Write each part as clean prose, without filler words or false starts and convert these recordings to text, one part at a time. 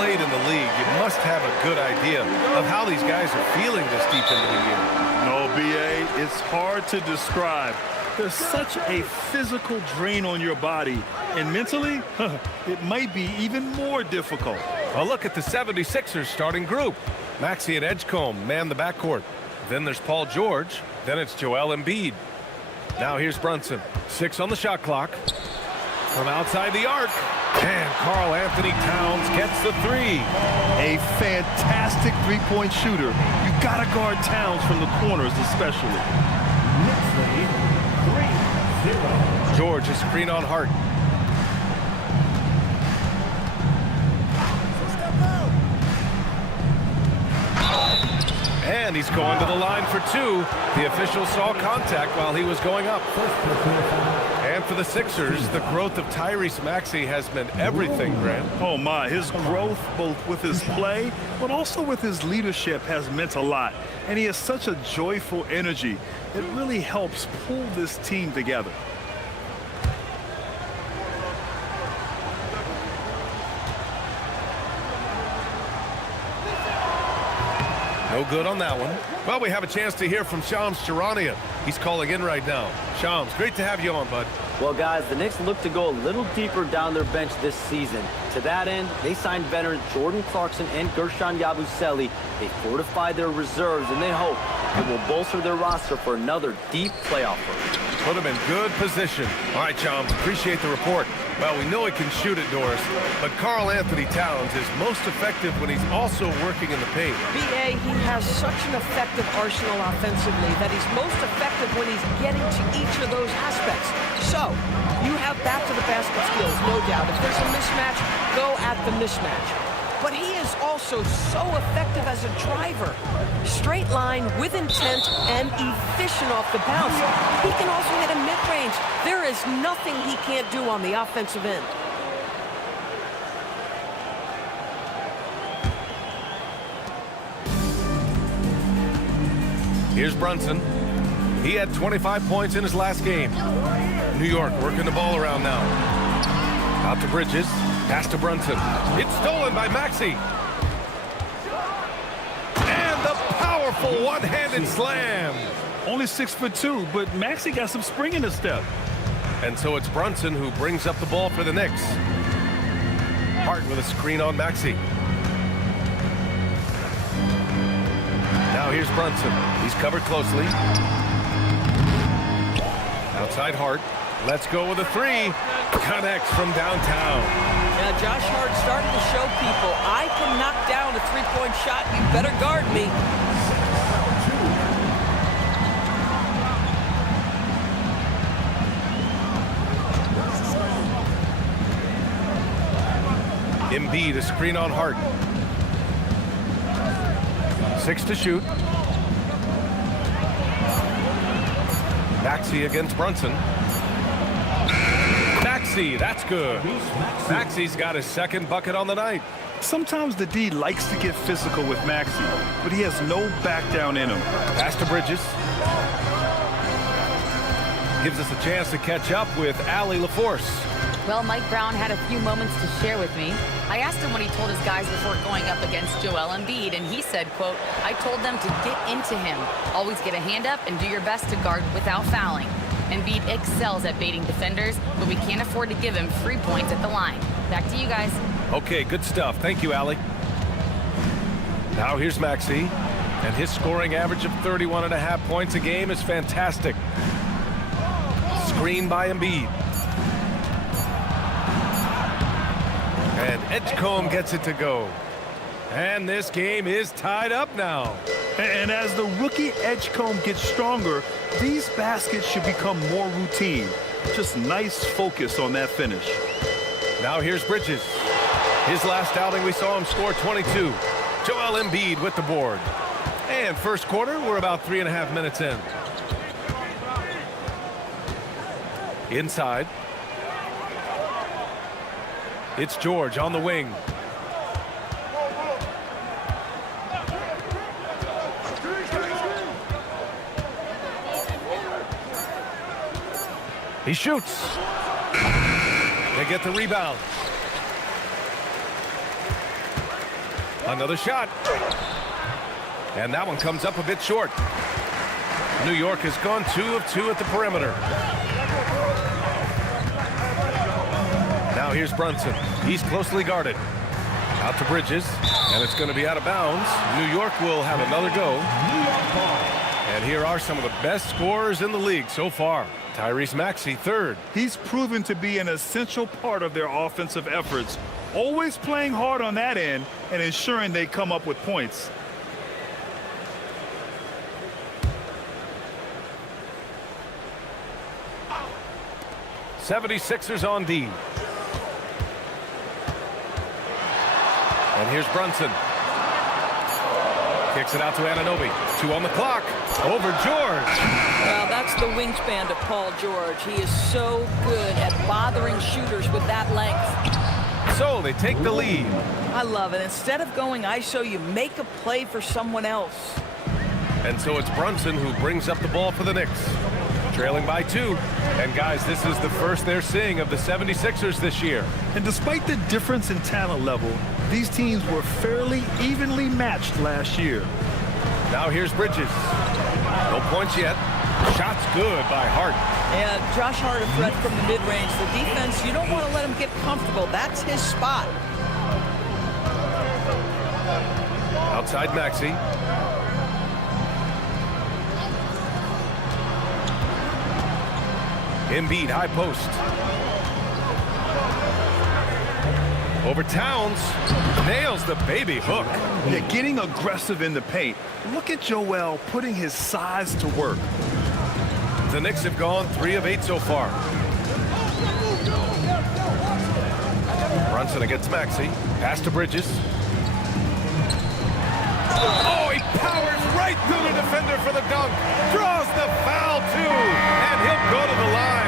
played in the league, you must have a good idea of how these guys are feeling this deep into the year. No, B.A., it's hard to describe. There's such a physical drain on your body, and mentally, it might be even more difficult. A look at the 76ers starting group. Maxey and Edgecombe man the backcourt. Then there's Paul George. Then it's Joel Embiid. Now here's Brunson. 6 on the shot clock. From outside the arc. And Karl Anthony Towns gets the 3. A fantastic three-point shooter. You gotta guard Towns from the corners especially. Knicks lead 3-0. George is screen on Hart. And he's going to the line for 2. The official saw contact while he was going up. And for the Sixers, the growth of Tyrese Maxey has meant everything, Grant. Oh my, his growth both with his play but also with his leadership has meant a lot. And he has such a joyful energy. It really helps pull this team together. No good on that one. Well, we have a chance to hear from Shams Charania. He's calling in right now. Shams, great to have you on, bud. Well, guys, the Knicks look to go a little deeper down their bench this season. To that end, they signed veterans Jordan Clarkson and Gershon Yabusele. They fortified their reserves, and they hope it will bolster their roster for another deep playoff run. Put him in good position. All right, Shams, appreciate the report. Well, we know he can shoot it, Doris, but Karl Anthony Towns is most effective when he's also working in the paint. B.A., he has such an effective arsenal offensively that he's most effective when he's getting to each of those aspects. So, you have back-to-the-basket skills, no doubt. If there's a mismatch, go at the mismatch. But he is also so effective as a driver. Straight line, with intent, and efficient off the bounce. He can also hit a mid-range. There is nothing he can't do on the offensive end. Here's Brunson. He had 25 points in his last game. New York working the ball around now. Out to Bridges. Pass to Brunson. It's stolen by Maxey. And the powerful one-handed slam. Only 6'2", but Maxey got some spring in his step. And so it's Brunson who brings up the ball for the Knicks. Hart with a screen on Maxey. Now here's Brunson. He's covered closely. Outside Hart. Let's go with a 3. Connects from downtown. Now Josh Hart starting to show people, I can knock down a three-point shot. You better guard me. Embiid, a screen on Hart. 6 to shoot. Maxey against Brunson. Maxey, that's good. Maxey's got his second bucket on the night. Sometimes the D likes to get physical with Maxey, but he has no back down in him. Pass to Bridges. Gives us a chance to catch up with Allie LaForce. Well, Mike Brown had a few moments to share with me. I asked him what he told his guys before going up against Joel Embiid, and he said, quote, I told them to get into him. Always get a hand up and do your best to guard without fouling. Embiid excels at baiting defenders, but we can't afford to give him free points at the line. Back to you guys. Okay, good stuff. Thank you, Allie. Now here's Maxey, and his scoring average of 31.5 points a game is fantastic. Screen by Embiid. And Edgecombe gets it to go. And this game is tied up now. And as the rookie Edgecombe gets stronger, these baskets should become more routine. Just nice focus on that finish. Now here's Bridges. His last outing, we saw him score 22. Joel Embiid with the board. And first quarter, we're about 3.5 minutes in. Inside. It's George on the wing. He shoots. They get the rebound. Another shot. And that one comes up a bit short. New York has gone 2 of 2 at the perimeter. Now here's Brunson. He's closely guarded. Out to Bridges, and it's going to be out of bounds. New York will have another go. And here are some of the best scorers in the league so far. Tyrese Maxey, third. He's proven to be an essential part of their offensive efforts, always playing hard on that end and ensuring they come up with points. '76ers on D. And here's Brunson. Kicks it out to Anunoby. 2 on the clock. Over George. Well, that's the wingspan of Paul George. He is so good at bothering shooters with that length. So they take the lead. I love it. Instead of going ISO, you make a play for someone else. And so it's Brunson who brings up the ball for the Knicks. Trailing by 2. And guys, this is the first they're seeing of the 76ers this year. And despite the difference in talent level, these teams were fairly evenly matched last year. Now here's Bridges. No points yet. Shot's good by Hart. And Josh Hart, a threat from the mid-range. The defense, you don't want to let him get comfortable. That's his spot. Outside Maxey. Embiid, high post. Over Towns. Nails the baby hook. Yeah, getting aggressive in the paint. Look at Joel putting his size to work. The Knicks have gone 3 of 8 so far. Brunson against Maxey. Pass to Bridges. Oh, he powers right through the defender for the dunk. Draws the foul, too. And he'll go to the line.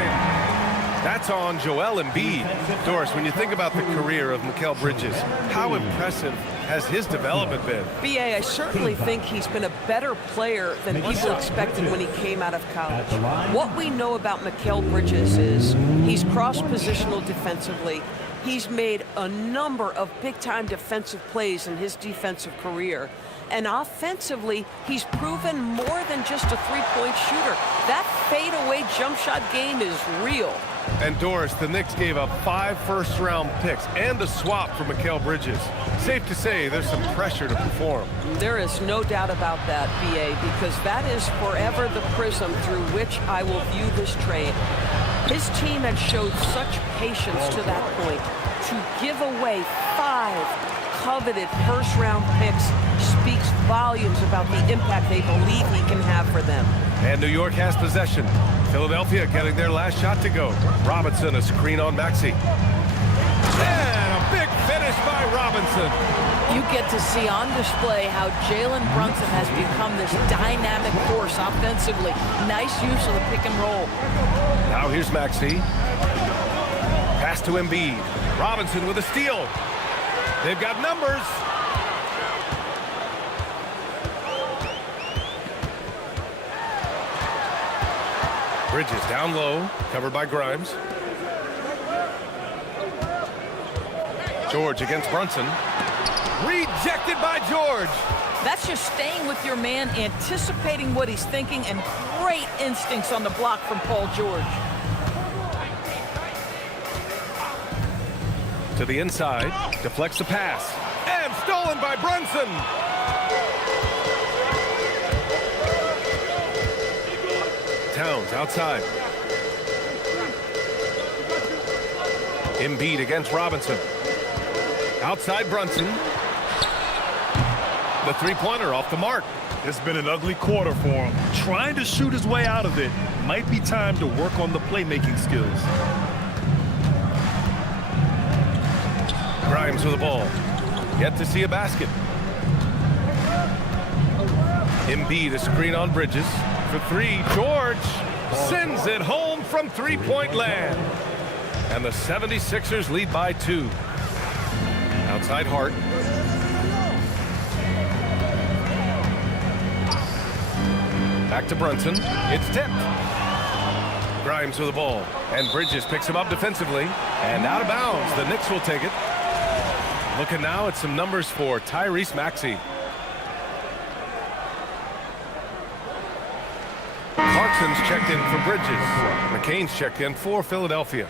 That's on Joel Embiid. Doris, when you think about the career of Mikal Bridges, how impressive has his development been? B.A., I certainly think he's been a better player than people expected when he came out of college. What we know about Mikal Bridges is he's cross-positional defensively. He's made a number of big-time defensive plays in his defensive career. And offensively, he's proven more than just a three-point shooter. That fadeaway jump shot game is real. And Doris, the Knicks gave up 5 first-round picks and a swap for Mikal Bridges. Safe to say there's some pressure to perform. There is no doubt about that, B.A., because that is forever the prism through which I will view this trade. His team had showed such patience to that point. To give away 5 coveted first-round picks speaks volumes about the impact they believe he can have for them. And New York has possession. Philadelphia getting their last shot to go. Robinson, a screen on Maxey. And a big finish by Robinson. You get to see on display how Jalen Brunson has become this dynamic force offensively. Nice use of the pick and roll. Now here's Maxey. Pass to Embiid. Robinson with a steal. They've got numbers. Bridges down low, covered by Grimes. George against Brunson. Rejected by George. That's just staying with your man, anticipating what he's thinking, and great instincts on the block from Paul George. To the inside, deflects the pass, and stolen by Brunson. Towns outside. Embiid against Robinson. Outside Brunson. The three-pointer off the mark. It's been an ugly quarter for him. Trying to shoot his way out of it. Might be time to work on the playmaking skills. Grimes with the ball. Yet to see a basket. Embiid, a screen on Bridges. For 3, George sends it home from three-point land. And the 76ers lead by 2. Outside Hart. Back to Brunson. It's tipped. Grimes with the ball. And Bridges picks him up defensively. And out of bounds. The Knicks will take it. Looking now at some numbers for Tyrese Maxey. Clarkson's checked in for Bridges. McCain's checked in for Philadelphia.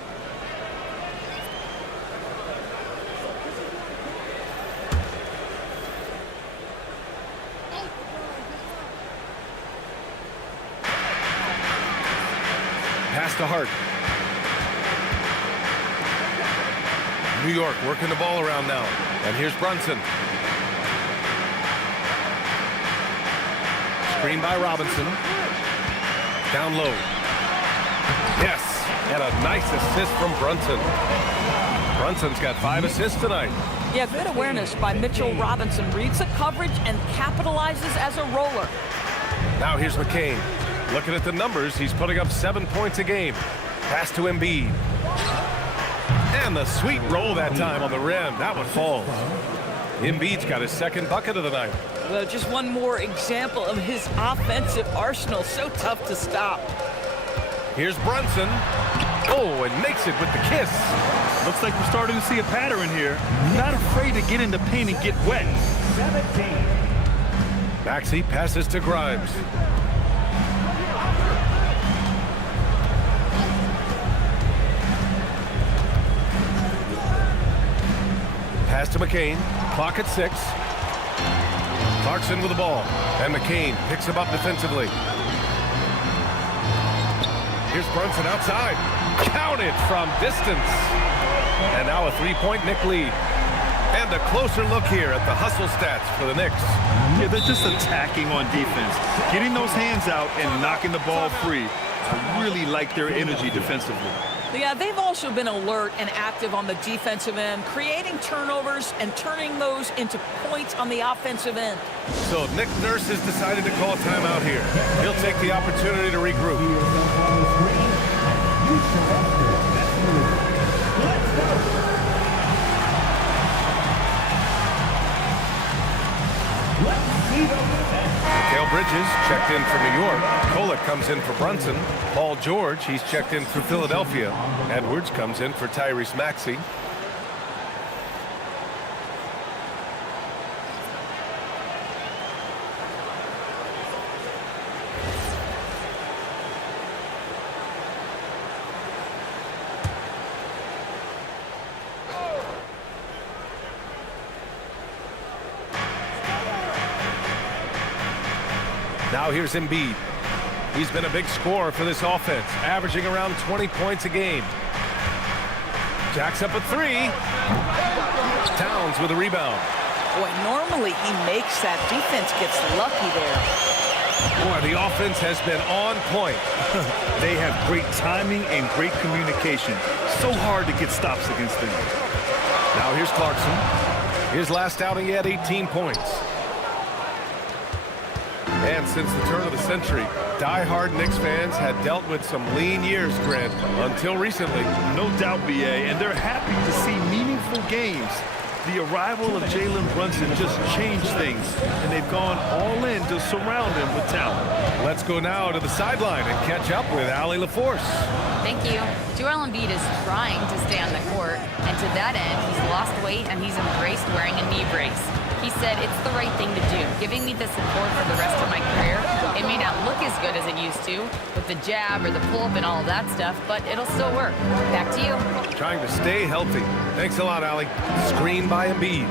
Pass to Hart. New York working the ball around now. And here's Brunson. Screen by Robinson. Down low. Yes, and a nice assist from Brunson. Brunson's got 5 assists tonight. Yeah, good awareness by Mitchell Robinson. Reads the coverage and capitalizes as a roller. Now here's McCain. Looking at the numbers, he's putting up 7 points a game. Pass to Embiid. And the sweet roll that time on the rim. That one falls. Embiid's got his second bucket of the night. Well, just one more example of his offensive arsenal. So tough to stop. Here's Brunson. Oh, and makes it with the kiss. Looks like we're starting to see a pattern here. Not afraid to get in the paint and get wet. 17. Maxey passes to Grimes. Pass to McCain. Clock at 6. Clarkson with the ball. And McCain picks him up defensively. Here's Brunson outside. Counted from distance. And now a 3-point Knick lead. And a closer look here at the hustle stats for the Knicks. Yeah, they're just attacking on defense. Getting those hands out and knocking the ball free. I really like their energy defensively. Yeah, they've also been alert and active on the defensive end, creating turnovers and turning those into points on the offensive end. So Nick Nurse has decided to call timeout here. He'll take the opportunity to regroup. Mikal Bridges checked in for New York. Kolek comes in for Brunson. Paul George, he's checked in for Philadelphia. Edwards comes in for Tyrese Maxey. Now here's Embiid. He's been a big scorer for this offense, averaging around 20 points a game. Jacks up a 3. Towns with a rebound. Boy, normally he makes that. Defense gets lucky there. Boy, the offense has been on point. They have great timing and great communication. So hard to get stops against them. Now here's Clarkson. His last outing, he had 18 points. And since the turn of the century, die-hard Knicks fans had dealt with some lean years, Grant, until recently. No doubt, BA, and they're happy to see meaningful games. The arrival of Jalen Brunson just changed things, and they've gone all in to surround him with talent. Let's go now to the sideline and catch up with Allie LaForce. Thank you. Joel Embiid is trying to stay on the court, and to that end, he's lost weight and he's embraced wearing a knee brace. He said it's the right thing to do, giving me the support for the rest of my career. It may not look as good as it used to, with the jab or the pull-up and all of that stuff, but it'll still work. Back to you. Trying to stay healthy. Thanks a lot, Allie. Screen by Embiid.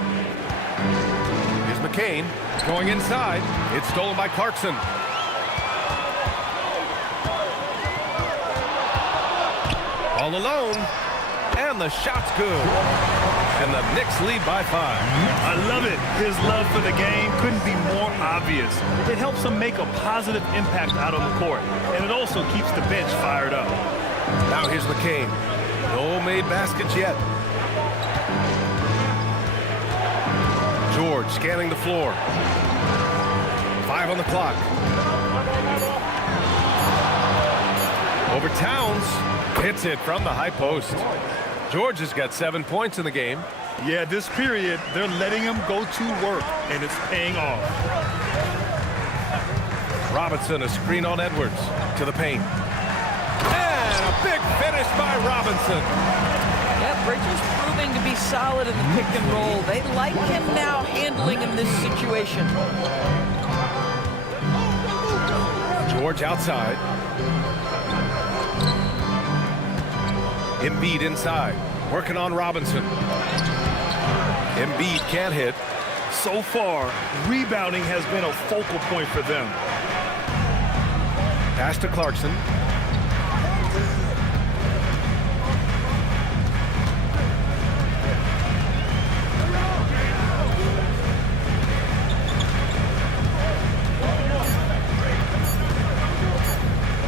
Here's McCain going inside. It's stolen by Clarkson. All alone. And the shot's good. And the Knicks lead by 5. I love it. His love for the game couldn't be more obvious. It helps him make a positive impact out on the court, and it also keeps the bench fired up. Now here's McCain. No made baskets yet. George scanning the floor. 5 on the clock. Over Towns. Hits it from the high post. George has got 7 points in the game. Yeah, this period, they're letting him go to work, and it's paying off. Robinson, a screen on Edwards. To the paint. And a big finish by Robinson. Yeah, Bridges proving to be solid in the pick and roll. They like him now handling in this situation. George outside. Embiid inside, working on Robinson. Embiid can't hit. So far, rebounding has been a focal point for them. Pass to Clarkson.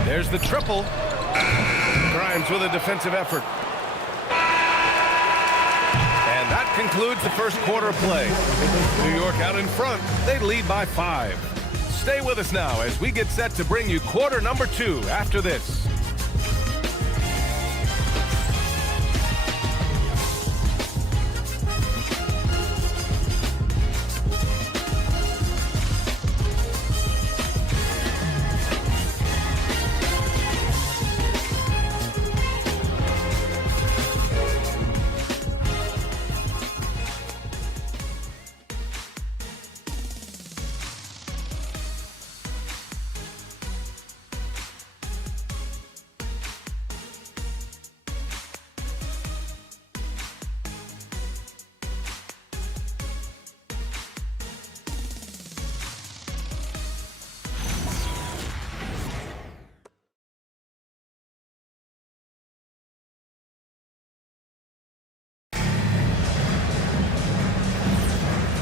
There's the triple. Grimes with a defensive effort. And that concludes the first quarter of play. New York out in front. They lead by 5. Stay with us now as we get set to bring you quarter number 2 after this.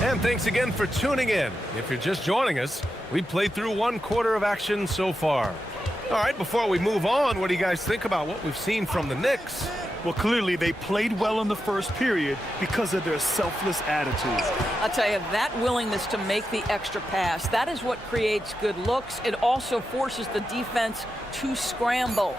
And thanks again for tuning in. If you're just joining us, we played through 1 quarter of action so far. All right, before we move on, what do you guys think about what we've seen from the Knicks? Well, clearly they played well in the first period because of their selfless attitude. I'll tell you, that willingness to make the extra pass, that is what creates good looks. It also forces the defense to scramble.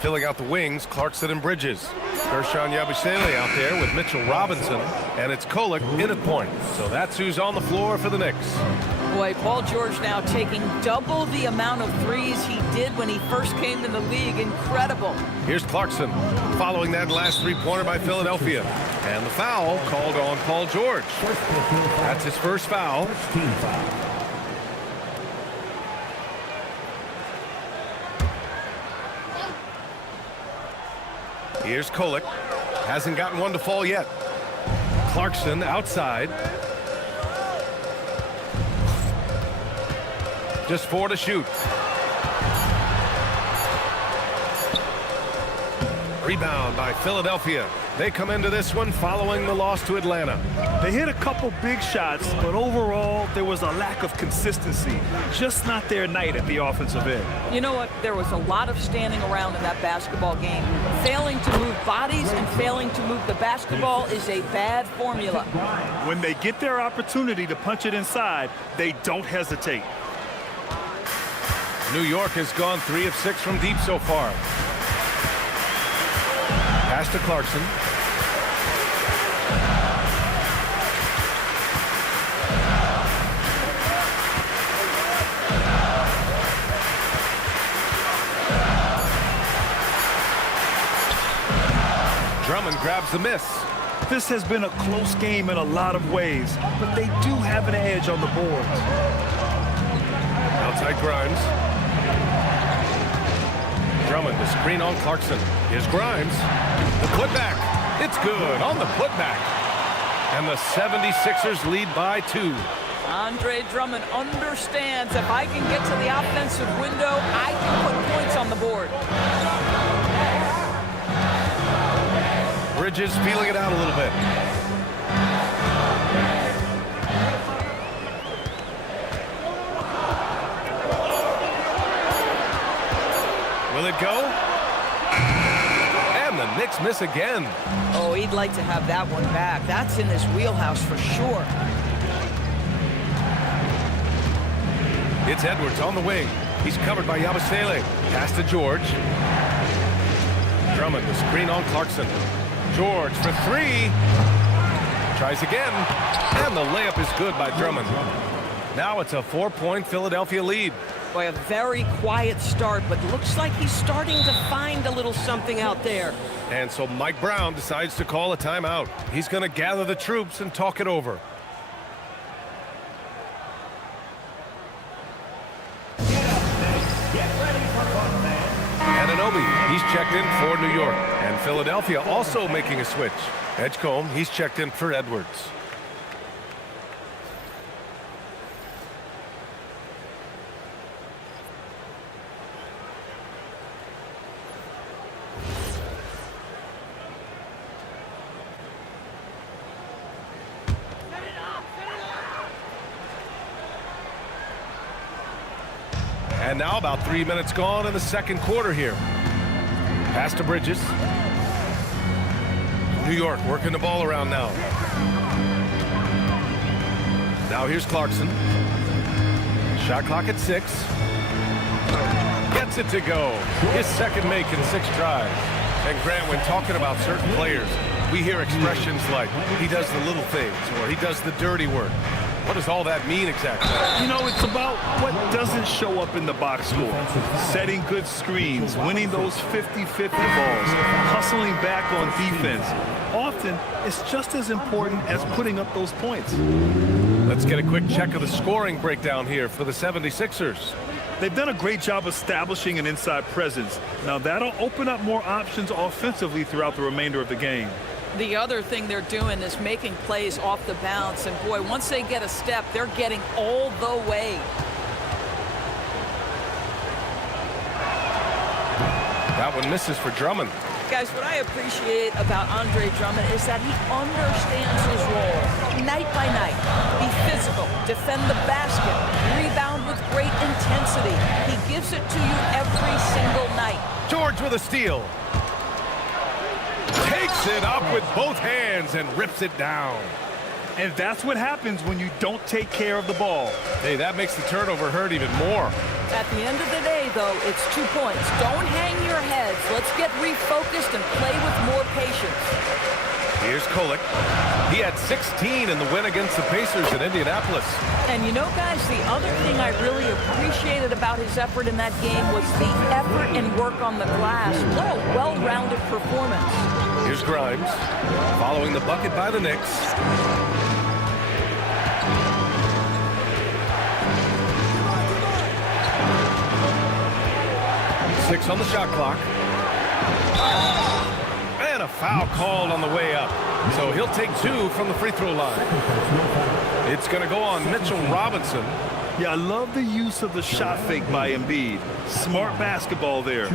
Filling out the wings, Clarkson and Bridges. Gershon Yabusele out there with Mitchell Robinson, and it's Kolek in at point. So that's who's on the floor for the Knicks. Boy, Paul George now taking double the amount of threes he did when he first came to the league. Incredible. Here's Clarkson, following that last three-pointer by Philadelphia. And the foul called on Paul George. That's his first foul. Team foul. Here's Kolek. Hasn't gotten one to fall yet. Clarkson outside. Just 4 to shoot. Rebound by Philadelphia. They come into this one following the loss to Atlanta. They hit a couple big shots, but overall, there was a lack of consistency. Just not their night at the offensive end. You know what? There was a lot of standing around in that basketball game. Failing to move bodies and failing to move the basketball is a bad formula. When they get their opportunity to punch it inside, they don't hesitate. New York has gone 3 of 6 from deep so far. Pass to Clarkson. Drummond grabs the miss. This has been a close game in a lot of ways, but they do have an edge on the boards. Outside Grimes. Drummond, the screen on Clarkson. Here's Grimes. The putback. It's good on the putback. And the 76ers lead by 2. Andre Drummond understands if I can get to the offensive window, I can put points on the board. Bridges feeling it out a little bit. Will it go? And the Knicks miss again. Oh, he'd like to have that one back. That's in his wheelhouse for sure. It's Edwards on the wing. He's covered by Yabusele. Pass to George. Drummond, the screen on Clarkson. George for 3. Tries again. And the layup is good by Drummond. Now it's a 4-point Philadelphia lead. Boy, a very quiet start, but looks like he's starting to find a little something out there. And so Mike Brown decides to call a timeout. He's going to gather the troops and talk it over. Ananobi, he's checked in for New York. And Philadelphia also making a switch. Edgecombe, he's checked in for Edwards. And now about 3 minutes gone in the second quarter here. Pass to Bridges. New York working the ball around now. Now here's Clarkson. Shot clock at 6. Gets it to go. His second make in 6 tries. And Grant, when talking about certain players, we hear expressions like, he does the little things, or he does the dirty work. What does all that mean exactly? You know, it's about what doesn't show up in the box score. Setting good screens, winning those 50-50 balls, hustling back on defense. Often, it's just as important as putting up those points. Let's get a quick check of the scoring breakdown here for the 76ers. They've done a great job establishing an inside presence. Now, that'll open up more options offensively throughout the remainder of the game. The other thing they're doing is making plays off the bounce, and boy, once they get a step, they're getting all the way. That one misses for Drummond. Guys, what I appreciate about Andre Drummond is that he understands his role night by night. Be physical, defend the basket, rebound with great intensity. He gives it to you every single night. George with a steal. Takes it up with both hands and rips it down. And that's what happens when you don't take care of the ball. Hey, that makes the turnover hurt even more. At the end of the day, though, it's 2 points. Don't hang your heads. Let's get refocused and play with more patience. Here's Kolek. He had 16 in the win against the Pacers in Indianapolis. And you know, guys, the other thing I really appreciated about his effort in that game was the effort and work on the glass. What a well-rounded performance. Here's Grimes, following the bucket by the Knicks. Six on the shot clock. And a foul called on the way up. So he'll take 2 from the free throw line. It's going to go on Mitchell Robinson. Yeah, I love the use of the shot fake by Embiid. Smart basketball there.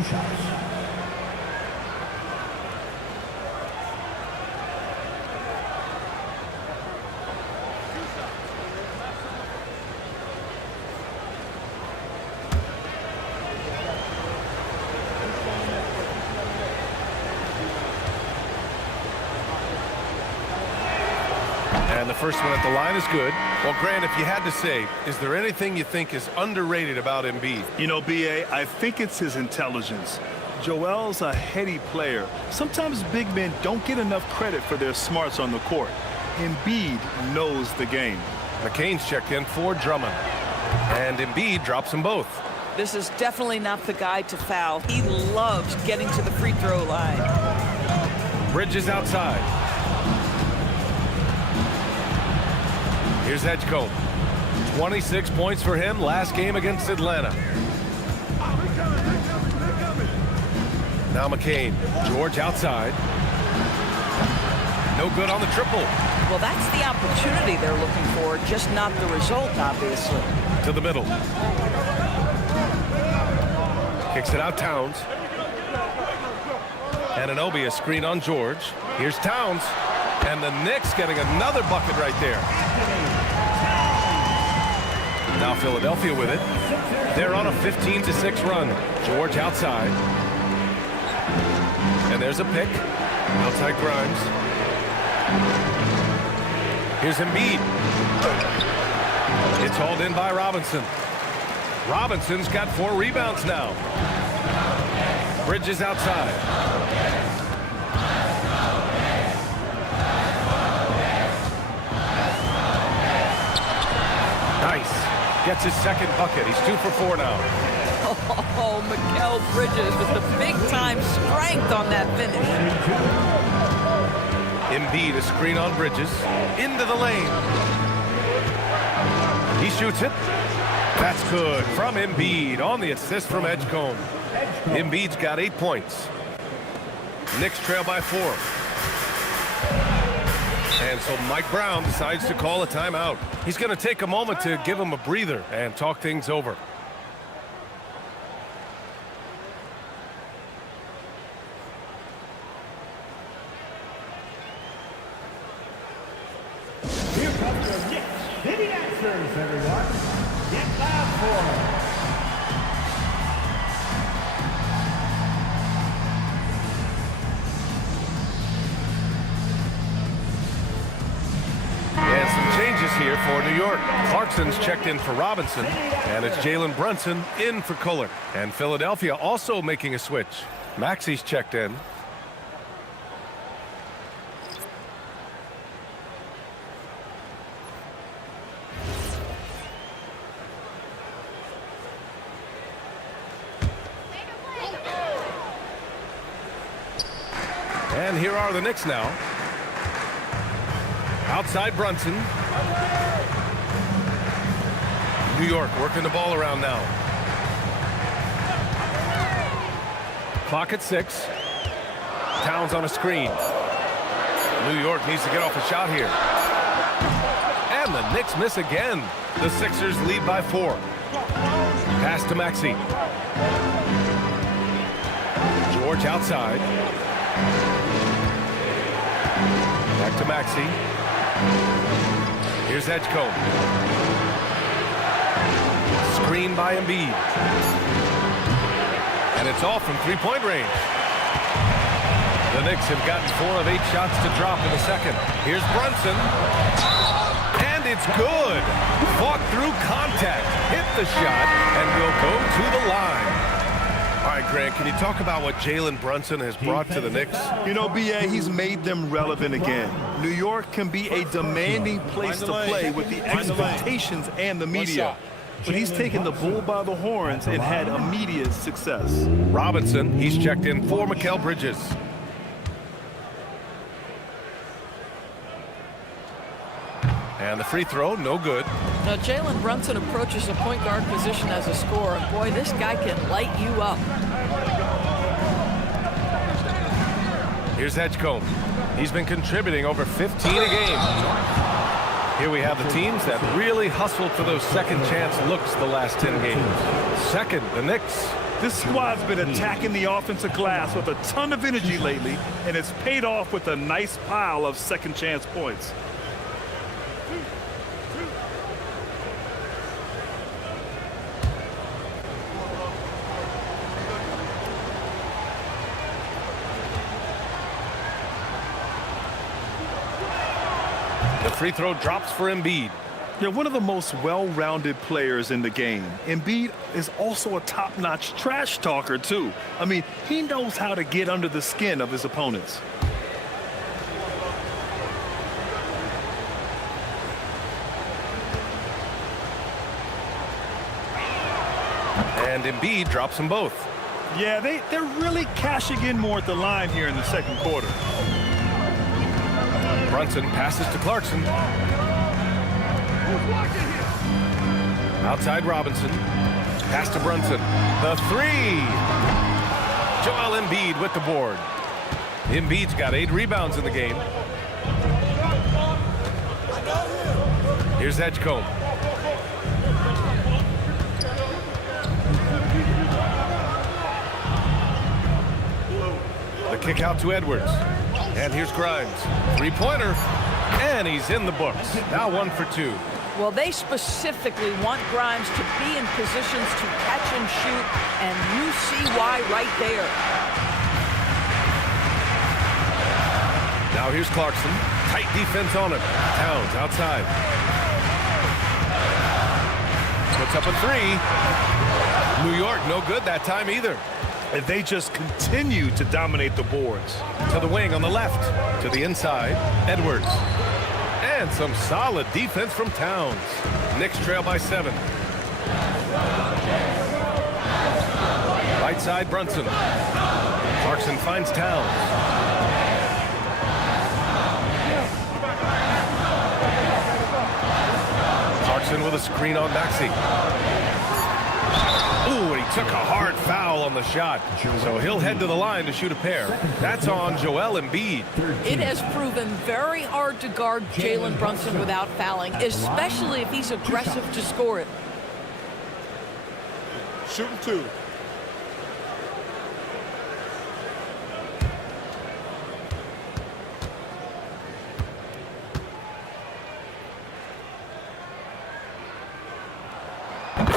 And the first one at the line is good. Well, Grant, if you had to say, is there anything you think is underrated about Embiid? You know, B.A., I think it's his intelligence. Joel's a heady player. Sometimes big men don't get enough credit for their smarts on the court. Embiid knows the game. McCain's checked in for Drummond. And Embiid drops them both. This is definitely not the guy to foul. He loves getting to the free throw line. Bridges outside. Here's Edgecombe. 26 points for him last game against Atlanta. Now McCain. George outside. No good on the triple. Well, that's the opportunity they're looking for, just not the result, obviously. To the middle. Kicks it out, Towns. Ananobi, a screen on George. Here's Towns. And the Knicks getting another bucket right there. Now Philadelphia with it. They're on a 15-6 run. George outside. And there's a pick. Outside Grimes. Here's Embiid. It's hauled in by Robinson. Robinson's got 4 rebounds now. Bridges outside. Nice. Gets his second bucket. He's 2 for 4 now. Oh, Mikal Bridges with the big-time strength on that finish. Embiid, a screen on Bridges. Into the lane. He shoots it. That's good from Embiid on the assist from Edgecombe. Embiid's got 8 points. Knicks trail by 4. And so Mike Brown decides to call a timeout. He's going to take a moment to give him a breather and talk things over. Here comes your Knicks City Answers, everyone. Get loud for them. And some changes here for New York. Clarkson's checked in for Robinson, and it's Jalen Brunson in for Kohler. And Philadelphia also making a switch. Maxey's checked in. And here are the Knicks now. Outside Brunson. New York working the ball around now. Clock at 6. Towns on a screen. New York needs to get off a shot here. And the Knicks miss again. The Sixers lead by 4. Pass to Maxey. George outside. Back to Maxey. Here's Edgecombe. Screen by Embiid. And it's all from three-point range. The Knicks have gotten 4 of 8 shots to drop in the second. Here's Brunson. And it's good. Fought through contact. Hit the shot and will go to the line. All right, Grant, can you talk about what Jalen Brunson has brought to the Knicks? You know, B.A., he's made them relevant again. New York can be a demanding place to play with the expectations and the media. But he's taken the bull by the horns and had immediate success. Robinson, he's checked in for Mikal Bridges. And the free throw, no good. Now, Jalen Brunson approaches the point guard position as a scorer. Boy, this guy can light you up. Here's Edgecombe. He's been contributing over 15 a game. Here we have the teams that really hustled for those second chance looks the last 10 games. Second, the Knicks. This squad's been attacking the offensive glass with a ton of energy lately, and it's paid off with a nice pile of second chance points. The free throw drops for Embiid. They're one of the most well-rounded players in the game. Embiid is also a top-notch trash talker, too. I mean, he knows how to get under the skin of his opponents. And Embiid drops them both. Yeah, they're really cashing in more at the line here in the second quarter. Brunson passes to Clarkson. Outside Robinson. Pass to Brunson. The 3. Joel Embiid with the board. Embiid's got 8 rebounds in the game. Here's Edgecombe. The kick out to Edwards. And here's Grimes. Three-pointer. And he's in the books. Now 1 for 2. Well, they specifically want Grimes to be in positions to catch and shoot, and you see why right there. Now here's Clarkson. Tight defense on him. Towns outside. Puts up a 3. New York no good that time either. And they just continue to dominate the boards. To the wing on the left. To the inside. Edwards. And some solid defense from Towns. Knicks trail by 7. Right side, Brunson. Clarkson finds Towns. Clarkson with a screen on Maxey. Ooh, and he took a hard foul on the shot. So he'll head to the line to shoot a pair. That's on Joel Embiid. It has proven very hard to guard Jalen Brunson without fouling, especially if he's aggressive to score it. Shooting 2.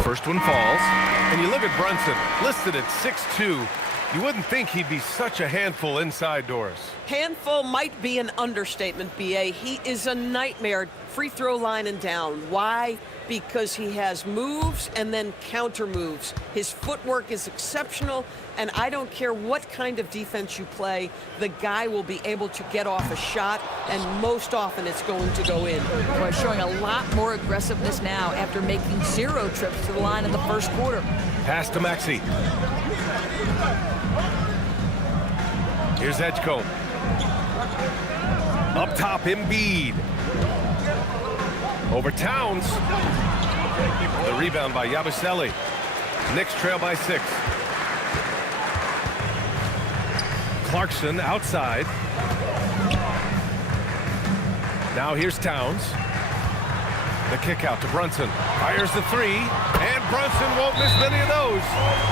First one falls, and you look at Brunson, listed at 6'2". You wouldn't think he'd be such a handful inside doors. Handful might be an understatement, B.A. He is a nightmare free throw line and down. Why? Because he has moves and then counter moves. His footwork is exceptional, and I don't care what kind of defense you play, the guy will be able to get off a shot, and most often it's going to go in. Boy, showing a lot more aggressiveness now after making 0 trips to the line in the first quarter. Pass to Maxey. Here's Edgecombe. Up top, Embiid. Over Towns. The rebound by Yabusele. Knicks trail by 6. Clarkson outside. Now here's Towns. The kick out to Brunson. Fires the 3, and Brunson won't miss many of those.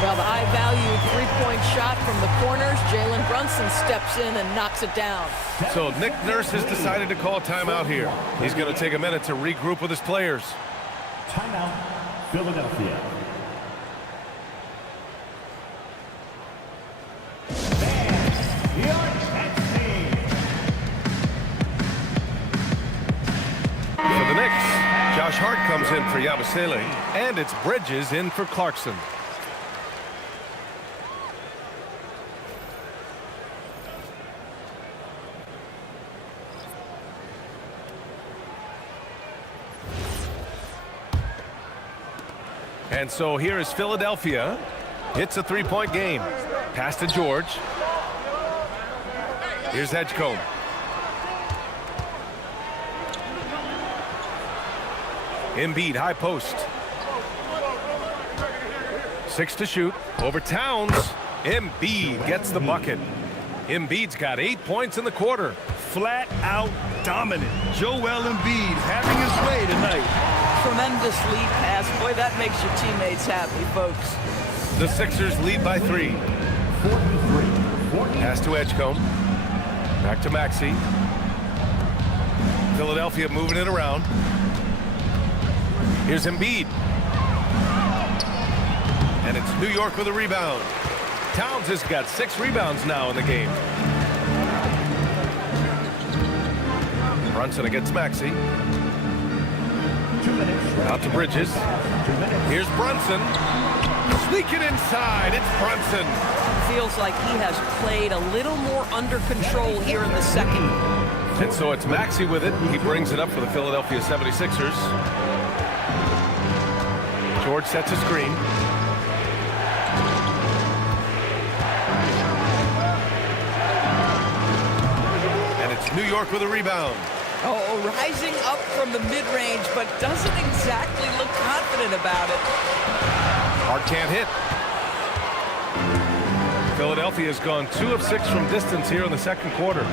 Well, the high-value three-point shot from the corners, Jalen Brunson steps in and knocks it down. So Nick Nurse has decided to call timeout here. He's going to take a minute to regroup with his players. Timeout, Philadelphia. For the Knicks, Josh Hart comes in for Yabusele, and it's Bridges in for Clarkson. And so here is Philadelphia. It's a three-point game. Pass to George. Here's Edgecombe. Embiid, high post. 6 to shoot. Over Towns. Embiid gets the bucket. Embiid's got 8 points in the quarter. Flat out dominant. Joel Embiid having his way tonight. Tremendous lead pass. Boy, that makes your teammates happy, folks. The Sixers lead by 3. Pass to Edgecombe. Back to Maxey. Philadelphia moving it around. Here's Embiid. And it's New York with a rebound. Towns has got 6 rebounds now in the game. Brunson against Maxey. Out to Bridges. Here's Brunson. Sneaking inside. It's Brunson. Feels like he has played a little more under control here in the second. And so it's Maxey with it. He brings it up for the Philadelphia 76ers. George sets a screen. And it's New York with a rebound. Oh, rising up from the mid-range, but doesn't exactly look confident about it. Hart can't hit. Philadelphia has gone 2 of 6 from distance here in the second quarter.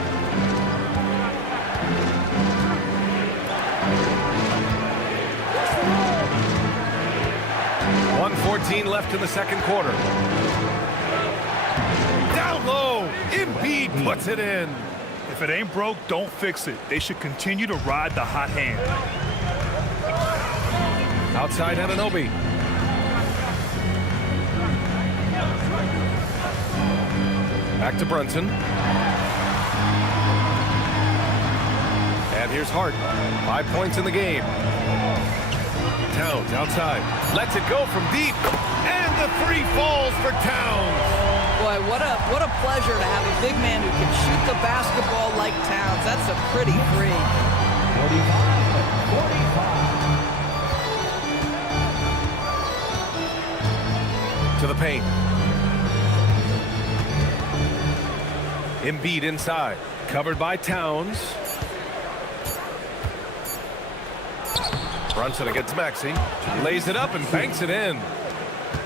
.114 left in the second quarter. Down low. Embiid puts it in. If it ain't broke, don't fix it. They should continue to ride the hot hand. Outside Anunoby. Back to Brunson. And here's Hart. 5 points in the game. Towns outside. Lets it go from deep. And the 3 falls for Towns. Boy, what a pleasure to have a big man who can shoot the basketball like Towns. That's a pretty 3. 45. To the paint. Embiid inside. Covered by Towns. Brunson against Maxey. Lays it up and banks it in.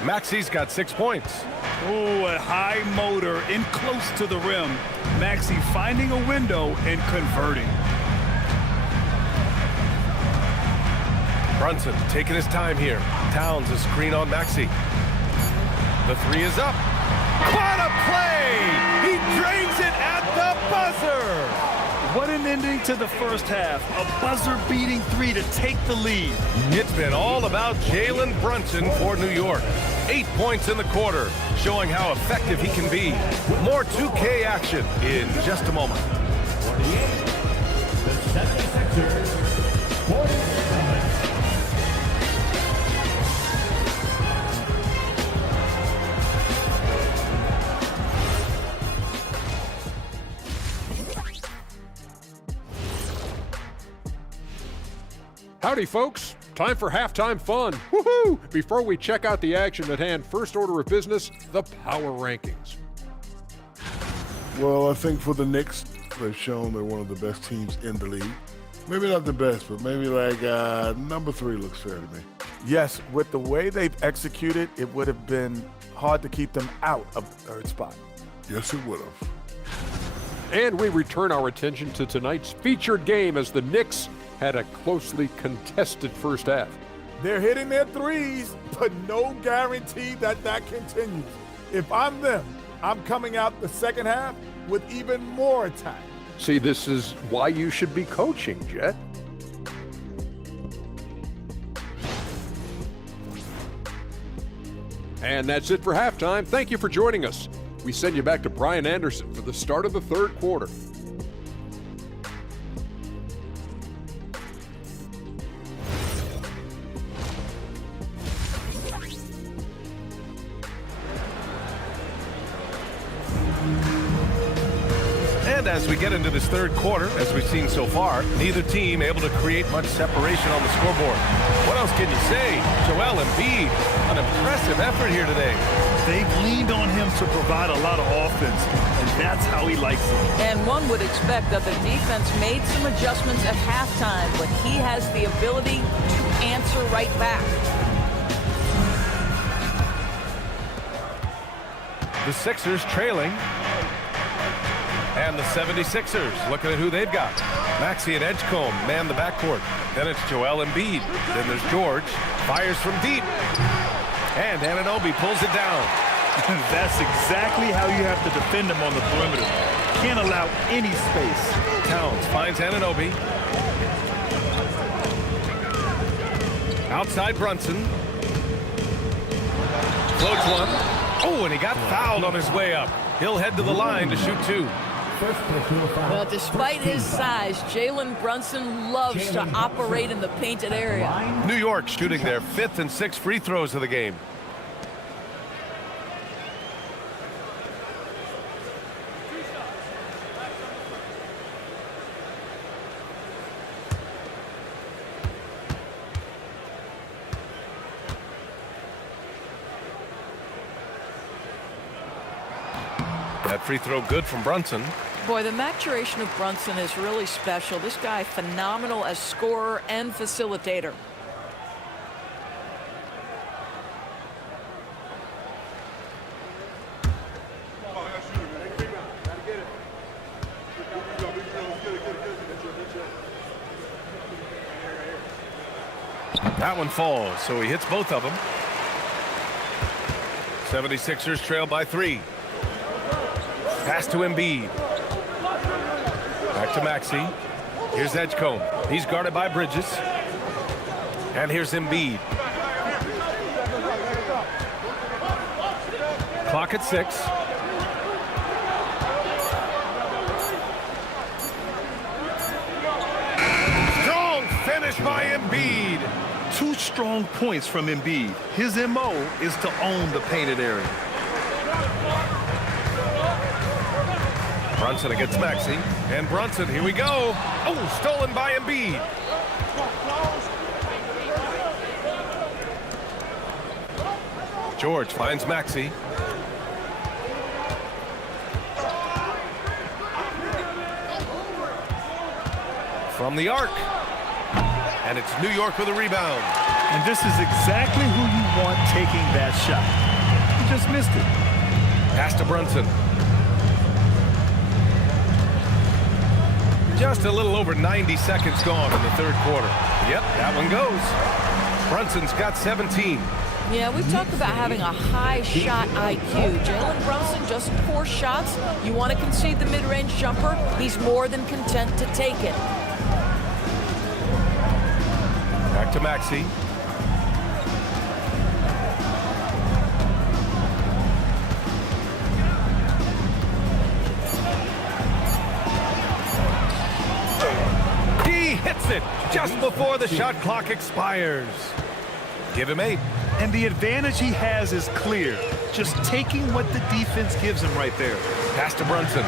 Maxey's got 6 points. Oh, a high motor in close to the rim. Maxey finding a window and converting. Brunson taking his time here. Towns a screen on Maxey. The three is up. What a play! He drains it at the buzzer! What an ending to the first half. A buzzer-beating three to take the lead. It's been all about Jalen Brunson for New York. 8 points in the quarter, showing how effective he can be. More 2K action in just a moment. 48. The 76ers. 47. Howdy, folks. Time for halftime fun. Woohoo! Before we check out the action at hand, first order of business, the power rankings. Well, I think for the Knicks, they've shown they're one of the best teams in the league. Maybe not the best, but maybe like number 3 looks fair to me. Yes, with the way they've executed, it would have been hard to keep them out of the third spot. Yes, it would have. And we return our attention to tonight's featured game as the Knicks had a closely contested first half. They're hitting their threes, but no guarantee that that continues. If I'm them, I'm coming out the second half with even more attack. See, this is why you should be coaching, Jet. And that's it for halftime. Thank you for joining us. We send you back to Brian Anderson for the start of the third quarter. And as we get into this third quarter, as we've seen so far, neither team able to create much separation on the scoreboard. What else can you say? Joel Embiid, an impressive effort here today. They've leaned on him to provide a lot of offense, and that's how he likes it. And one would expect that the defense made some adjustments at halftime, but he has the ability to answer right back. The Sixers trailing. And the 76ers looking at who they've got. Maxey and Edgecombe man the backcourt. Then it's Joel Embiid. Then there's George. Fires from deep. And Anunoby pulls it down. That's exactly how you have to defend him on the perimeter. Can't allow any space. Towns finds Anunoby. Outside Brunson. Floats one. Oh, and he got fouled on his way up. He'll head to the line to shoot 2. Well, despite his size, Jalen Brunson loves to operate in the painted area. New York shooting their 5th and 6th free throws of the game. That free throw good from Brunson. Boy, the maturation of Brunson is really special. This guy, phenomenal as scorer and facilitator. That one falls, so he hits both of them. 76ers trail by 3. Pass to Embiid. Back to Maxey. Here's Edgecombe. He's guarded by Bridges. And here's Embiid. Clock at 6. Strong finish by Embiid. 2 strong points from Embiid. His MO is to own the painted area. Brunson against Maxey. And Brunson, here we go. Oh, stolen by Embiid. George finds Maxey. from the arc. And it's New York with a rebound. And this is exactly who you want taking that shot. He just missed it. Pass to Brunson. Just a little over 90 seconds gone in the third quarter. Yep, that one goes. Brunson's got 17. Yeah, we talked about having a high shot IQ. Jalen Brunson, just 4 shots. You want to concede the mid-range jumper, he's more than content to take it. Back to Maxey. He hits it just before the shot clock expires. Give him 8. And the advantage he has is clear. Just taking what the defense gives him right there. Pass to Brunson.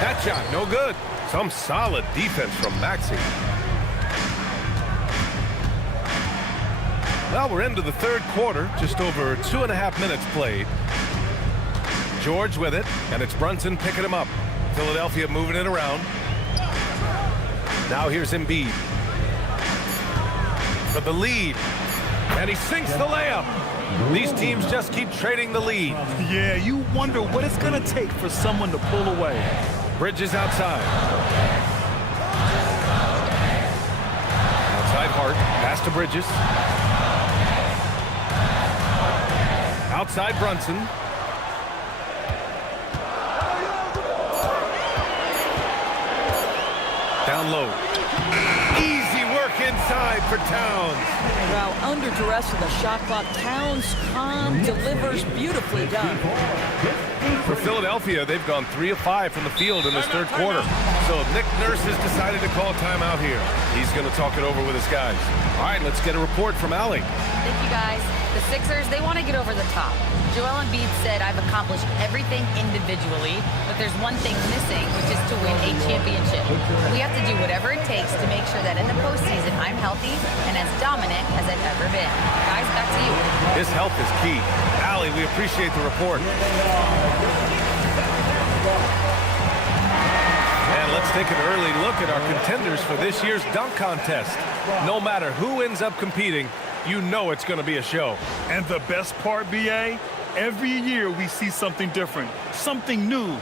That shot, no good. Some solid defense from Maxey. Well, we're into the third quarter. Just over 2.5 minutes played. George with it, and it's Brunson picking him up. Philadelphia moving it around. Now here's Embiid for the lead, and he sinks the layup. These teams just keep trading the lead. Yeah, you wonder what it's going to take for someone to pull away. Bridges outside. Outside Hart, pass to Bridges. Outside Brunson. Down low. Easy work inside for Towns. Wow, under duress with a shot clock, Towns calm, delivers, beautifully done. For Philadelphia, they've gone 3 of 5 from the field in this third quarter. So Nick Nurse has decided to call timeout here. He's going to talk it over with his guys. All right, let's get a report from Allie. Thank you, guys. The Sixers, they want to get over the top. Joel Embiid said, I've accomplished everything individually, but there's one thing missing, which is to win a championship. We have to do whatever it takes to make sure that in the postseason, I'm healthy and as dominant as I've ever been. Guys, back to you. His health is key. Allie, we appreciate the report. And let's take an early look at our contenders for this year's dunk contest. No matter who ends up competing, you know it's going to be a show. And the best part, B.A., every year we see something different, something new.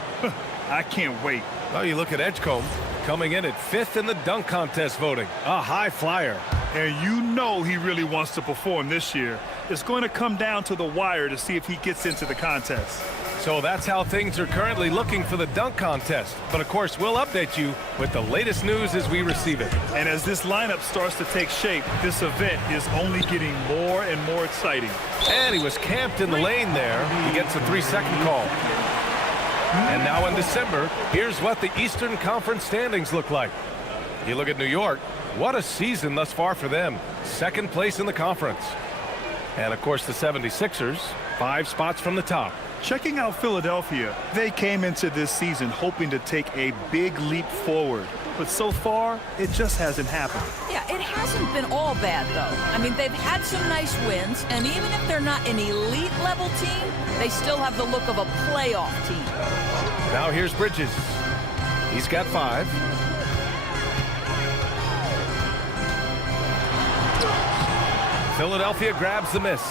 I can't wait. Well, you look at Edgecombe, coming in at 5th in the dunk contest voting. A high flyer. And you know he really wants to perform this year. It's going to come down to the wire to see if he gets into the contest. So that's how things are currently looking for the dunk contest. But of course, we'll update you with the latest news as we receive it. And as this lineup starts to take shape, this event is only getting more and more exciting. And he was camped in the lane there. He gets a 3-second call. And now in December, here's what the Eastern Conference standings look like. You look at New York, what a season thus far for them. 2nd place in the conference. And of course, the 76ers, 5 spots from the top. Checking out Philadelphia, they came into this season hoping to take a big leap forward. But so far, it just hasn't happened. Yeah, it hasn't been all bad, though. I mean, they've had some nice wins, and even if they're not an elite-level team, they still have the look of a playoff team. Now here's Bridges. He's got 5. Philadelphia grabs the miss.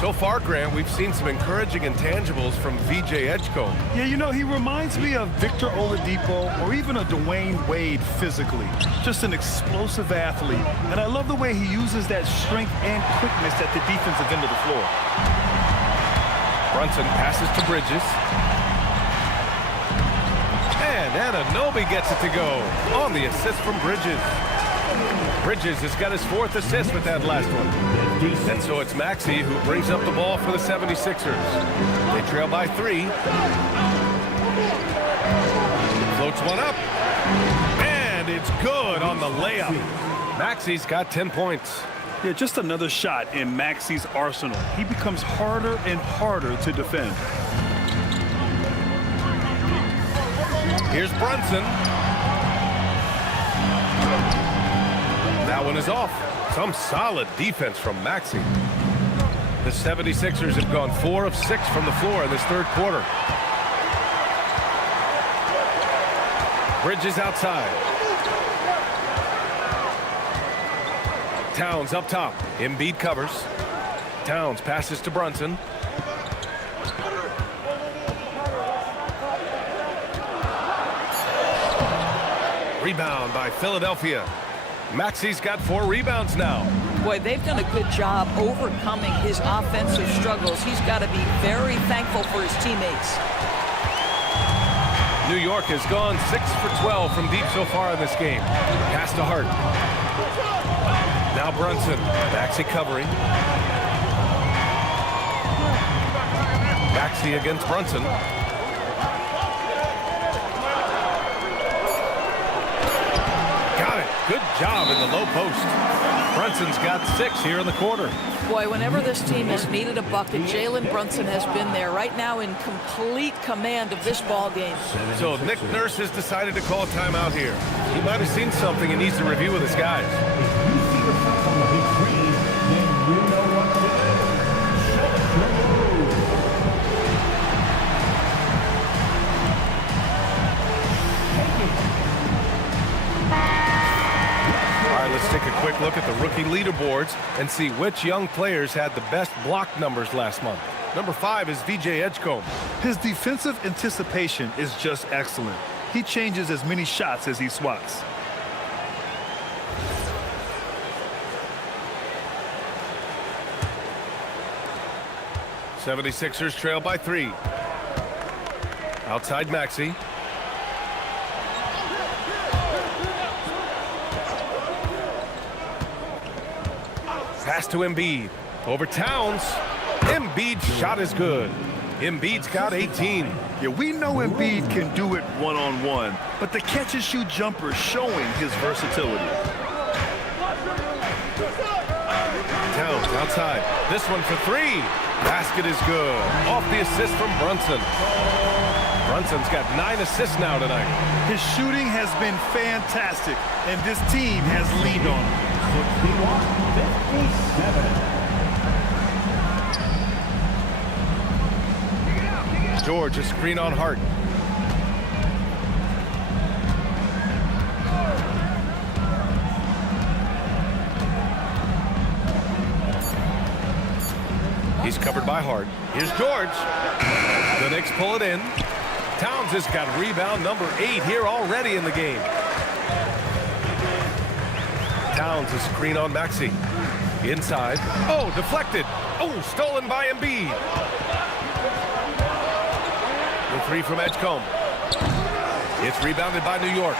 So far, Grant, we've seen some encouraging intangibles from VJ Edgecombe. Yeah, you know, he reminds me of Victor Oladipo or even a Dwayne Wade physically. Just an explosive athlete. And I love the way he uses that strength and quickness at the defensive end of the floor. Brunson passes to Bridges. And Anunoby gets it to go on the assist from Bridges. Bridges has got his 4th assist with that last one. And so it's Maxey who brings up the ball for the 76ers. They trail by 3. Floats one up. And it's good on the layup. Maxey's got 10 points. Yeah, just another shot in Maxey's arsenal. He becomes harder and harder to defend. Here's Brunson. That one is off. Some solid defense from Maxey. The 76ers have gone 4 of 6 from the floor in this third quarter. Bridges outside. Towns up top. Embiid covers. Towns passes to Brunson. Rebound by Philadelphia. Maxi's got 4 rebounds now. Boy, they've done a good job overcoming his offensive struggles. He's got to be very thankful for his teammates. New York has gone 6 for 12 from deep so far in this game. Pass to Hart. Now Brunson. Maxey covering. Maxey against Brunson. Got it. Good job in the low post. Brunson's got 6 here in the quarter. Boy, whenever this team has needed a bucket, Jalen Brunson has been there, right now in complete command of this ball game. So Nick Nurse has decided to call a timeout here. He might have seen something and needs to review with his guys. Let's take a quick look at the rookie leaderboards and see which young players had the best block numbers last month. Number 5 is VJ Edgecombe. His defensive anticipation is just excellent. He changes as many shots as he swats. '76ers trail by 3. Outside Maxey. Pass to Embiid. Over Towns. Embiid's shot is good. Embiid's got 18. Yeah, we know Embiid can do it one-on-one, but the catch-and-shoot jumper is showing his versatility. Towns outside. This one for 3. Basket is good. Off the assist from Brunson. Brunson's got 9 assists now tonight. His shooting has been fantastic, and this team has leaned on him. 61-57. George, a screen on Hart. He's covered by Hart. Here's George. The Knicks pull it in. Towns has got rebound number 8 here already in the game. Towns a screen on Maxey. Inside. Oh, deflected. Oh, stolen by Embiid. The 3 from Edgecombe. It's rebounded by New York.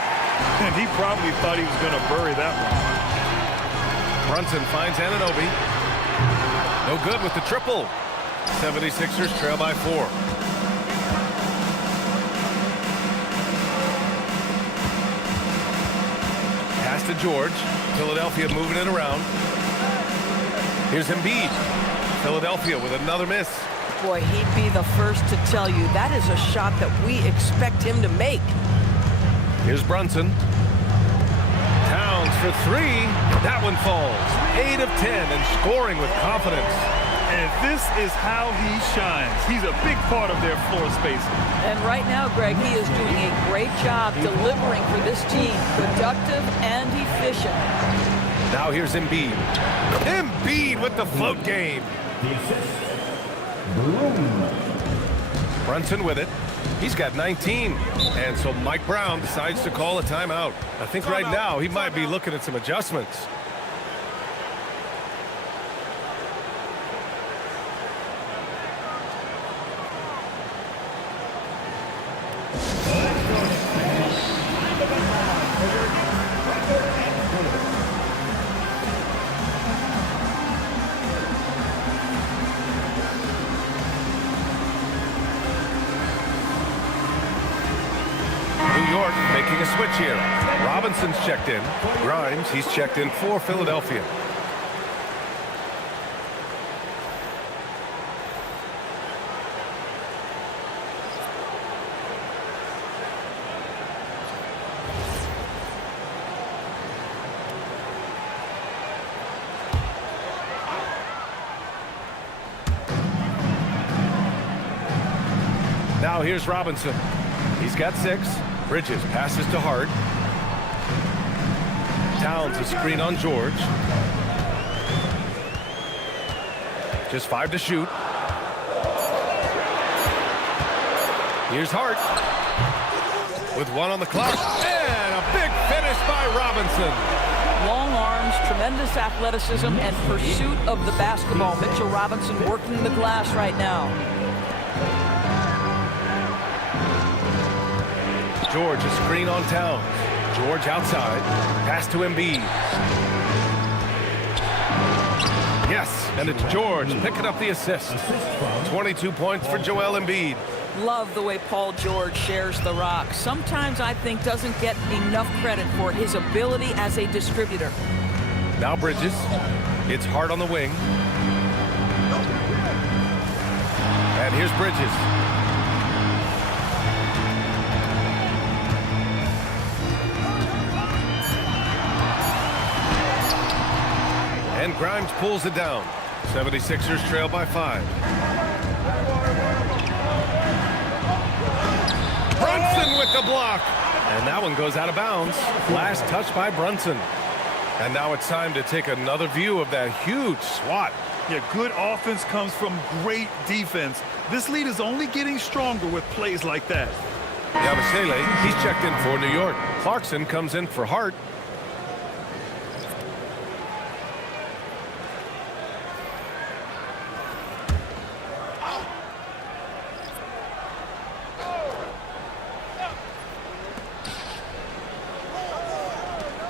And he probably thought he was going to bury that one. Brunson finds Anunoby. No good with the triple. 76ers trail by 4. Pass to George. Philadelphia moving it around. Here's Embiid. Philadelphia with another miss. Boy, he'd be the first to tell you that is a shot that we expect him to make. Here's Brunson. Towns for 3. That one falls. 8 of 10 and scoring with confidence. And this is how he shines. He's a big part of their floor spacing. And right now, Greg, he is doing a great job delivering for this team. Productive and efficient. Now here's Embiid. Embiid with the float game. The assist. Broom. Brunson with it. He's got 19. And so Mike Brown decides to call a timeout. I think right now he might be looking at some adjustments. Making a switch here. Robinson's checked in. Grimes, he's checked in for Philadelphia. Now here's Robinson. He's got 6. Bridges passes to Hart. Towns a screen on George. Just 5 to shoot. Here's Hart. With 1 on the clock. And a big finish by Robinson. Long arms, tremendous athleticism, and pursuit of the basketball. Mitchell Robinson working the glass right now. George a screen on Towns. George outside. Pass to Embiid. Yes, and it's George picking up the assist. 22 points for Joel Embiid. Love the way Paul George shares the rock. Sometimes I think doesn't get enough credit for his ability as a distributor. Now Bridges. It's Hart on the wing. And here's Bridges. And Grimes pulls it down. 76ers trail by 5. Brunson with the block. And that one goes out of bounds. Last touch by Brunson. And now it's time to take another view of that huge swat. Yeah, good offense comes from great defense. This lead is only getting stronger with plays like that. Yabusele, he's checked in for New York. Clarkson comes in for Hart.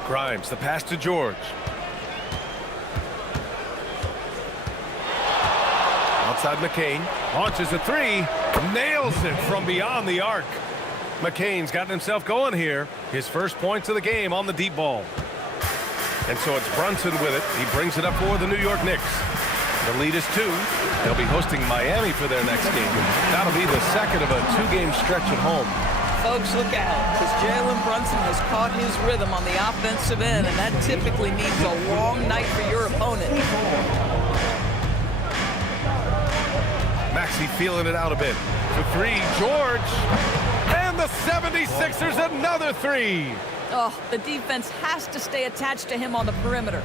Grimes, the pass to George. Outside McCain, launches a 3, nails it from beyond the arc. McCain's gotten himself going here. His first points of the game on the deep ball. And so it's Brunson with it. He brings it up for the New York Knicks. The lead is 2. They'll be hosting Miami for their next game. That'll be the second of a 2-game stretch at home. Folks, look out, because Jalen Brunson has caught his rhythm on the offensive end, and that typically means a long night for your opponent. Maxey feeling it out a bit. For 3, George. And the 76ers another 3. Oh, the defense has to stay attached to him on the perimeter.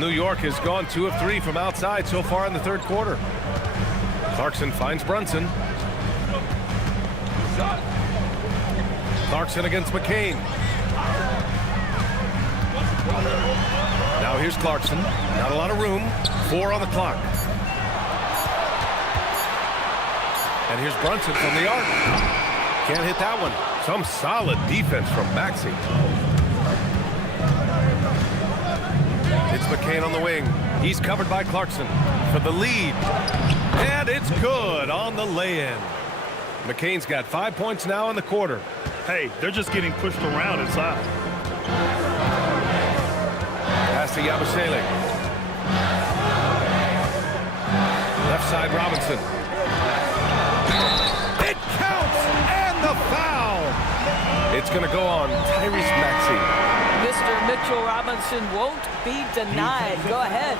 New York has gone 2 of 3 from outside so far in the third quarter. Clarkson finds Brunson. Clarkson against McCain. Now here's Clarkson. Not a lot of room. 4 on the clock. And here's Brunson from the arc. Can't hit that one. Some solid defense from Maxey. It's McCain on the wing. He's covered by Clarkson for the lead. And it's good on the lay-in. McCain's got 5 points now in the quarter. Hey, they're just getting pushed around inside. Pass to Yabusele. Left side, Robinson. It counts, and the foul. It's going to go on Tyrese Maxey. Mr. Mitchell Robinson won't be denied. Go ahead.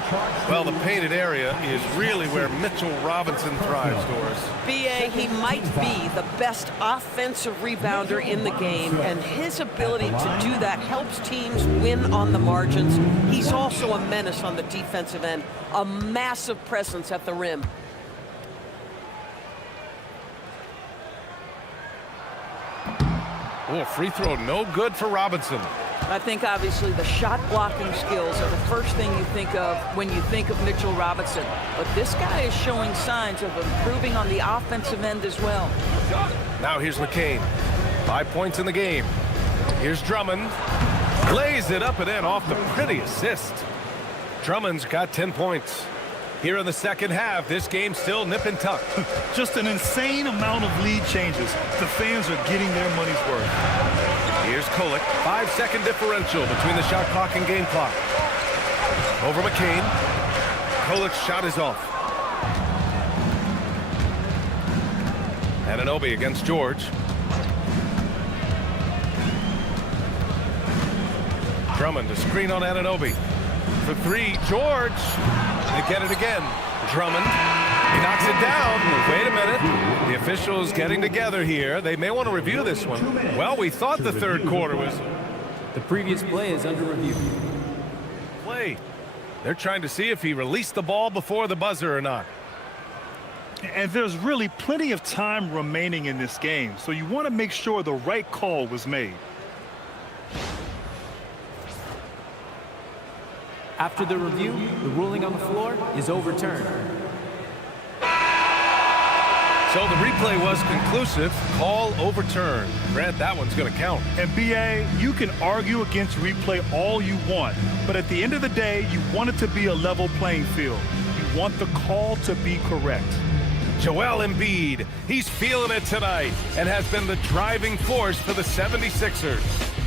Well, the painted area is really where Mitchell Robinson thrives, Doris. B.A., he might be the best offensive rebounder in the game, and his ability to do that helps teams win on the margins. He's also a menace on the defensive end, a massive presence at the rim. Oh, free throw no good for Robinson. I think obviously the shot blocking skills are the first thing you think of when you think of Mitchell Robinson. But this guy is showing signs of improving on the offensive end as well. Now here's McCain. 5 points in the game. Here's Drummond. Lays it up and in off the pretty assist. Drummond's got 10 points. Here in the second half, this game's still nip and tuck. Just an insane amount of lead changes. The fans are getting their money's worth. Here's Kolek. 5-second differential between the shot clock and game clock. Over McCain. Kolek's shot is off. Anunoby against George. Drummond, a screen on Anunoby. For 3, George. They get it again. Drummond. He knocks it down. Wait a minute. The officials getting together here. They may want to review this one. Well, we thought the third quarter was... The previous play is under review. Play. They're trying to see if he released the ball before the buzzer or not. And there's really plenty of time remaining in this game, so you want to make sure the right call was made. After the review, the ruling on the floor is overturned. So the replay was conclusive. Call overturned. Grant, that one's going to count. And BA, you can argue against replay all you want, but at the end of the day, you want it to be a level playing field. You want the call to be correct. Joel Embiid, he's feeling it tonight and has been the driving force for the 76ers.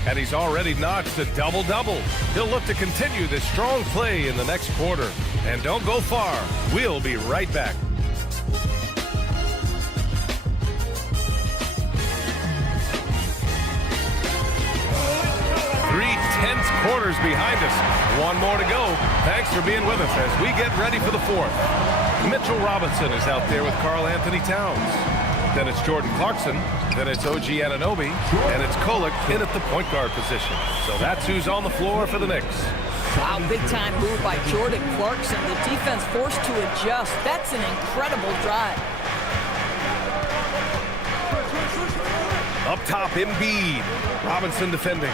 And he's already notched a double-double. He'll look to continue this strong play in the next quarter. And don't go far. We'll be right back. 3 tense quarters behind us. One more to go. Thanks for being with us as we get ready for the fourth. Mitchell Robinson is out there with Karl Anthony Towns. Then it's Jordan Clarkson. Then it's OG Anunoby. And it's Kolek in at the point guard position. So that's who's on the floor for the Knicks. Wow, big-time move by Jordan Clarkson. The defense forced to adjust. That's an incredible drive. Up top, Embiid. Robinson defending.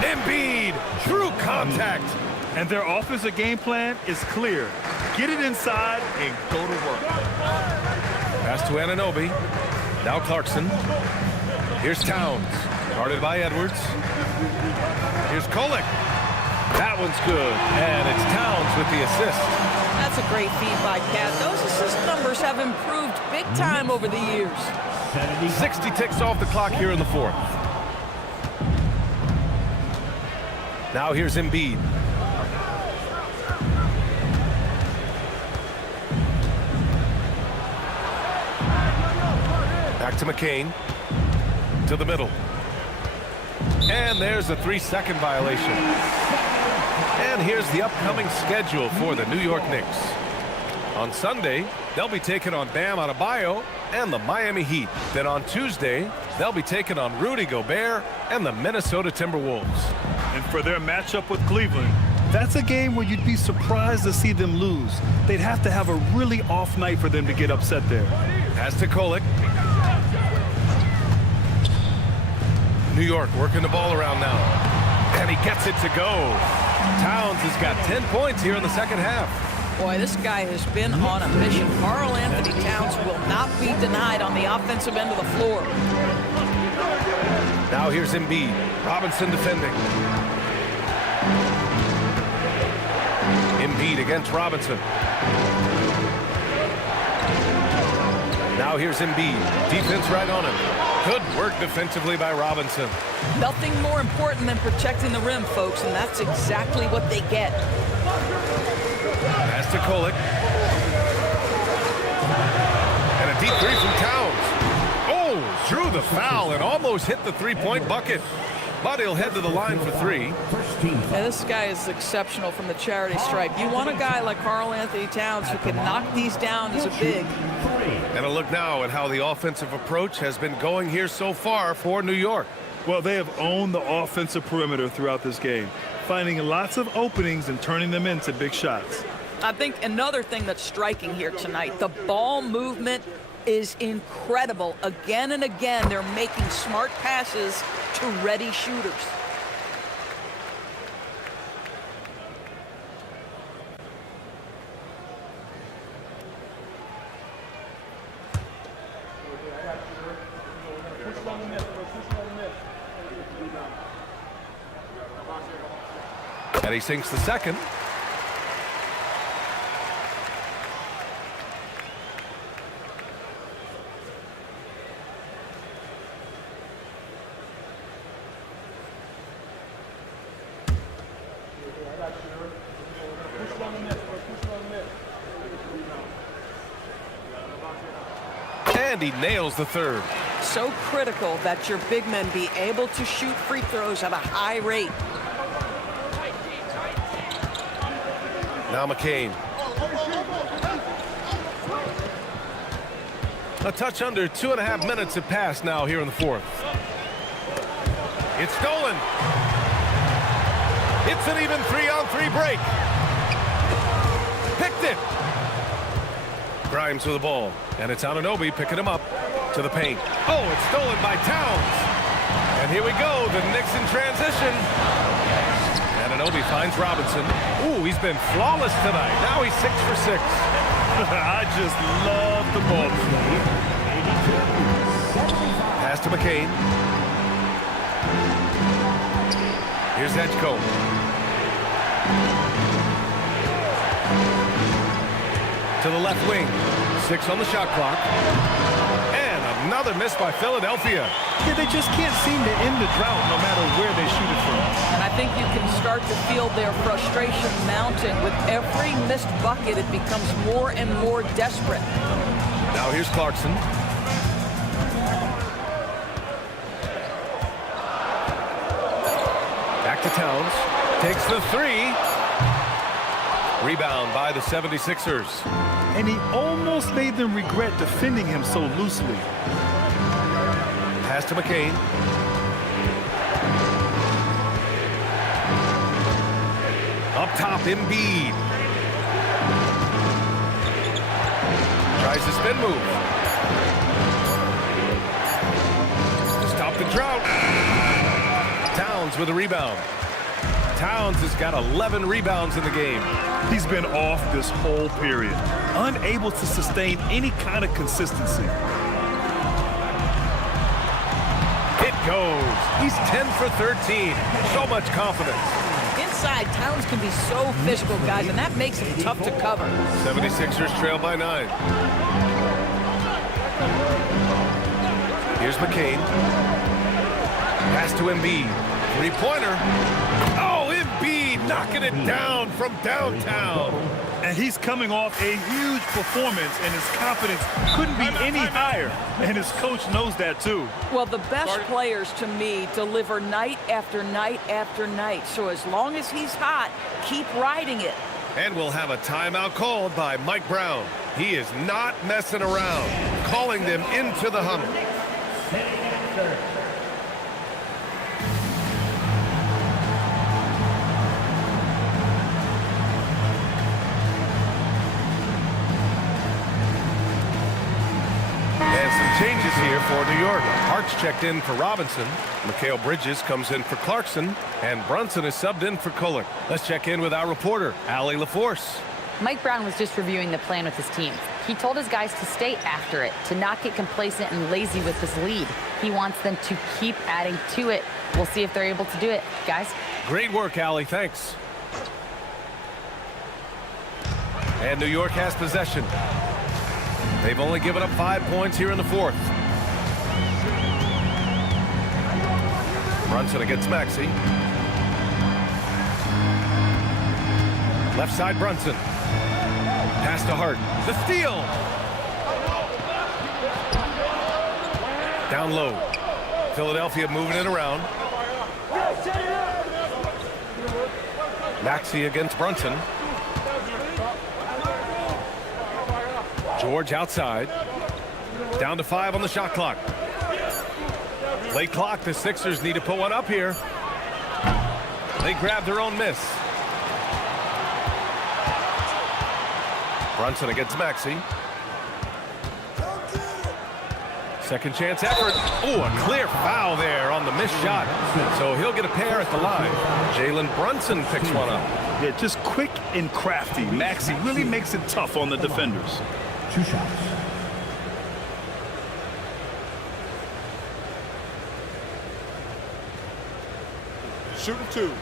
Embiid, true contact. And their offensive game plan is clear. Get it inside and go to work. Pass to Anunoby. Now Clarkson. Here's Towns. Guarded by Edwards. Here's Kolek. That one's good. And it's Towns with the assist. That's a great feed by Cat. Those assist numbers have improved big time over the years. 60 ticks off the clock here in the fourth. Now here's Embiid. Back to McCain. To the middle. And there's a 3-second violation. And here's the upcoming schedule for the New York Knicks. On Sunday, they'll be taking on Bam Adebayo and the Miami Heat. Then on Tuesday, they'll be taking on Rudy Gobert and the Minnesota Timberwolves. And for their matchup with Cleveland, that's a game where you'd be surprised to see them lose. They'd have to have a really off night for them to get upset there. Pass to Kolek. New York working the ball around now. And he gets it to go. Towns has got 10 points here in the second half. Boy, this guy has been on a mission. Karl Anthony Towns will not be denied on the offensive end of the floor. Now here's Embiid. Robinson defending. Embiid against Robinson. Now here's Embiid. Defense right on him. Good work defensively by Robinson. Nothing more important than protecting the rim, folks, and that's exactly what they get. Pass to Kolek. And a deep three from Towns. Oh, drew the foul and almost hit the three-point bucket. But he'll head to the line for three. Yeah, this guy is exceptional from the charity stripe. You want a guy like Karl Anthony Towns who can knock these down as a big. And a look now at how the offensive approach has been going here so far for New York. Well, they have owned the offensive perimeter throughout this game, finding lots of openings and turning them into big shots. I think another thing that's striking here tonight, the ball movement is incredible. Again and again, they're making smart passes to ready shooters. And he sinks the second. And he nails the third. So critical that your big men be able to shoot free throws at a high rate. Now McCain. A touch under 2.5 minutes have passed now here in the fourth. It's stolen. It's an even 3-on-3 break. Picked it. Grimes with the ball, and it's Anunoby picking him up to the paint. Oh, it's stolen by Towns. And here we go, the Knicks in transition. Anunoby finds Robinson. Ooh, he's been flawless tonight. Now he's 6 for 6. I just love the ball. Pass to McCain. Here's Edgecombe. To the left wing. 6 on the shot clock. And another miss by Philadelphia. Yeah, they just can't seem to end the drought no matter where they shoot it from. And I think you can start to feel their frustration mounting. With every missed bucket, it becomes more and more desperate. Now here's Clarkson. Back to Towns. Takes the 3. Rebound by the 76ers. And he almost made them regret defending him so loosely. Pass to McCain. Up top, Embiid. Tries the spin move. Stop the drought. Towns with a rebound. Towns has got 11 rebounds in the game. He's been off this whole period, unable to sustain any kind of consistency. It goes. He's 10 for 13. So much confidence. Inside, Towns can be so physical, guys, and that makes him tough to cover. 76ers trail by 9. Here's McCain. Pass to Embiid. 3-pointer. Oh, Embiid knocking it down from downtown. And he's coming off a huge performance, and his confidence couldn't be any higher. And his coach knows that, too. Well, the best players, to me, deliver night after night after night. So as long as he's hot, keep riding it. And we'll have a timeout called by Mike Brown. He is not messing around, calling them into the huddle. Changes here for New York. Hart's checked in for Robinson. Mikal Bridges comes in for Clarkson. And Brunson is subbed in for Kulik. Let's check in with our reporter, Allie LaForce. Mike Brown was just reviewing the plan with his team. He told his guys to stay after it, to not get complacent and lazy with this lead. He wants them to keep adding to it. We'll see if they're able to do it. Guys? Great work, Allie. Thanks. And New York has possession. They've only given up 5 points here in the fourth. Brunson against Maxey. Left side Brunson. Pass to Hart. The steal. Down low. Philadelphia moving it around. Maxey against Brunson. George outside. Down to 5 on the shot clock. Late clock. The Sixers need to put one up here. They grab their own miss. Brunson against Maxey. Second chance effort. Ooh, a clear foul there on the missed shot. So he'll get a pair at the line. Jalen Brunson picks one up. Yeah, just quick and crafty. Maxey really makes it tough on the defenders. 2 shots. Shooting 2.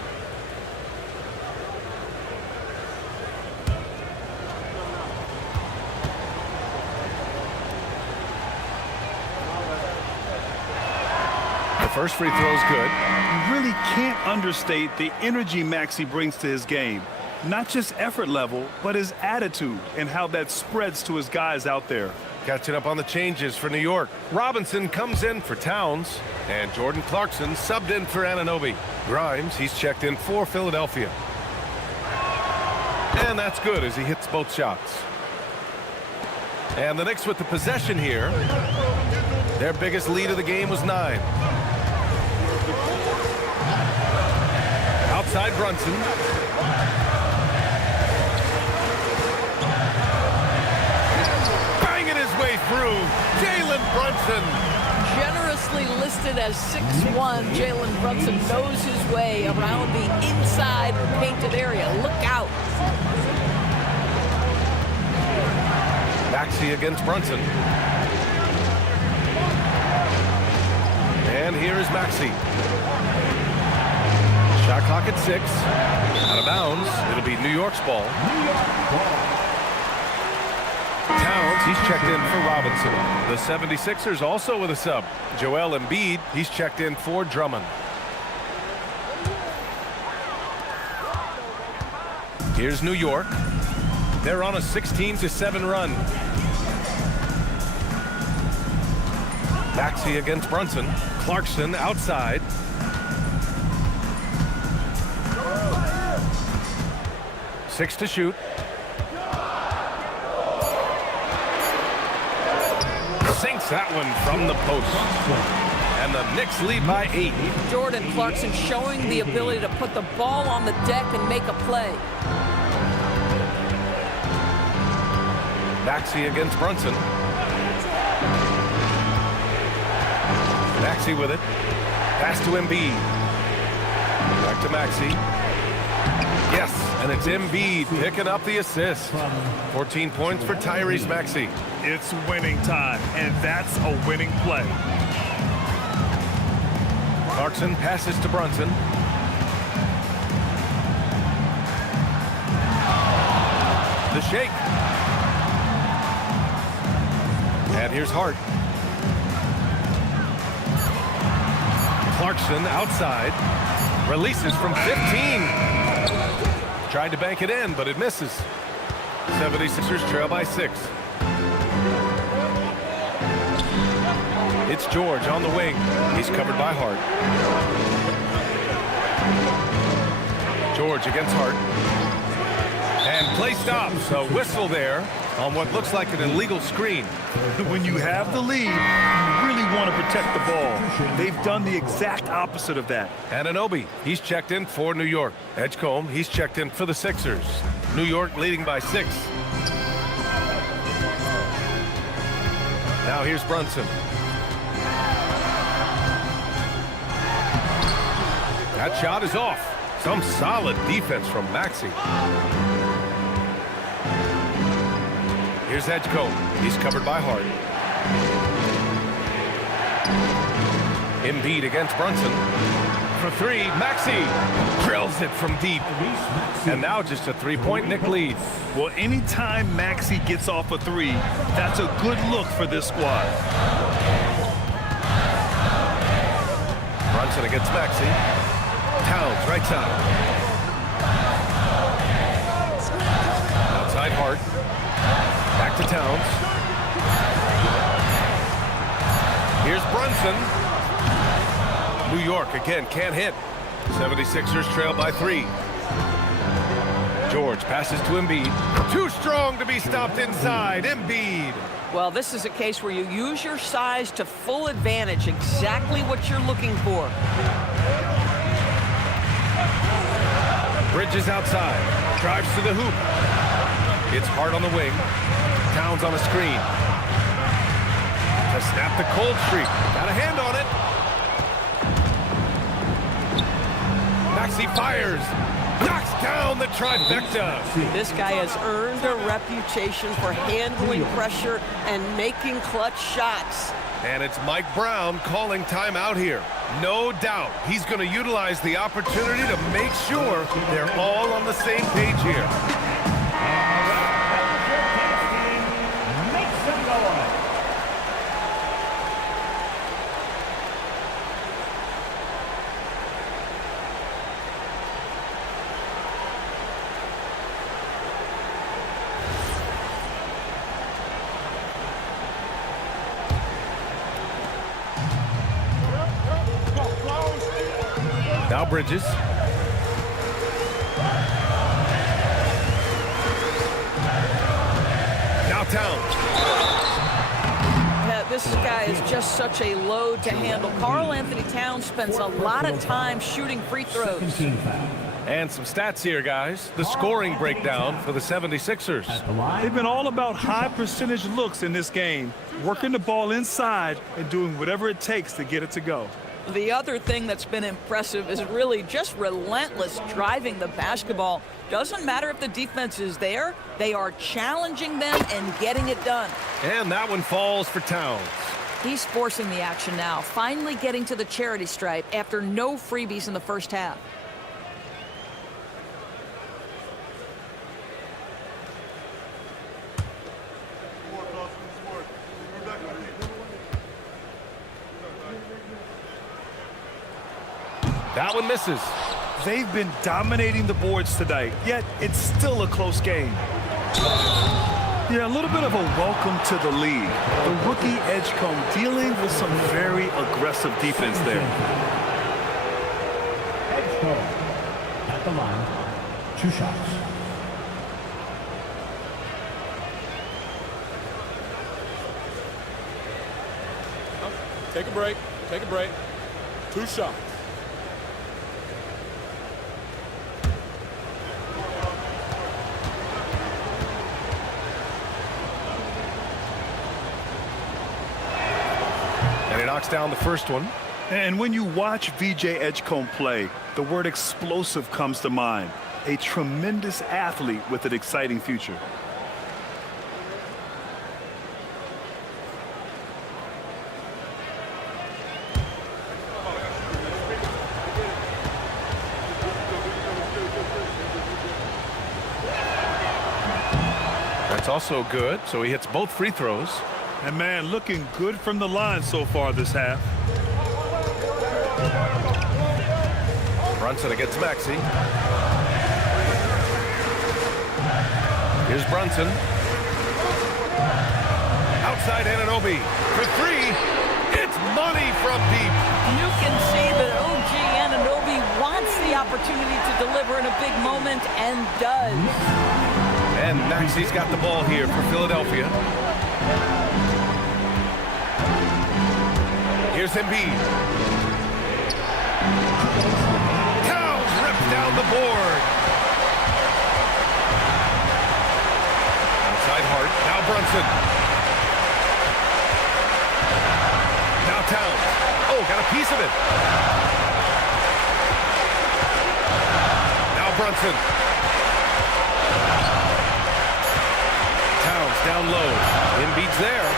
The first free throw is good. You really can't understate the energy Maxey brings to his game. Not just effort level, but his attitude and how that spreads to his guys out there. Catching up on the changes for New York. Robinson comes in for Towns, and Jordan Clarkson subbed in for Anunoby. Grimes, he's checked in for Philadelphia. And that's good as he hits both shots. And the Knicks with the possession here. Their biggest lead of the game was 9. Outside Brunson. Banging his way through. Jalen Brunson. Generously listed as 6'1", Jalen Brunson knows his way around the inside painted area. Look out. Maxey against Brunson. And here is Maxey. Shot clock at 6. Out of bounds. It'll be New York's ball. Towns, he's checked in for Robinson. The 76ers also with a sub. Joel Embiid, he's checked in for Drummond. Here's New York. They're on a 16-7 run. Maxey against Brunson. Clarkson outside. Six to shoot. Sinks that one from the post. And the Knicks lead by 8. Jordan Clarkson showing the ability to put the ball on the deck and make a play. Maxey against Brunson. Maxey with it. Pass to Embiid. Back to Maxey. Yes, and it's Embiid picking up the assist. 14 points for Tyrese Maxey. It's winning time, and that's a winning play. Clarkson passes to Brunson. The shake. And here's Hart. Clarkson outside. Releases from 15. Tried to bank it in, but it misses. 76ers trail by 6. It's George on the wing. He's covered by Hart. George against Hart. And play stops. A whistle there on what looks like an illegal screen. When you have the lead, you really want to protect the ball. They've done the exact opposite of that. Anunoby, he's checked in for New York. Edgecombe, he's checked in for the Sixers. New York leading by 6. Now here's Brunson. That shot is off. Some solid defense from Maxey. Here's Edgecombe. He's covered by Hart. Embiid against Brunson. For 3, Maxey drills it from deep. And now just a 3-point Knick lead. Well, anytime Maxey gets off a 3, that's a good look for this squad. Brunson against Maxey. Towns, right side. Outside Hart. Back to Towns. Here's Brunson. New York again can't hit. 76ers trail by 3. George passes to Embiid. Too strong to be stopped inside. Embiid. Well, this is a case where you use your size to full advantage. Exactly what you're looking for. Bridges outside. Drives to the hoop. It's Hart on the wing. Towns on a screen. To snap the cold streak. Got a hand on it. Maxey fires. Knocks down the trifecta. This guy has earned a reputation for handling pressure and making clutch shots. And it's Mike Brown calling timeout here. No doubt he's going to utilize the opportunity to make sure they're all on the same page here. Makes them go on. Now Bridges. Towns. Yeah, this guy is just such a load to handle. Karl Anthony Towns spends a lot of time shooting free throws. 17 foul. And some stats here, guys. The scoring breakdown for the 76ers. At the line. They've been all about high percentage looks in this game, working the ball inside and doing whatever it takes to get it to go. The other thing that's been impressive is really just relentless driving the basketball. Doesn't matter if the defense is there, they are challenging them and getting it done. And that one falls for Towns. He's forcing the action now, finally getting to the charity stripe after no freebies in the first half. That one misses. They've been dominating the boards tonight, yet it's still a close game. Yeah, a little bit of a welcome to the league. The rookie Edgecombe dealing with some very aggressive defense there. Edgecombe at the line. 2 shots. Take a break. Take a break. 2 shots. And he knocks down the first one. And when you watch VJ Edgecombe play, the word explosive comes to mind. A tremendous athlete with an exciting future. That's also good, so he hits both free throws. And man, looking good from the line so far this half. Brunson against Maxey. Here's Brunson. Outside Anunoby for 3. It's money from deep. You can see that OG Anunoby wants the opportunity to deliver in a big moment and does. And Maxey's got the ball here for Philadelphia. Here's Embiid. Towns rips down the board. Outside Hart. Now Brunson. Now Towns. Oh, got a piece of it. Now Brunson. Towns down low. Embiid's there.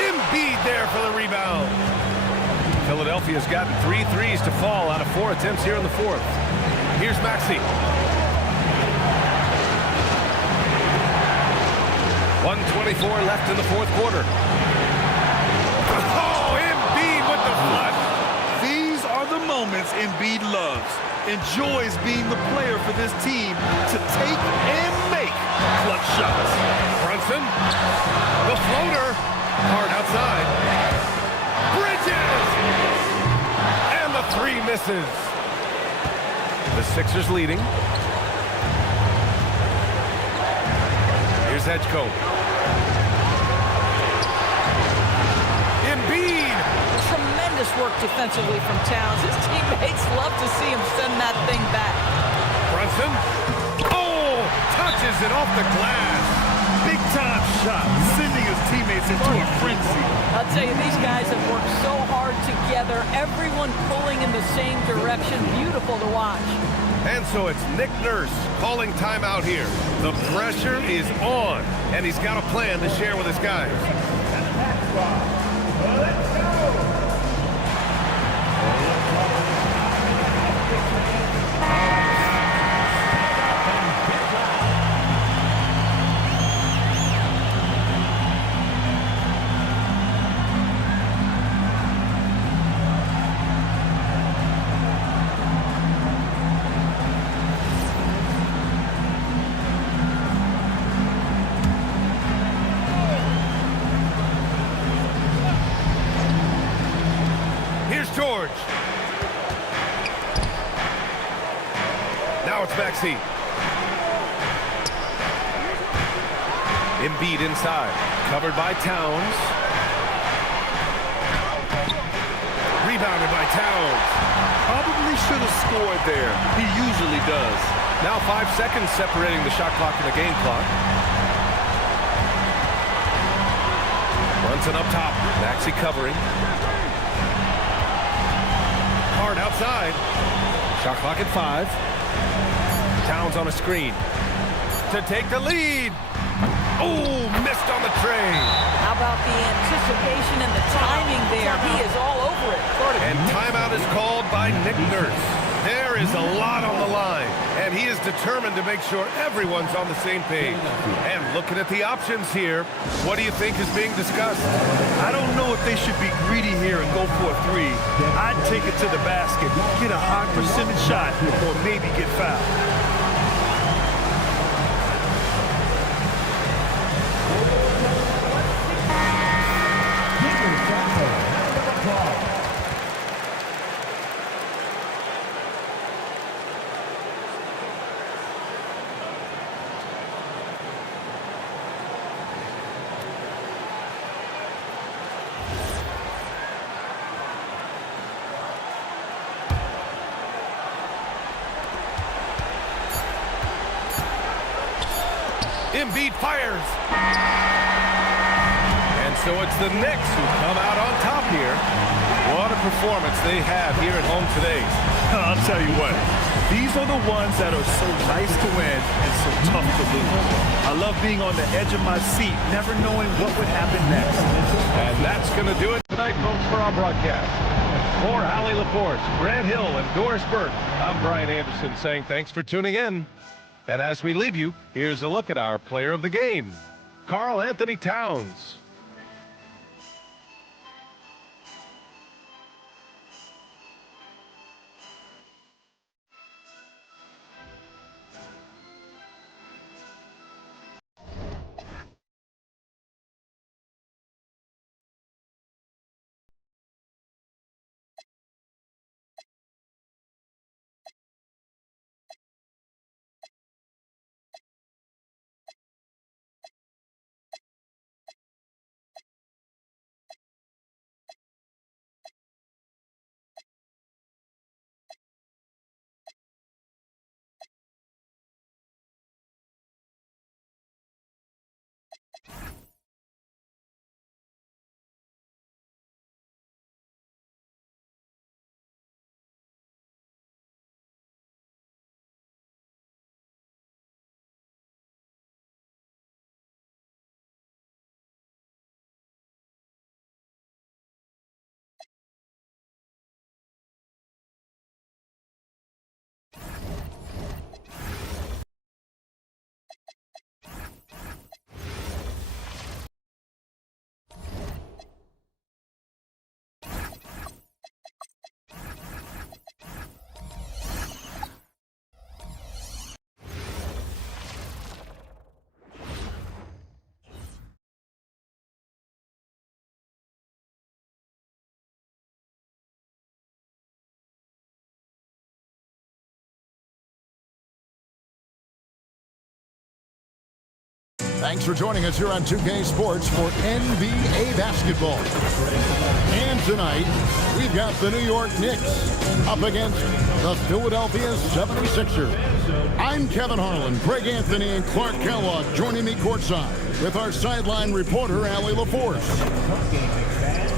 Embiid there for the rebound. Philadelphia's gotten 3 threes to fall out of 4 attempts here in the fourth. Here's Maxey. 1:24 left in the fourth quarter. Oh, Embiid with the flush. These are the moments Embiid loves. Enjoys being the player for this team to take and make clutch shots. Brunson. The floater. Hard outside. Bridges! And the 3 misses. The Sixers leading. Here's Edgecombe. Embiid! Tremendous work defensively from Towns. His teammates love to see him send that thing back. Brunson. Oh! Touches it off the glass. Big time shot, sending his teammates into a frenzy. I'll tell you, these guys have worked so hard together. Everyone pulling in the same direction. Beautiful to watch. And so it's Nick Nurse calling timeout here. The pressure is on, and he's got a plan to share with his guys. Let's go. George. Now it's Maxey. Embiid inside. Covered by Towns. Rebounded by Towns. Probably should have scored there. He usually does. Now 5 seconds separating the shot clock and the game clock. Brunson up top. Maxey covering. Hard outside. Shot clock at 5. Towns on a screen to take the lead. Oh, missed on the tray. How about the anticipation and the timing there? He is all over it. And timeout is called by Nick Nurse. There is a lot on the line, and he is determined to make sure everyone's on the same page. And looking at the options here, what do you think is being discussed? I don't know if they should be greedy here and go for a 3. I'd take it to the basket, get a high percentage shot, or maybe get fouled. Embiid fires. And so it's the Knicks who come out on top here. What a performance they have here at home today. I'll tell you what, these are the ones that are so nice to win and so tough to lose. I love being on the edge of my seat, never knowing what would happen next. And that's going to do it tonight, folks, for our broadcast. For Allie LaForce, Grant Hill, and Doris Burke, I'm Brian Anderson saying thanks for tuning in. And as we leave you, here's a look at our player of the game, Karl Anthony Towns. Thanks for joining us here on 2K Sports for NBA basketball. And tonight, we've got the New York Knicks up against the Philadelphia 76ers. I'm Kevin Harlan, Greg Anthony, and Clark Kellogg joining me courtside with our sideline reporter, Allie LaForce.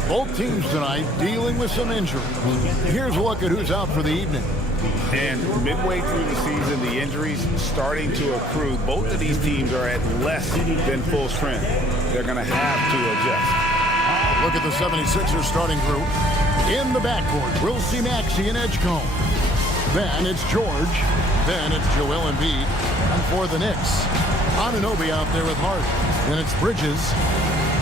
Both teams tonight dealing with some injuries. Here's a look at who's out for the evening. And midway through the season, the injuries starting to accrue. Both of these teams are at less than full strength. They're going to have to adjust. Look at the 76ers starting group. In the backcourt, we'll see Maxey and Edgecombe. Then it's George. Then it's Joel Embiid. And for the Knicks, Anunoby out there with Hart. Then it's Bridges.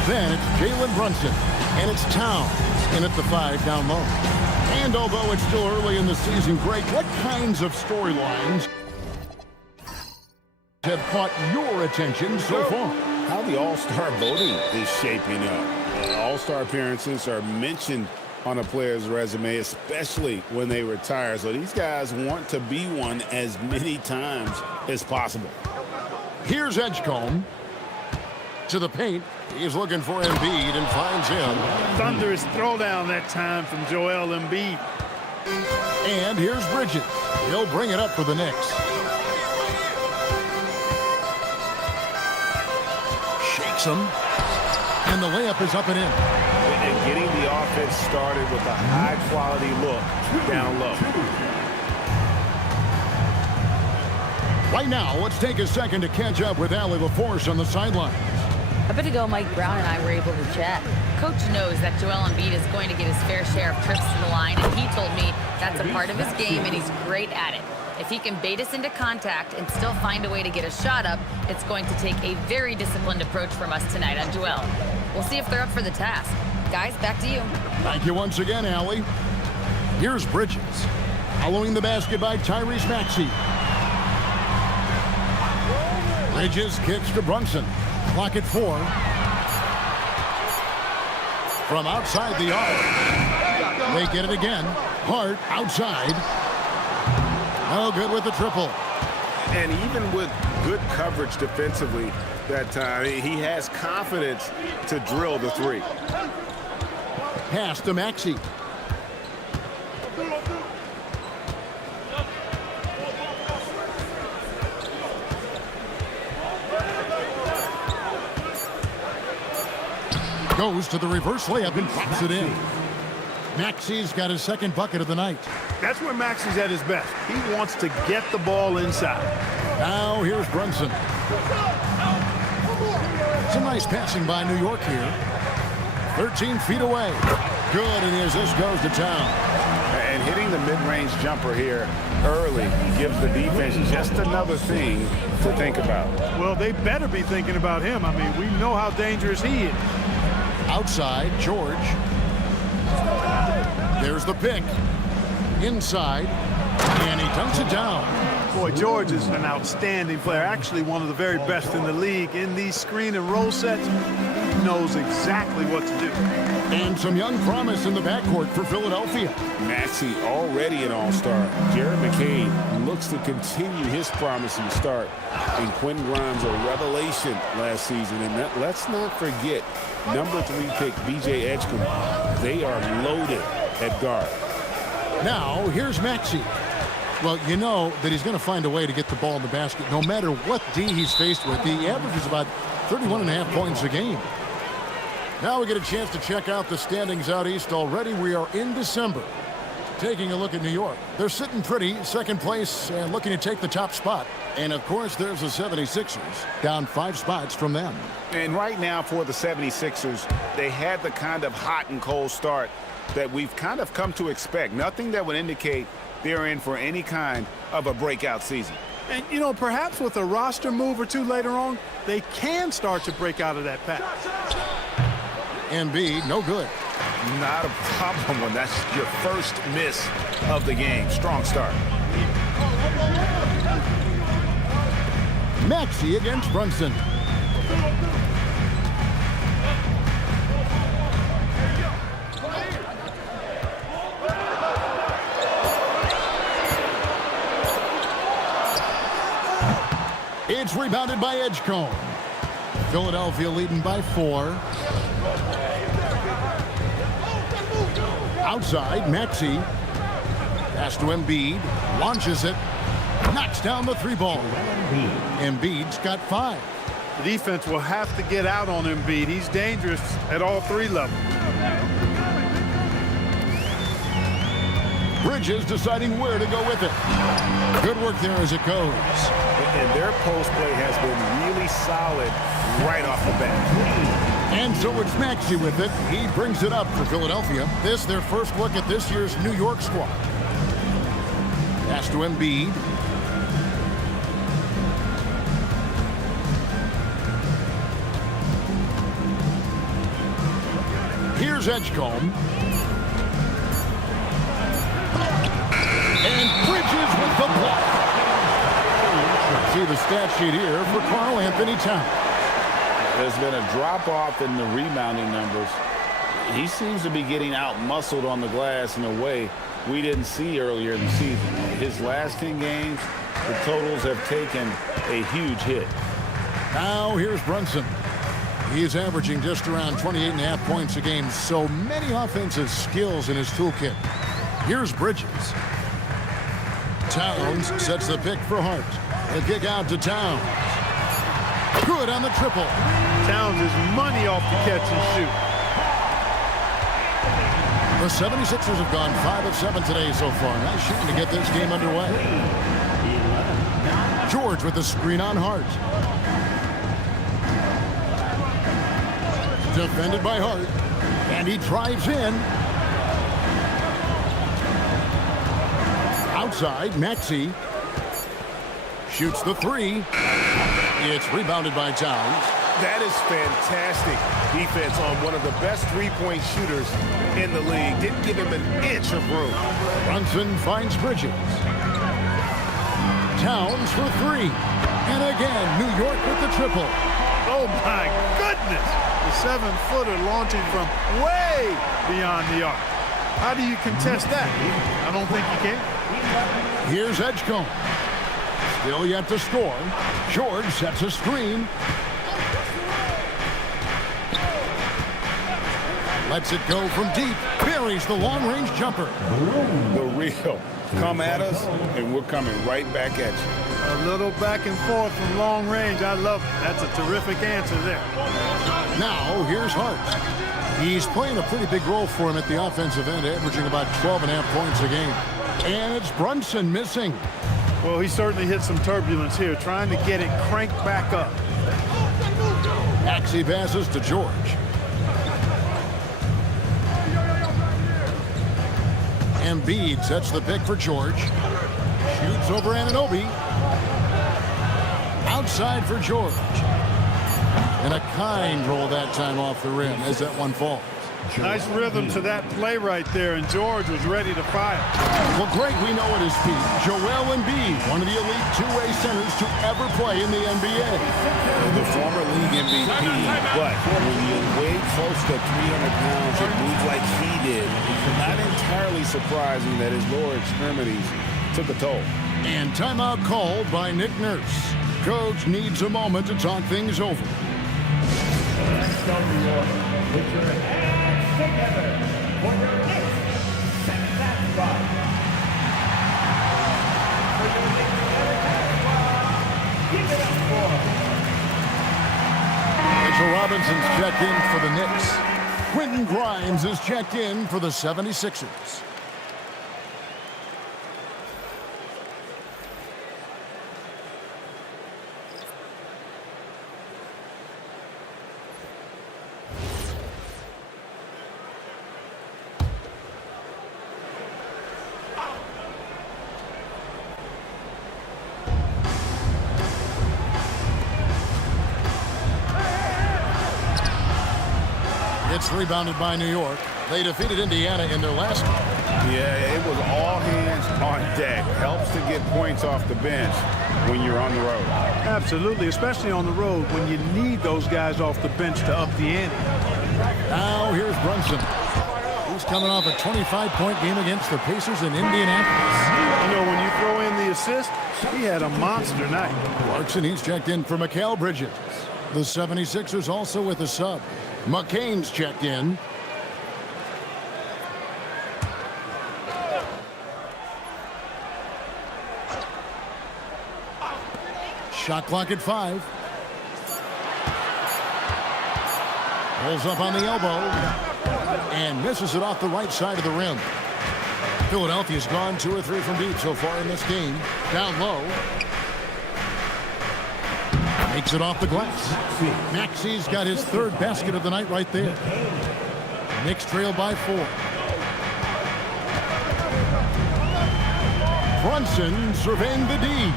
Then it's Jalen Brunson. And it's Towns in at the 5 down low. And although it's still early in the season, Greg, what kinds of storylines have caught your attention so far? How the All-Star voting is shaping up. All-Star appearances are mentioned on a player's resume, especially when they retire. So these guys want to be one as many times as possible. Here's Edgecombe. To the paint. He's looking for Embiid and finds him. Thunderous throwdown that time from Joel Embiid. And here's Bridges. He'll bring it up for the Knicks. Shakes him. And the layup is up and in. And getting the offense started with a high-quality look down low. Right now, let's take a second to catch up with Allie LaForce on the sidelines. A bit ago, Mike Brown and I were able to chat. Coach knows that Joel Embiid is going to get his fair share of trips to the line, and he told me that's a part of his game, and he's great at it. If he can bait us into contact and still find a way to get a shot up, it's going to take a very disciplined approach from us tonight on Joel. We'll see if they're up for the task. Guys, back to you. Thank you once again, Allie. Here's Bridges. Following the basket by Tyrese Maxey. Bridges kicks to Brunson. Clock at 4. From outside the arc. They get it again. Hart outside. No good with the triple. And even with good coverage defensively that time, he has confidence to drill the three. Pass to Maxey. Goes to the reverse layup and pops it in. Maxey's got his second bucket of the night. That's where Maxey's at his best. He wants to get the ball inside. Now here's Brunson. Some nice passing by New York here. 13 feet away. Good, and the assist goes to town. And hitting the mid-range jumper here early gives the defense just another thing to think about. Well, they better be thinking about him. I mean, we know how dangerous he is. Outside, George. There's the pick. Inside, and he dunks it down. Boy, George is an outstanding player, actually one of the very best in the league. In these screen and roll sets, he knows exactly what to do. And some young promise in the backcourt for Philadelphia. Maxey already an all-star. Jared McCain looks to continue his promising start. And Quentin Grimes, a revelation last season. And let's not forget, number 3 pick B.J. Edgecombe. They are loaded at guard. Now, here's Maxey. Well, you know that he's going to find a way to get the ball in the basket no matter what D he's faced with. He averages about 31.5 points a game. Now we get a chance to check out the standings out east already. We are in December. Taking a look at New York. They're sitting pretty, second place, and looking to take the top spot. And, of course, there's the 76ers, down 5 spots from them. And right now for the 76ers, they had the kind of hot and cold start that we've kind of come to expect. Nothing that would indicate they're in for any kind of a breakout season. And, you know, perhaps with a roster move or two later on, they can start to break out of that path. Embiid, no good. Not a problem when that's your first miss of the game. Strong start. Maxey against Brunson. It's rebounded by Edgecombe. Philadelphia leading by 4. Outside, Maxey. Pass to Embiid. Launches it. Knocks down the 3-ball. Embiid's got 5. The defense will have to get out on Embiid. He's dangerous at all 3 levels. Bridges deciding where to go with it. Good work there as it goes. And their post play has been really solid right off the bat. And so it's Maxey with it. He brings it up for Philadelphia. This their first look at this year's New York squad. Pass to Embiid. Here's Edgecombe. And Bridges with the block. See the stat sheet here for Karl Anthony Towns. There's been a drop-off in the rebounding numbers. He seems to be getting out-muscled on the glass in a way we didn't see earlier in the season. His last 10 games, the totals have taken a huge hit. Now here's Brunson. He's averaging just around 28.5 points a game. So many offensive skills in his toolkit. Here's Bridges. Towns sets the pick for Hart. The kick out to Towns. Good on the triple. Towns is money off the catch and shoot. The 76ers have gone 5 of 7 today so far. Nice shooting to get this game underway. George with the screen on Hart. Defended by Hart. And he drives in. Outside, Maxey. Shoots the three. It's rebounded by Towns. That is fantastic defense on one of the best three-point shooters in the league. Didn't give him an inch of room. Brunson finds Bridges. Towns for three. And again, New York with the triple. Oh, my goodness. The 7-footer launching from way beyond the arc. How do you contest that? I don't think you can. Here's Edgecombe. Still yet to score. George sets a screen. Lets it go from deep. Buries the long-range jumper. The real. Come at us, and we're coming right back at you. A little back and forth from long range. I love it. That's a terrific answer there. Now, here's Hart. He's playing a pretty big role for him at the offensive end, averaging about 12.5 points a game. And it's Brunson missing. Well, he certainly hit some turbulence here, trying to get it cranked back up. Maxey passes to George. Embiid sets the pick for George. Shoots over Anunoby. Outside for George. And a kind roll that time off the rim as that one falls. Nice rhythm to that play right there, and George was ready to fire. Well, Greg, we know at his feet, Joel Embiid, one of the elite two-way centers to ever play in the NBA. The former league MVP, but when you weigh close to 300 pounds and move like he did, it's not entirely surprising that his lower extremities took a toll. And timeout called by Nick Nurse. Coach needs a moment to talk things over. Let's go, New York. Put your hands together for your next second half spot. For your next second half spot, give it up for. Mitchell Robinson's checked in for the Knicks. Quentin Grimes is checked in for the 76ers. It's rebounded by New York. They defeated Indiana in their last game. Yeah, it was all hands on deck. Helps to get points off the bench when you're on the road. Absolutely, especially on the road when you need those guys off the bench to up the ante. Now here's Brunson. He's coming off a 25-point game against the Pacers in Indianapolis. You know, when you throw in the assist, he had a monster night. Clarkson, he's checked in for Mikal Bridges. The 76ers also with a sub. McCain's checked in. Shot clock at 5. Pulls up on the elbow and misses it off the right side of the rim. Philadelphia's gone 2 or 3 from deep so far in this game. Down low. Makes it off the glass. Maxey's got his 3rd basket of the night right there. Knicks trail by 4. Brunson surveying the D.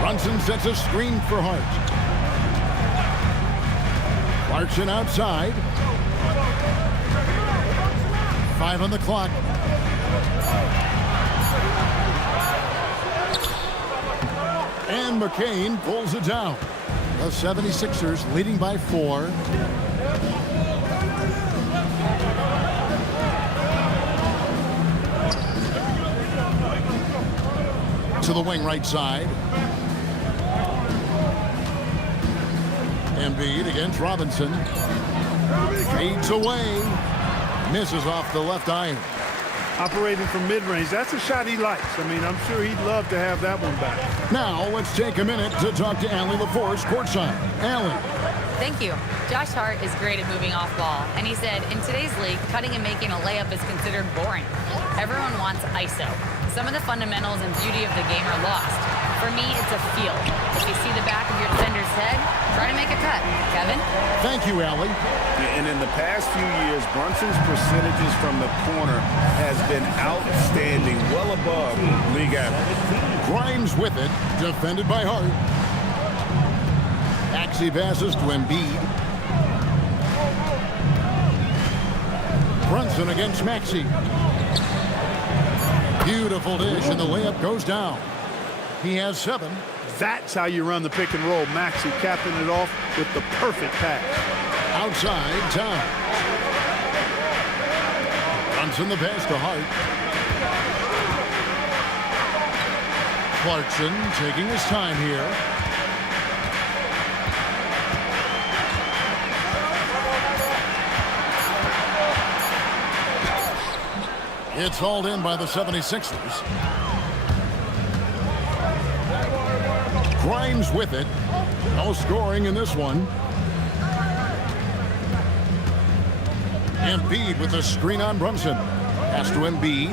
Brunson sets a screen for Hart. Clarkson outside. 5 on the clock. And McCain pulls it down. The 76ers leading by 4. To the wing right side. Embiid against Robinson. Fades away. Misses off the left iron. Operating from mid-range, that's a shot he likes. I mean, I'm sure he'd love to have that one back. Now let's take a minute to talk to Allie LaForce courtside. Allie. Thank you. Josh Hart is great at moving off ball, and he said, in today's league, cutting and making a layup is considered boring. Everyone wants ISO. Some of the fundamentals and beauty of the game are lost. For me, it's a feel. If you see the back of your defender's head, try to make a cut. Kevin? Thank you, Allie. And in the past few years, Brunson's percentages from the corner has been outstanding, well above league average. Grimes with it, defended by Hart. Maxey passes to Embiid. Brunson against Maxey. Beautiful dish, and the layup goes down. He has 7. That's how you run the pick and roll. Maxey capping it off with the perfect pass. Outside, Tom. Brunson the pass to Hart. Clarkson taking his time here. It's hauled in by the 76ers. Grimes with it. No scoring in this one. Embiid with the screen on Brunson. Pass to Embiid.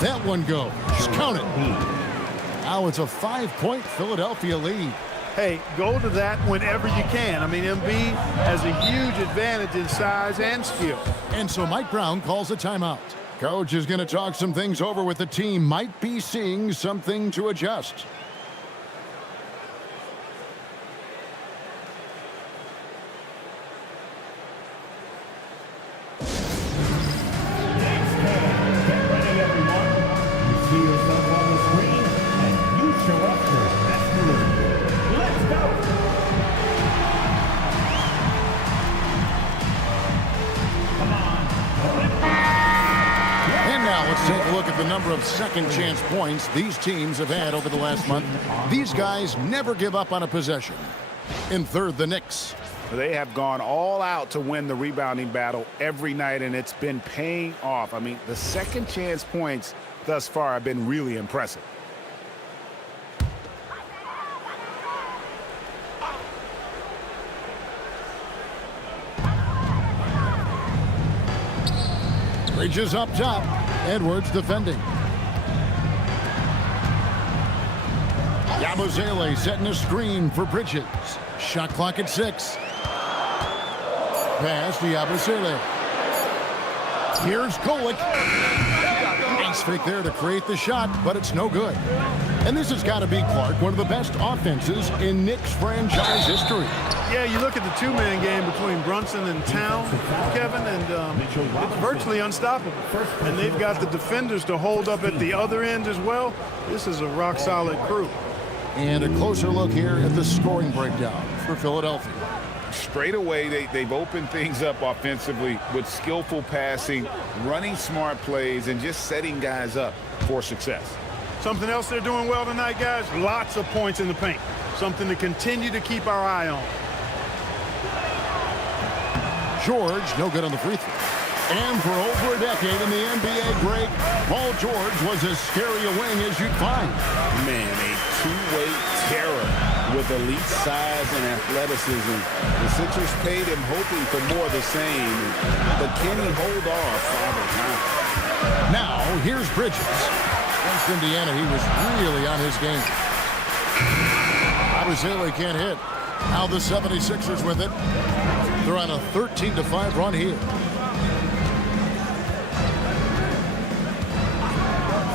That one goes. Count it. Now it's a 5-point Philadelphia lead. Hey, go to that whenever you can. I mean, Embiid has a huge advantage in size and skill. And so Mike Brown calls a timeout. Coach is going to talk some things over with the team. Might be seeing something to adjust. Get ready, everyone. You see yourself on the screen, and you show up your best move. Let's go. Come on. And now let's take a look at the number of second chance points these teams have had over the last month. These guys never give up on a possession. In third, the Knicks. They have gone all out to win the rebounding battle every night, and it's been paying off. I mean, the second chance points thus far have been really impressive. Bridges up top. Edwards defending. Yabusele setting a screen for Bridges. Shot clock at 6. Pass to Yabusele. Here's Golick. Nice fake there to create the shot, but it's no good. And this has got to be, Clark, one of the best offenses in Knicks franchise history. Yeah, you look at the two-man game between Brunson and Town, Kevin, and it's virtually unstoppable. And they've got the defenders to hold up at the other end as well. This is a rock-solid crew. And a closer look here at the scoring breakdown for Philadelphia. Straight away, they've opened things up offensively with skillful passing, running smart plays, and just setting guys up for success. Something else they're doing well tonight, guys, lots of points in the paint. Something to continue to keep our eye on. George, no good on the free throw. And for over a decade in the NBA break, Paul George was as scary a wing as you'd find. Man, a two-way terror with elite size and athleticism. The Sixers paid him hoping for more of the same. But can he hold off Father Time? Now, here's Bridges. Against Indiana, he was really on his game. Yabusele can't hit. Now the 76ers with it. They're on a 13-5 run here.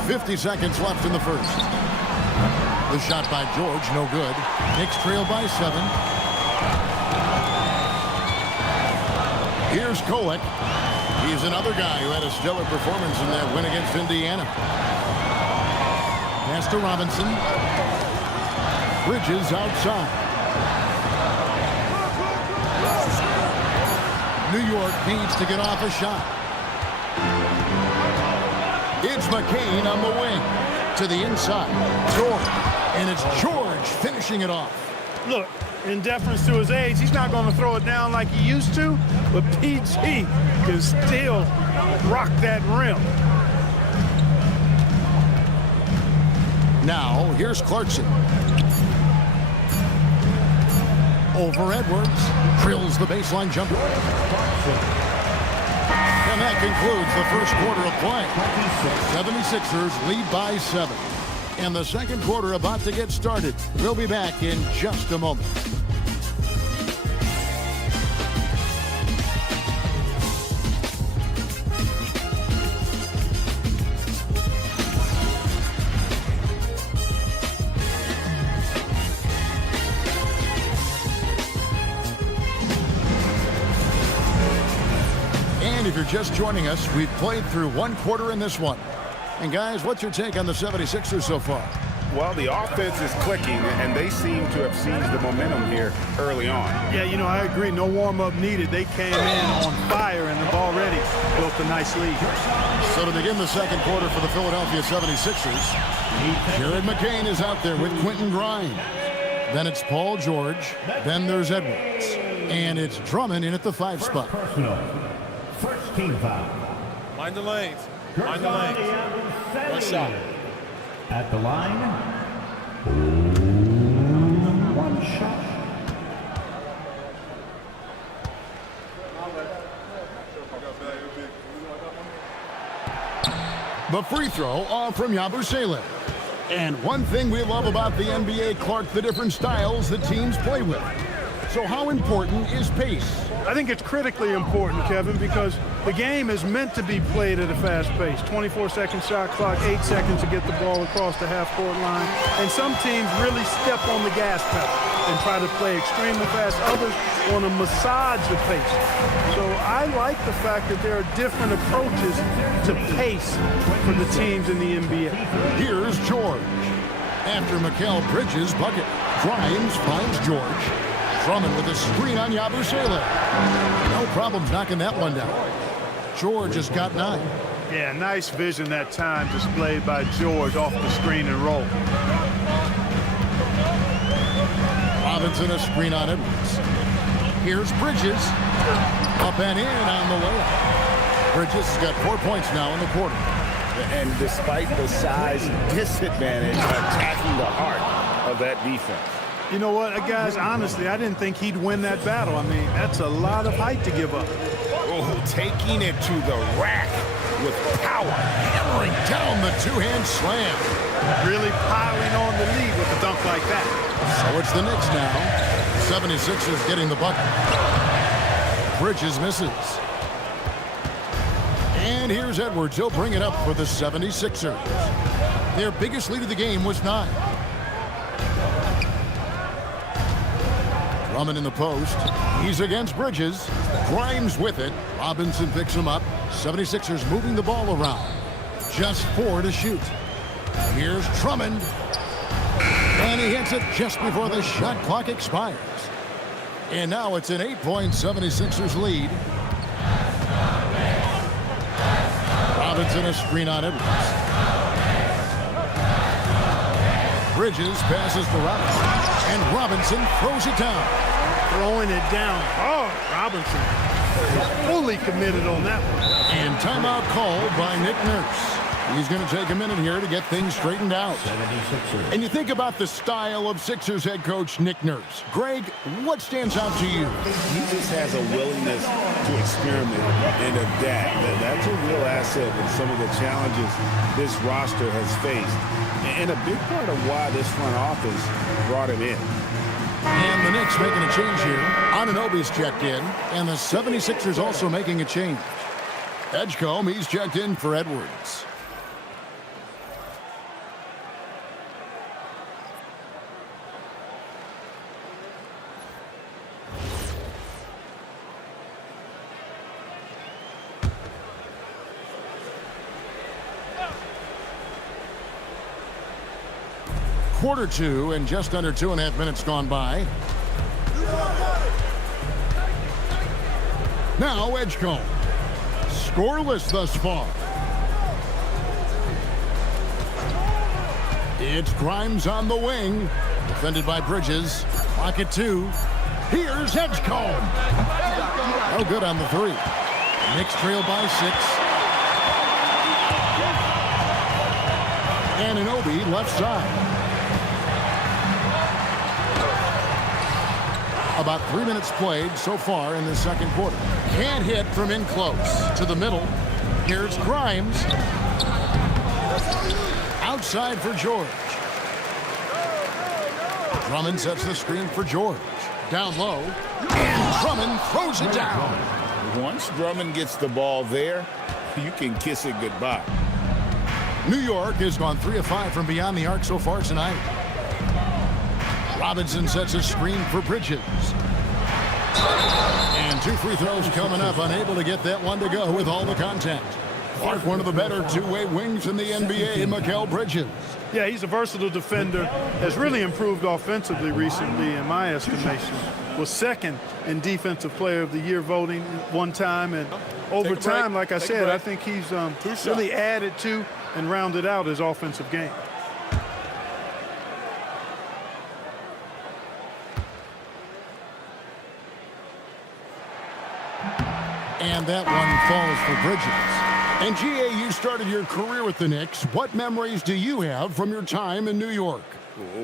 50 seconds left in the first. The shot by George, no good. Knicks trail by 7. Here's Golick. He's another guy who had a stellar performance in that win against Indiana. Pass to Robinson. Bridges outside. New York needs to get off a shot. It's McCain on the wing. To the inside. George. And it's George finishing it off. Look, in deference to his age, he's not going to throw it down like he used to, but PG can still rock that rim. Now, here's Clarkson. Over Edwards. Drills the baseline jumper. And that concludes the first quarter of play. 76ers lead by 7. And the second quarter about to get started. We'll be back in just a moment. If you're just joining us, we've played through one quarter in this one. And guys, what's your take on the 76ers so far? Well, the offense is clicking, and they seem to have seized the momentum here early on. Yeah, you know, I agree. No warm-up needed. They came in on fire and have already built a nice lead. So to begin the second quarter for the Philadelphia 76ers, Jared McCain is out there with Quentin Grimes. Then it's Paul George. Then there's Edwards. And it's Drummond in at the 5 spot. First team foul. Mind the lanes. Mind the lanes. One shot. At the line. One shot. The free throw off from Yabusele. And one thing we love about the NBA, Clark, the different styles that teams play with. So how important is pace? I think it's critically important, Kevin, because the game is meant to be played at a fast pace. 24-second shot clock, 8 seconds to get the ball across the half-court line. And some teams really step on the gas pedal and try to play extremely fast. Others want to massage the pace. So I like the fact that there are different approaches to pace for the teams in the NBA. Here's George. After Mikal Bridges' bucket, Grimes finds George. Drummond with a screen on Yabusele. No problems knocking that one down. George has got 9. Yeah, nice vision that time displayed by George off the screen and roll. Robinson a screen on Edwards. Here's Bridges. Up and in on the layup. Bridges has got 4 points now in the quarter. And despite the size disadvantage, attacking the heart of that defense. You know what, guys, honestly, I didn't think he'd win that battle. I mean, that's a lot of height to give up. Oh, taking it to the rack with power. Hammering down the two-hand slam. Really piling on the lead with a dunk like that. So it's the Knicks now. 76ers getting the bucket. Bridges misses. And here's Edwards. He'll bring it up for the 76ers. Their biggest lead of the game was 9. Drummond in the post. He's against Bridges. Grimes with it. Robinson picks him up. 76ers moving the ball around. Just 4 to shoot. Here's Drummond. And he hits it just before the shot clock expires. And now it's an 8-point 76ers lead. Robinson a screen on Edwards. Bridges passes to Robinson. And Robinson throws it down. Throwing it down hard. Robinson is fully committed on that one. And timeout called by Nick Nurse. He's going to take a minute here to get things straightened out. And you think about the style of Sixers head coach Nick Nurse. Greg, what stands out to you? He just has a willingness to experiment and adapt. That's a real asset in some of the challenges this roster has faced. And a big part of why this front office brought him in. And the Knicks making a change here. Anunoby's checked in. And the 76ers also making a change. Edgecombe, he's checked in for Edwards. Quarter 2 and just under 2.5 minutes gone by. Now Edgecombe. Scoreless thus far. It's Grimes on the wing. Defended by Bridges. Clock at 2. Here's Edgecombe. No good on the 3. Knicks trail by 6. Anunoby left side. About 3 minutes played so far in the second quarter. Can't hit from in close. To the middle. Here's Grimes. Outside for George. Drummond sets the screen for George. Down low. And Drummond throws it down. Once Drummond gets the ball there, you can kiss it goodbye. New York has gone 3 of 5 from beyond the arc so far tonight. Robinson sets a screen for Bridges. And 2 free throws coming up, unable to get that one to go with all the contact. Clark, one of the better two-way wings in the NBA, Mikal Bridges. Yeah, he's a versatile defender, has really improved offensively recently in my estimation. Was second in Defensive Player of the Year voting one time, and over time, like I said, I think he's really added to and rounded out his offensive game. And that one falls for Bridges. And G.A., you started your career with the Knicks. What memories do you have from your time in New York?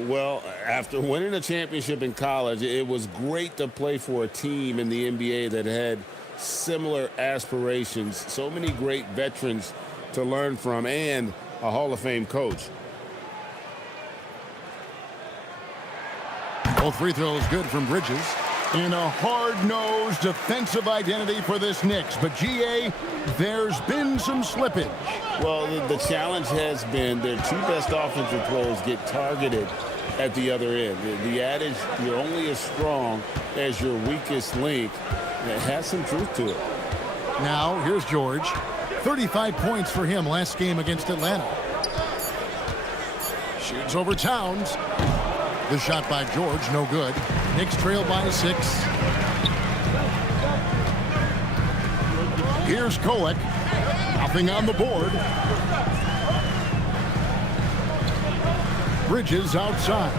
Well, after winning a championship in college, it was great to play for a team in the NBA that had similar aspirations. So many great veterans to learn from and a Hall of Fame coach. Both free throws good from Bridges. And a hard-nosed defensive identity for this Knicks. But, G.A., there's been some slippage. Well, the challenge has been their 2 best offensive players get targeted at the other end. The adage, you're only as strong as your weakest link, it has some truth to it. Now, here's George. 35 points for him last game against Atlanta. Shoots over Towns. The shot by George, no good. Knicks trail by 6. Here's Kolek. Nothing on the board. Bridges outside.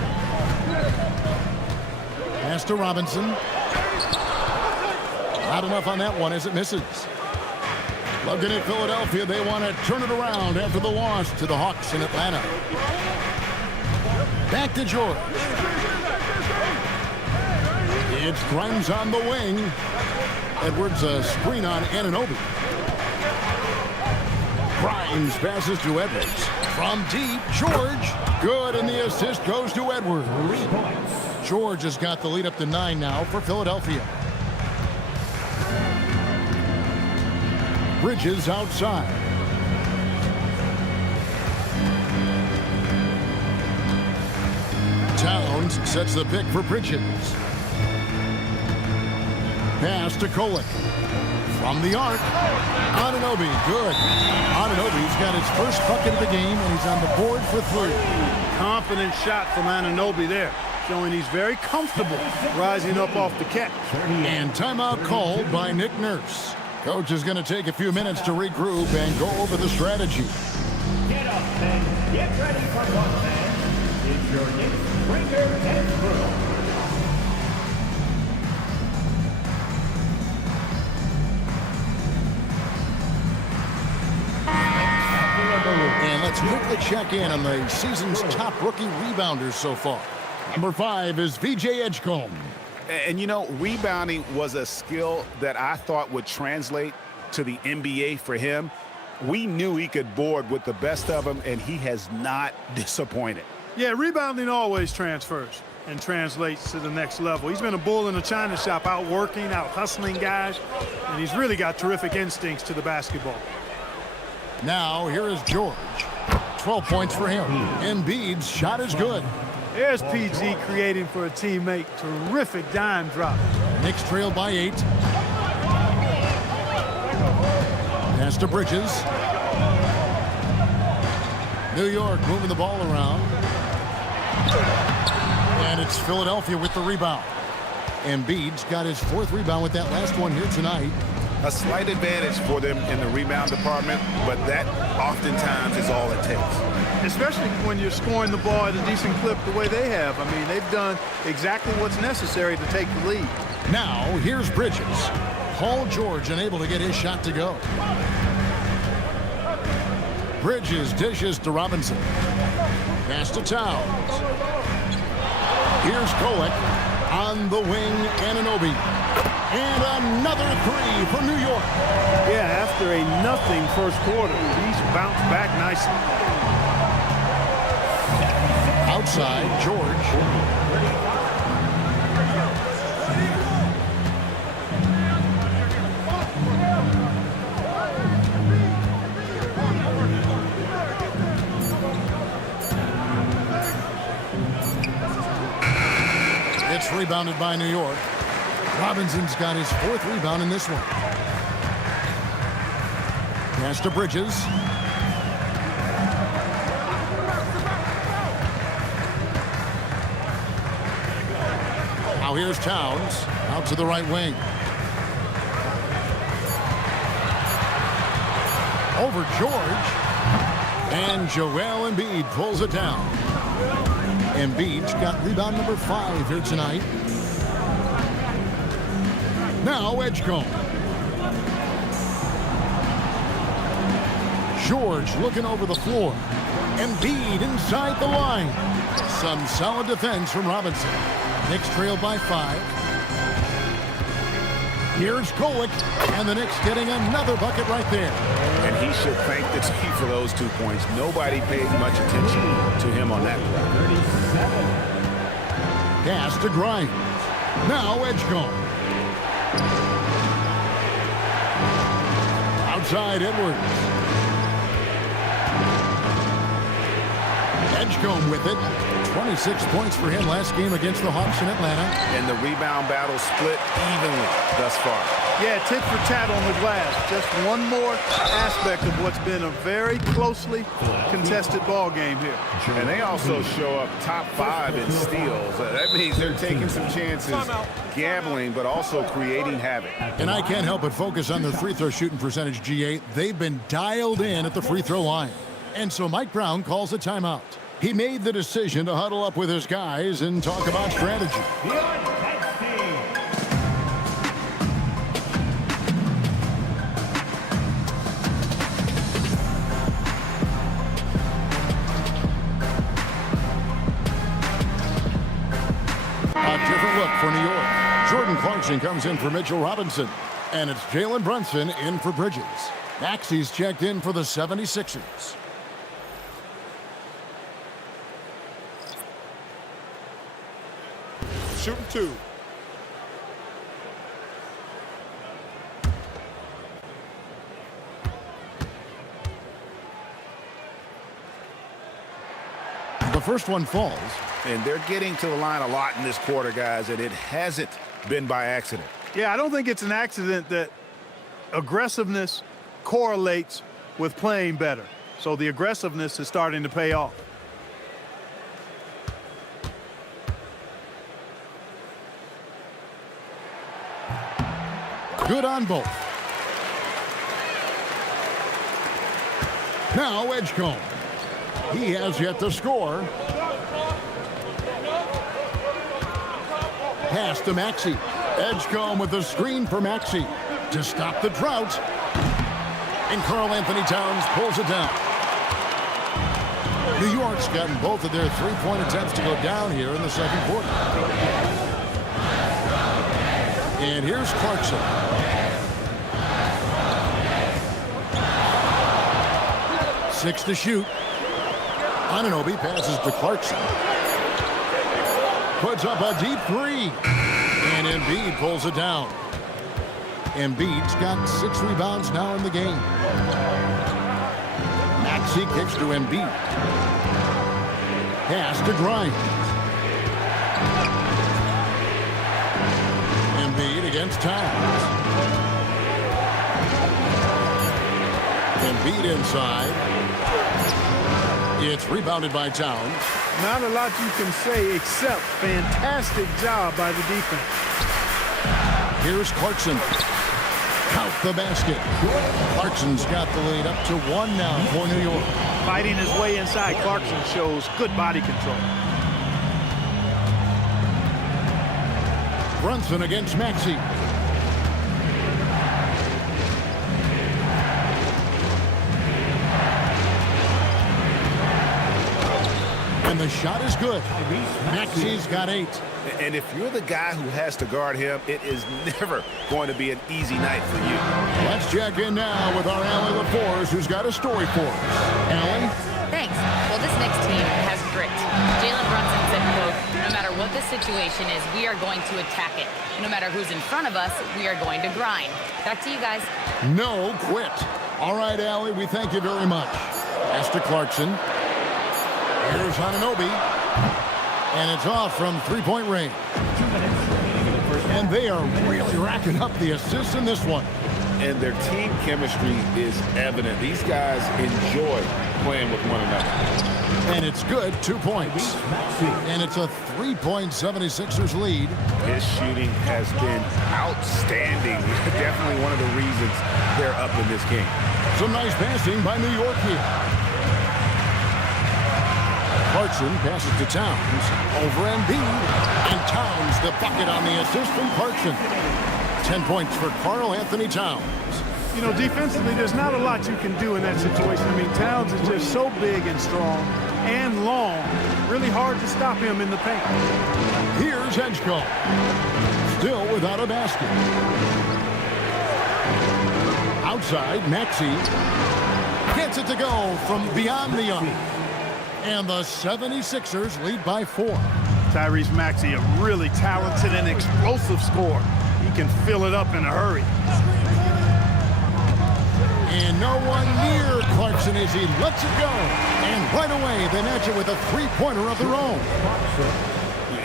Pass to Robinson. Not enough on that one as it misses. Looking at Philadelphia, they want to turn it around after the loss to the Hawks in Atlanta. Back to George. It's Grimes on the wing. Edwards a screen on Anunoby. Grimes passes to Edwards. From deep, George. Good, and the assist goes to Edwards. George has got the lead up to 9 now for Philadelphia. Bridges outside. Towns sets the pick for Bridges. Pass to Kolek. From the arc. Anunoby, good. Anunoby's got his first bucket of the game, and he's on the board for 3. Confident shot from Anunoby there, showing he's very comfortable rising up off the catch. And timeout called by Nick Nurse. Coach is going to take a few minutes to regroup and go over the strategy. Get up and get ready for one man. It's your Knicks Breaker and Brutal. And let's quickly check in on the season's top rookie rebounders so far. Number 5 is VJ Edgecombe. And, you know, rebounding was a skill that I thought would translate to the NBA for him. We knew he could board with the best of them, and he has not disappointed. Yeah, rebounding always transfers and translates to the next level. He's been a bull in a china shop, out working, out hustling guys, and he's really got terrific instincts to the basketball. Now, here is George. 12 points for him. Embiid's shot is good. There's PG creating for a teammate. Terrific dime drop. Knicks trail by 8. Pass to Bridges. New York moving the ball around. And it's Philadelphia with the rebound. Embiid's got his 4th rebound with that last one here tonight. A slight advantage for them in the rebound department, but that oftentimes is all it takes. especially when you're scoring the ball at a decent clip the way they have. I mean, they've done exactly what's necessary to take the lead. Now, here's Bridges. Paul George unable to get his shot to go. Bridges dishes to Robinson. Pass to Towns. Here's Kolek on the wing, Anunoby. And another three for New York. Yeah, after a nothing first quarter, he's bounced back nicely. Outside, George. It's rebounded by New York. Robinson's got his fourth rebound in this one. Pass to Bridges. Now here's Towns out to the right wing. Over George. And Joel Embiid pulls it down. Embiid's got rebound number 5 here tonight. Now Edgecombe. George looking over the floor. Embiid inside the line. Some solid defense from Robinson. Knicks trailed by 5. Here's Kolek, and the Knicks getting another bucket right there. And he should thank the team for those 2 points. Nobody paid much attention to him on that play. Pass to Grimes. Now Edgecombe. Outside Edwards. Edgecombe with it. 26 points for him last game against the Hawks in Atlanta. And the rebound battle split evenly thus far. Yeah, tit for tat on the glass. Just one more aspect of what's been a very closely contested ball game here. And they also show up top 5 in steals. That means they're taking some chances, gambling, but also creating havoc. And I can't help but focus on their free throw shooting percentage, GA. They've been dialed in at the free throw line. And so Mike Brown calls a timeout. He made the decision to huddle up with his guys and talk about strategy. A different look for New York. Jordan Clarkson comes in for Mitchell Robinson. And it's Jalen Brunson in for Bridges. Maxey's checked in for the 76ers. Shooting 2. The first one falls. And they're getting to the line a lot in this quarter, guys, and it hasn't been by accident. Yeah, I don't think it's an accident that aggressiveness correlates with playing better. So the aggressiveness is starting to pay off. Good on both. Now Edgecombe. He has yet to score. Pass to Maxey. Edgecombe with the screen for Maxey to stop the drought. And Karl Anthony Towns pulls it down. New York's gotten both of their three-point attempts to go down here in the second quarter. And here's Clarkson. Six to shoot. Anunoby passes to Clarkson. Puts up a deep three. And Embiid pulls it down. Embiid's got 6 rebounds now in the game. Maxey kicks to Embiid. Pass to Grimes. Embiid against Towns. Embiid inside. It's rebounded by Towns. Not a lot you can say except fantastic job by the defense. Here's Clarkson. count the basket. Clarkson's got the lead up to 1 now for New York. Fighting his way inside, Clarkson shows good body control. Brunson against Maxey. And the shot is good. Maxey's got 8. And if you're the guy who has to guard him, it is never going to be an easy night for you. Let's check in now with our Allie LaForce, who's got a story for us. Allie? Thanks. Well, this next team has grit. Jalen Brunson said, quote, no matter what the situation is, we are going to attack it. No matter who's in front of us, we are going to grind. Back to you guys. No quit. All right, Allie, we thank you very much. Pass to Clarkson. Here's Anunoby. And it's off from three-point range. And they are really racking up the assists in this one. And their team chemistry is evident. These guys enjoy playing with one another. And it's good, 2 points. And it's a 3-point 76ers lead. His shooting has been outstanding. Definitely one of the reasons they're up in this game. Some nice passing by New York here. Clarkson passes to Towns. Over Embiid. And Towns the bucket on the assist from Clarkson. 10 points for Karl Anthony Towns. You know, defensively, there's not a lot you can do in that situation. I mean, Towns is just so big and strong and long. Really hard to stop him in the paint. Here's Edgecombe. Still without a basket. Outside, Maxey gets it to go from beyond the arc. And the 76ers lead by 4. Tyrese Maxey, a really talented and explosive scorer. He can fill it up in a hurry. And no one near Clarkson as he lets it go. And right away, they match it with a three-pointer of their own.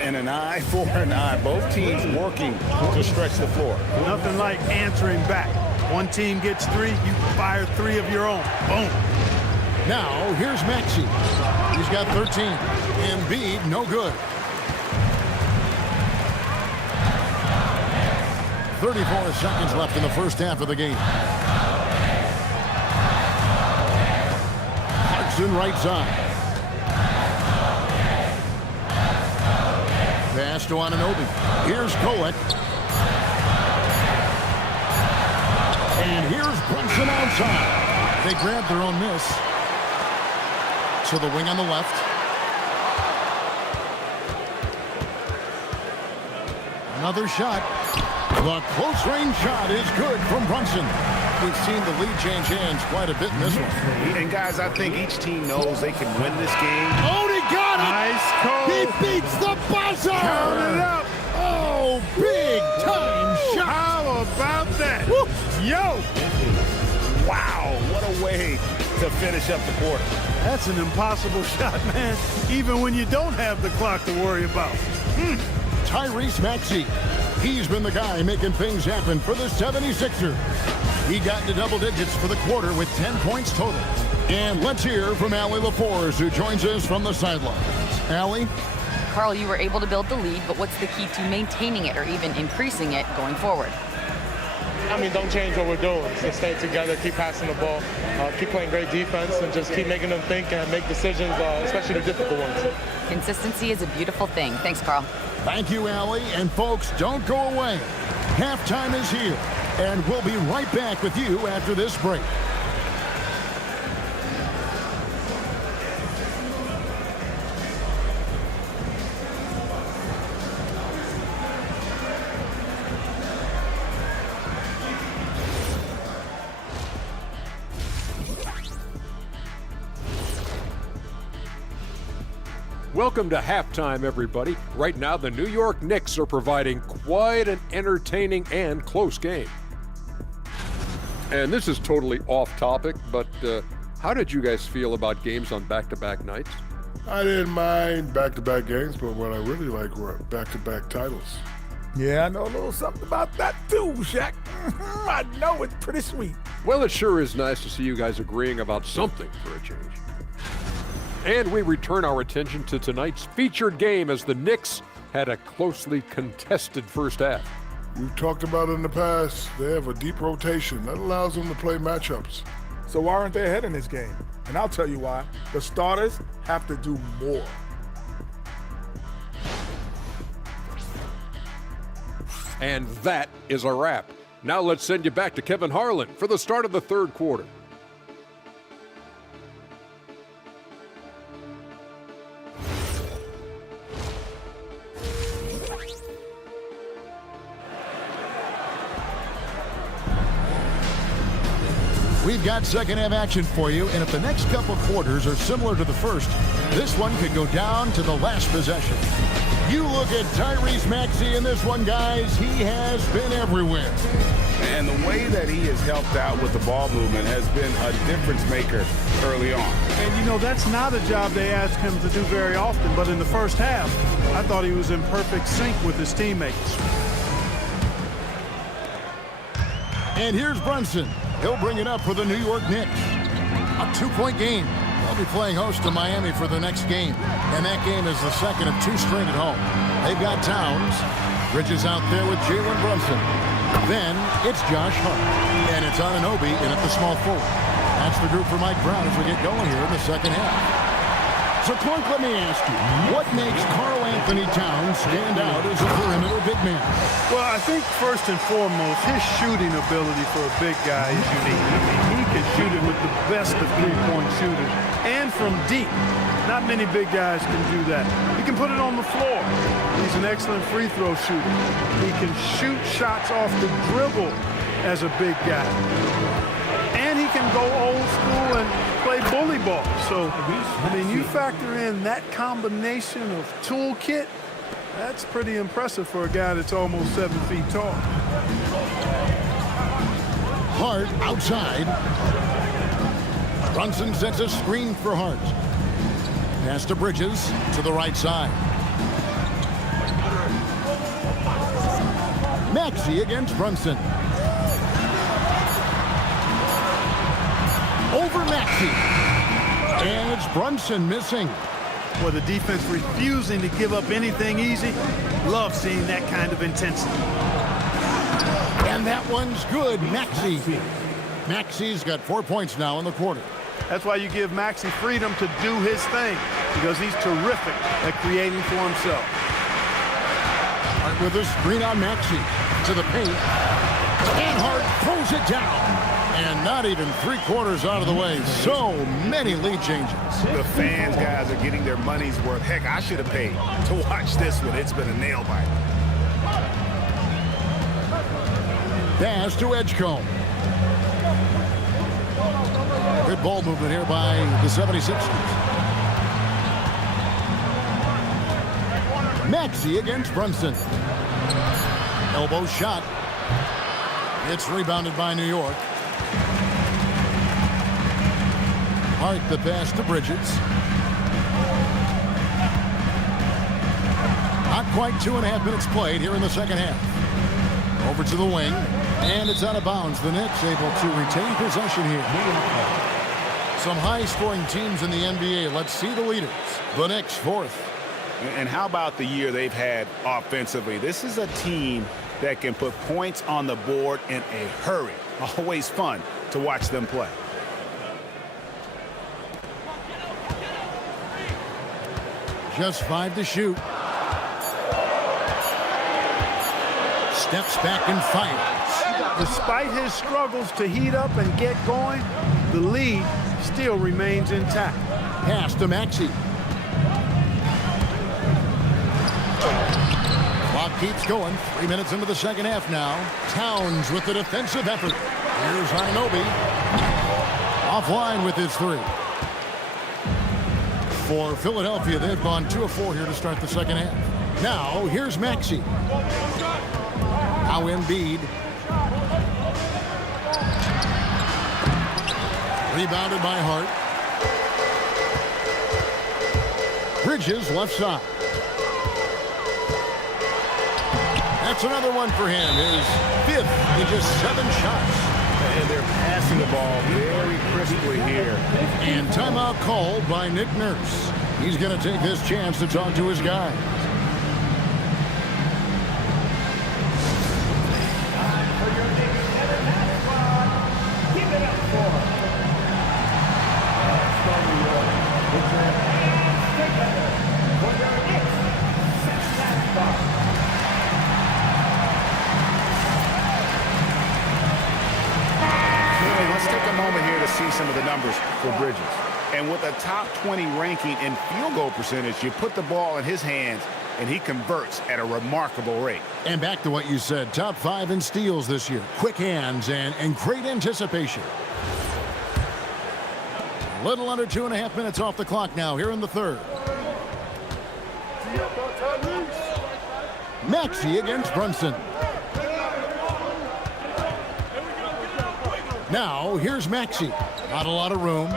And an eye for an eye. Both teams working to stretch the floor. Nothing like answering back. One team gets 3, you fire 3 of your own. Boom. Now, here's Maxey. He's got 13. Embiid, no good. 34 seconds left in the first half of the game. Clarkson right side. Pass to Anunoby. Here's Kolek. And here's Brunson outside. They grab their own miss. To the wing on the left. Another shot. The close-range shot is good from Brunson. We've seen the lead change hands quite a bit in this one. And guys, I think each team knows they can win this game. Oh, he got it! Nice call. He beats the buzzer! Count it up. Oh, big-time shot! How about that? Woo. Yo! Wow, what a way to finish up the quarter. That's an impossible shot, man. Even when you don't have the clock to worry about. Tyrese Maxey. He's been the guy making things happen for the 76ers. He got into double digits for the quarter with 10 points total. And let's hear from Allie LaForce, who joins us from the sidelines. Allie? Karl, you were able to build the lead, but what's the key to maintaining it or even increasing it going forward? I mean, don't change what we're doing. Just stay together, keep passing the ball, keep playing great defense, and just keep making them think and make decisions, especially the difficult ones. Consistency is a beautiful thing. Thanks, Karl. Thank you, Allie. And folks, don't go away. Halftime is here, and we'll be right back with you after this break. Welcome to halftime, everybody. Right now, the New York Knicks are providing quite an entertaining and close game. And this is totally off topic, but how did you guys feel about games on back-to-back nights? I didn't mind back-to-back games, but what I really like were back-to-back titles. Yeah, I know a little something about that too, Shaq. I know it's pretty sweet. Well, it sure is nice to see you guys agreeing about something for a change. And we return our attention to tonight's featured game as the Knicks had a closely contested first half. We've talked about it in the past. They have a deep rotation. That allows them to play matchups. So why aren't they ahead in this game? And I'll tell you why. The starters have to do more. And that is a wrap. Now let's send you back to Kevin Harlan for the start of the third quarter. We've got second half action for you, and if the next couple quarters are similar to the first, this one could go down to the last possession. You look at Tyrese Maxey in this one, guys. He has been everywhere. And the way that he has helped out with the ball movement has been a difference maker early on. And, you know, that's not a job they ask him to do very often, but in the first half, I thought he was in perfect sync with his teammates. And here's Brunson. He'll bring it up for the New York Knicks. A 2-point game. They'll be playing host to Miami for the next game. And that game is the second of 2 straight at home. They've got Towns. Bridges out there with Jalen Brunson. Then it's Josh Hart. And it's Anunoby in at the small forward. That's the group for Mike Brown as we get going here in the second half. So, Clark, let me ask you, what makes Karl Anthony Towns stand out as a perimeter big man? Well, I think first and foremost, his shooting ability for a big guy is unique. I mean, he can shoot it with the best of three-point shooters and from deep. Not many big guys can do that. He can put it on the floor. He's an excellent free throw shooter. He can shoot shots off the dribble as a big guy. And he can go old school and play bully ball. So, I mean, you factor in that combination of toolkit, that's pretty impressive for a guy that's almost 7 feet tall. Hart outside. Brunson sets a screen for Hart. Pass to Bridges to the right side. Maxey against Brunson. Over Maxey. And it's Brunson missing. Well, the defense refusing to give up anything easy. Love seeing that kind of intensity. And that one's good. Maxey. Maxey's got 4 points now in the quarter. That's why you give Maxey freedom to do his thing, because he's terrific at creating for himself. Hart with a screen on Maxey to the paint. And Hart throws it down. And not even 3/4 out of the way. So many lead changes. The fans, guys, are getting their money's worth. Heck, I should have paid to watch this one. It's been a nail biter. Pass to Edgecombe. Good ball movement here by the 76ers. Maxey against Brunson. Elbow shot. It's rebounded by New York. Hart the pass to Bridges. Not quite 2.5 minutes played here in the second half. Over to the wing. And it's out of bounds. The Knicks able to retain possession here. Some high-scoring teams in the NBA. Let's see the leaders. The Knicks 4th. And how about the year they've had offensively? This is a team that can put points on the board in a hurry. Always fun to watch them play. Just 5 to shoot. Steps back and fires. Despite his struggles to heat up and get going, the lead still remains intact. Pass to Maxey. Clock keeps going. 3 minutes into the second half now. Towns with the defensive effort. Here's Anunoby. Offline with his 3. For Philadelphia, they've gone 2 of 4 here to start the second half. Now, here's Maxey. Now Embiid. Rebounded by Hart. Bridges left side. That's another one for him. His 5th in just 7 shots. And they're passing the ball very crisply here. And timeout called by Nick Nurse. He's going to take this chance to talk to his guys. moment here to see some of the numbers for Bridges. And with a top 20 ranking in field goal percentage, you put the ball in his hands, and he converts at a remarkable rate. And back to what you said, top 5 in steals this year. Quick hands and great anticipation. A little under 2.5 minutes off the clock now here in the third. Maxey against Brunson. Now, here's Maxey. Not a lot of room.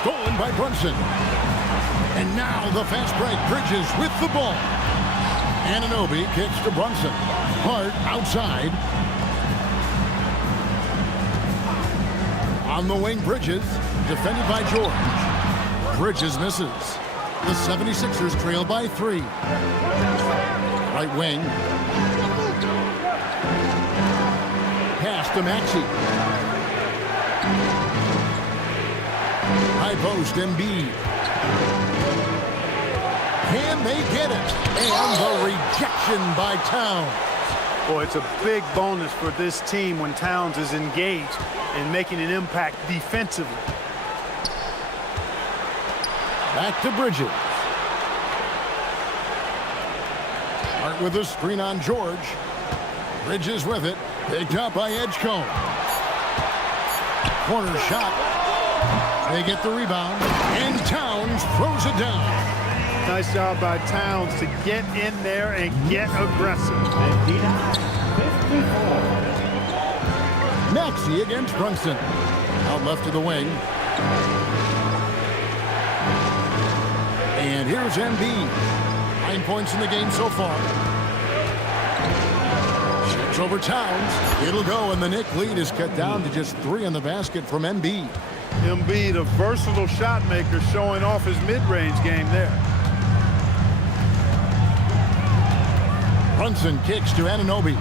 Stolen by Brunson. And now the fast break. Bridges with the ball. Anunoby kicks to Brunson. Hart outside. On the wing, Bridges. Defended by George. Bridges misses. The 76ers trail by 3. Right wing. Pass to Maxey. High post, Embiid. Can they get it? And the rejection by Towns. Boy, it's a big bonus for this team when Towns is engaged in making an impact defensively. Back to Bridges. Hart with a screen on George. Bridges with it. Picked up by Edgecombe. Corner shot. They get the rebound. And Towns throws it down. Nice job by Towns to get in there and get aggressive. Maxey against Brunson. Out left to the wing. And here's Embiid. 9 points in the game so far. Shoots over Towns. It'll go, and the Knicks lead is cut down to just 3 on the basket from Embiid. Embiid, a versatile shot maker, showing off his mid-range game there. Brunson kicks to Anunoby.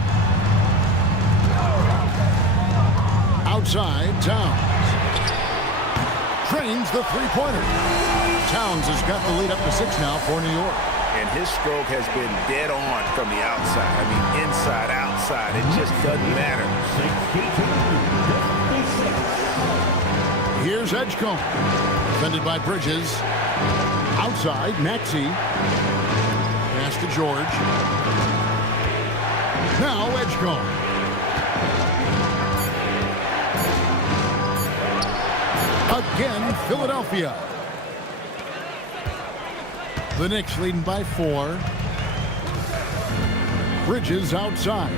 Outside, Towns. Drains the three-pointer. Towns has got the lead up to 6 now for New York. And his stroke has been dead on from the outside. I mean, inside, outside. It just doesn't matter. Here's Edgecombe. Defended by Bridges. Outside, Maxey. Pass to George. Now Edgecombe. Again, Philadelphia. The Knicks leading by 4. Bridges outside.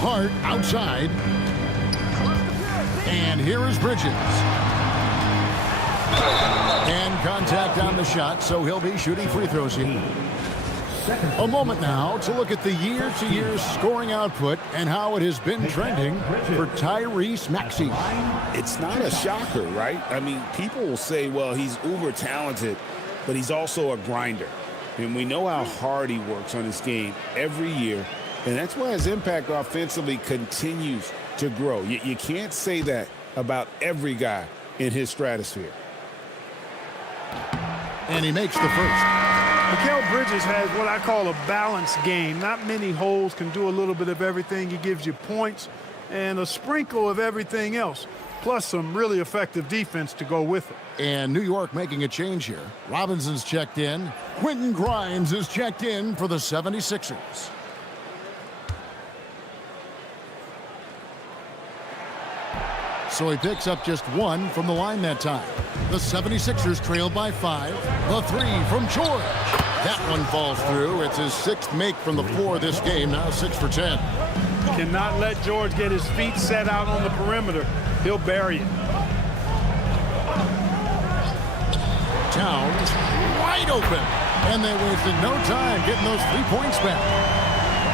Hart outside. And here is Bridges. And contact on the shot, so he'll be shooting free throws here. A moment now to look at the year-to-year scoring output and how it has been trending for Tyrese Maxey. It's not a shocker, right? I mean, people will say, well, he's uber talented, but he's also a grinder. And we know how hard he works on his game every year. And that's why his impact offensively continues to grow. You can't say that about every guy in his stratosphere. And he makes the first. Mikal Bridges has what I call a balanced game. Not many holes, can do a little bit of everything. He gives you points and a sprinkle of everything else, plus some really effective defense to go with it. And New York making a change here. Robinson's checked in. Quentin Grimes is checked in for the 76ers. So he picks up just 1 from the line that time. The 76ers trail by 5. The 3 from George. That one falls through. It's his 6th make from the floor this game. Now 6 for 10. Cannot let George get his feet set out on the perimeter. He'll bury it. Towns wide open. And they wasted no time getting those 3 points back.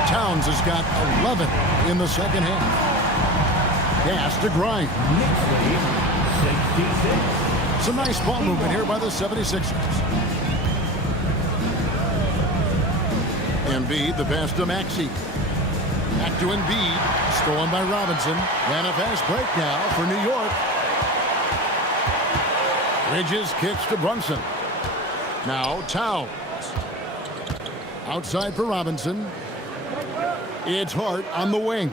Towns has got 11 in the second half. Pass to Grimes. Some nice ball movement here by the 76ers. Embiid, the pass to Maxey. Back to Embiid. Stolen by Robinson. And a fast break now for New York. Bridges kicks to Brunson. Now Towns. Outside for Robinson. It's Hart on the wing.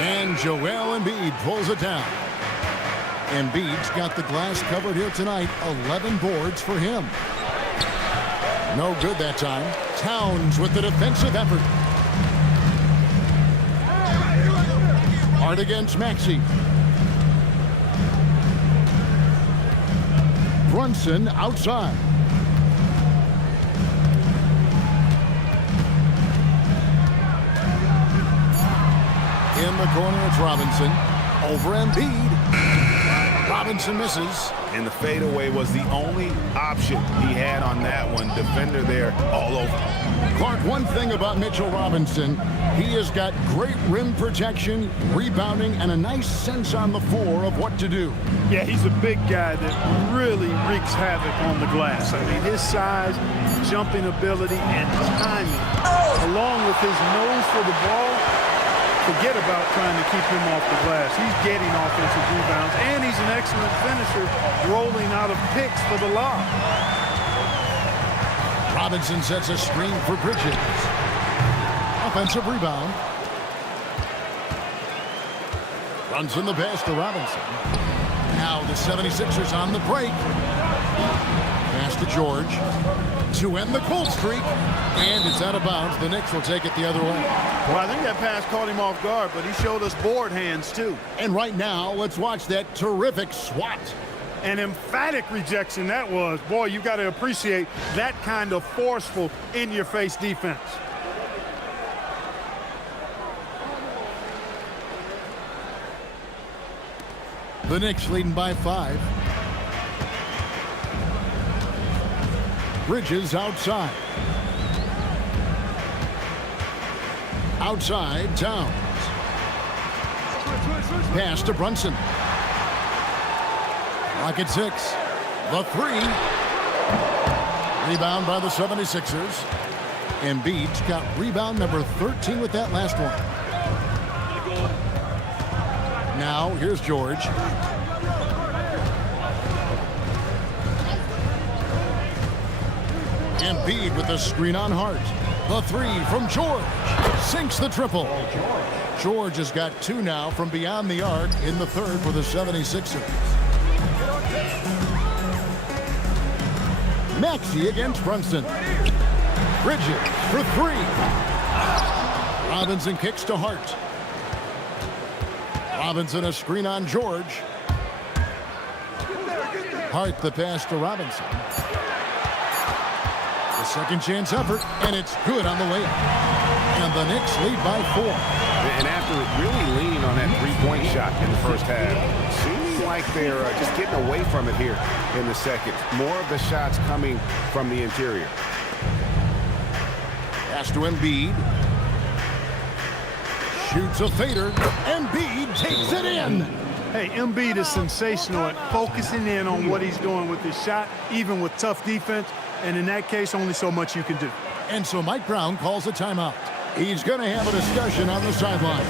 And Joel Embiid pulls it down. Embiid's got the glass covered here tonight. 11 boards for him. No good that time. Towns with the defensive effort. Hart against Maxey. Brunson outside. In the corner, it's Robinson. Over Embiid. Robinson misses. And the fadeaway was the only option he had on that one. Defender there all over. Clark, one thing about Mitchell Robinson, he has got great rim protection, rebounding, and a nice sense on the floor of what to do. Yeah, he's a big guy that really wreaks havoc on the glass. I mean, his size, jumping ability, and timing, along with his nose for the ball, forget about trying to keep him off the glass. He's getting offensive rebounds, and he's an excellent finisher, rolling out of picks for the lob. Robinson sets a screen for Bridges. Offensive rebound. Runs in the pass to Robinson. Now the 76ers on the break. Pass to George to end the cold streak. And it's out of bounds. The Knicks will take it the other way. Well, I think that pass caught him off guard, but he showed us board hands, too. And right now, let's watch that terrific swat. An emphatic rejection that was. Boy, you got to appreciate that kind of forceful, in-your-face defense. The Knicks leading by 5. Bridges outside. Outside, Towns. Pass to Brunson. Clock at 6. The 3. Rebound by the 76ers. Embiid's got rebound number 13 with that last one. Now, here's George. Embiid with a screen on Hart. The 3 from George. Sinks the triple. George has got 2 now from beyond the arc in the third for the 76ers. Maxey against Brunson. Bridges for 3. Robinson kicks to Hart. Robinson a screen on George. Hart the pass to Robinson. The second chance effort, and it's good on the layup. And the Knicks lead by 4. And after really leaning on that three-point shot in the first half, seems like they're just getting away from it here in the second. More of the shots coming from the interior. Pass to Embiid. Shoots a fader. Embiid takes it in. Hey, Embiid is sensational at focusing in on what he's doing with his shot, even with tough defense. And in that case, only so much you can do. And so Mike Brown calls a timeout. He's going to have a discussion on the sideline.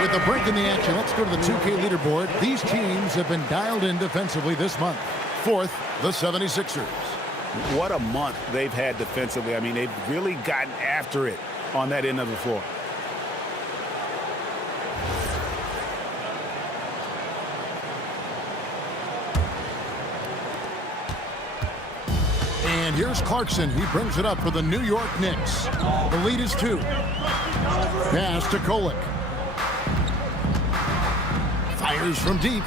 With a break in the action, let's go to the 2K leaderboard. These teams have been dialed in defensively this month. 4th, the 76ers. What a month they've had defensively. I mean, they've really gotten after it on that end of the floor. And here's Clarkson. He brings it up for the New York Knicks. The lead is 2. Pass to Kolek. Fires from deep.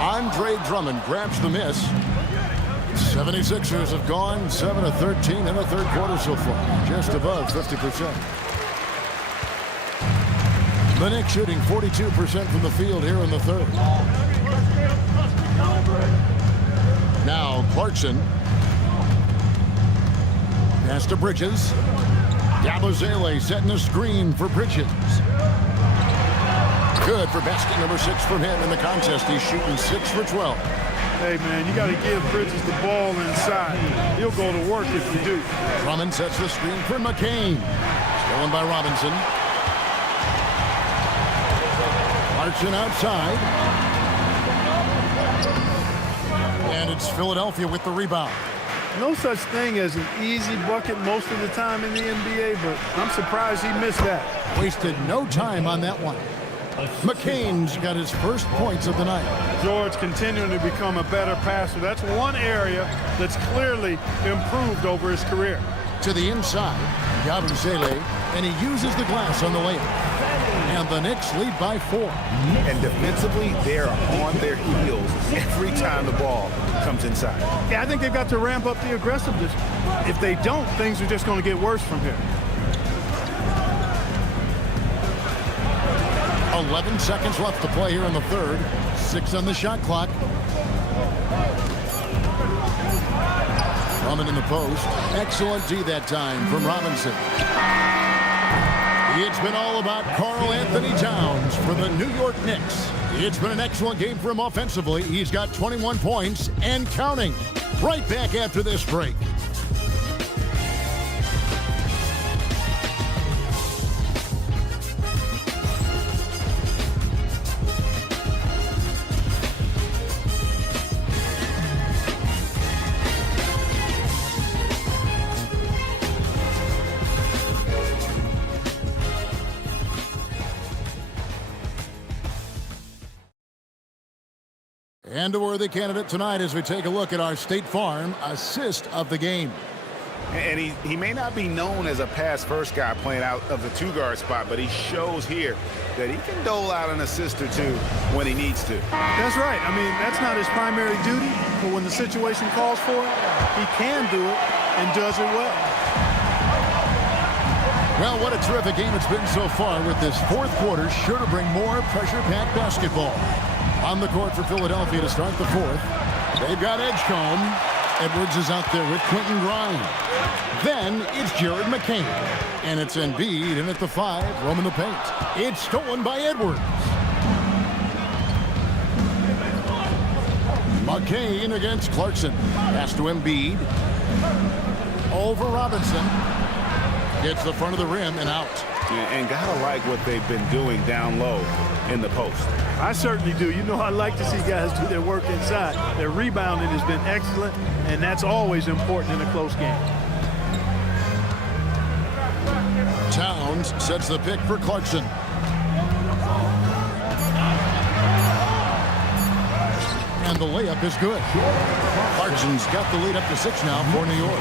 Andre Drummond grabs the miss. 76ers have gone 7 of 13 in the third quarter so far. Just above 50%. The Knicks shooting 42% from the field here in the third. Now Clarkson. Pass to Bridges. Yabusele setting a screen for Bridges. Good for basket number 6 from him in the contest. He's shooting 6 for 12. Hey, man, you got to give Bridges the ball inside. He'll go to work if you do. Drummond sets the screen for McCain. Stolen by Robinson. Clarkson outside. And it's Philadelphia with the rebound. No such thing as an easy bucket most of the time in the NBA, but I'm surprised he missed that. Wasted no time on that one. McCain's got his first points of the night. George continuing to become a better passer. That's one area that's clearly improved over his career. To the inside, Yabusele, and he uses the glass on the layup. And the Knicks lead by 4. And defensively, they're on their heels every time the ball comes inside. Yeah, I think they've got to ramp up the aggressiveness. If they don't, things are just going to get worse from here. 11 seconds left to play here in the third. 6 on the shot clock. Drummond in the post. Excellent D that time from Robinson. It's been all about Karl Anthony Towns for the New York Knicks. It's been an excellent game for him offensively. He's got 21 points and counting. Right back after this break. And a worthy candidate tonight as we take a look at our State Farm assist of the game. And he may not be known as a pass-first guy playing out of the two-guard spot, but he shows here that he can dole out an assist or two when he needs to. That's right. I mean, that's not his primary duty, but when the situation calls for it, he can do it and does it well. Well, what a terrific game it's been so far with this fourth quarter. Sure to bring more pressure-packed basketball. On the court for Philadelphia to start the fourth. They've got Edgecombe. Edwards is out there with Quentin Grimes. Then it's Jared McCain. And it's Embiid in at the 5, roaming the paint. It's stolen by Edwards. McCain against Clarkson. Pass to Embiid. Over Robinson. Gets the front of the rim and out. And gotta like what they've been doing down low in the post. I certainly do. You know, I like to see guys do their work inside. Their rebounding has been excellent, and that's always important in a close game. Towns sets the pick for Clarkson. And the layup is good. Clarkson's got the lead up to 6 now for New York.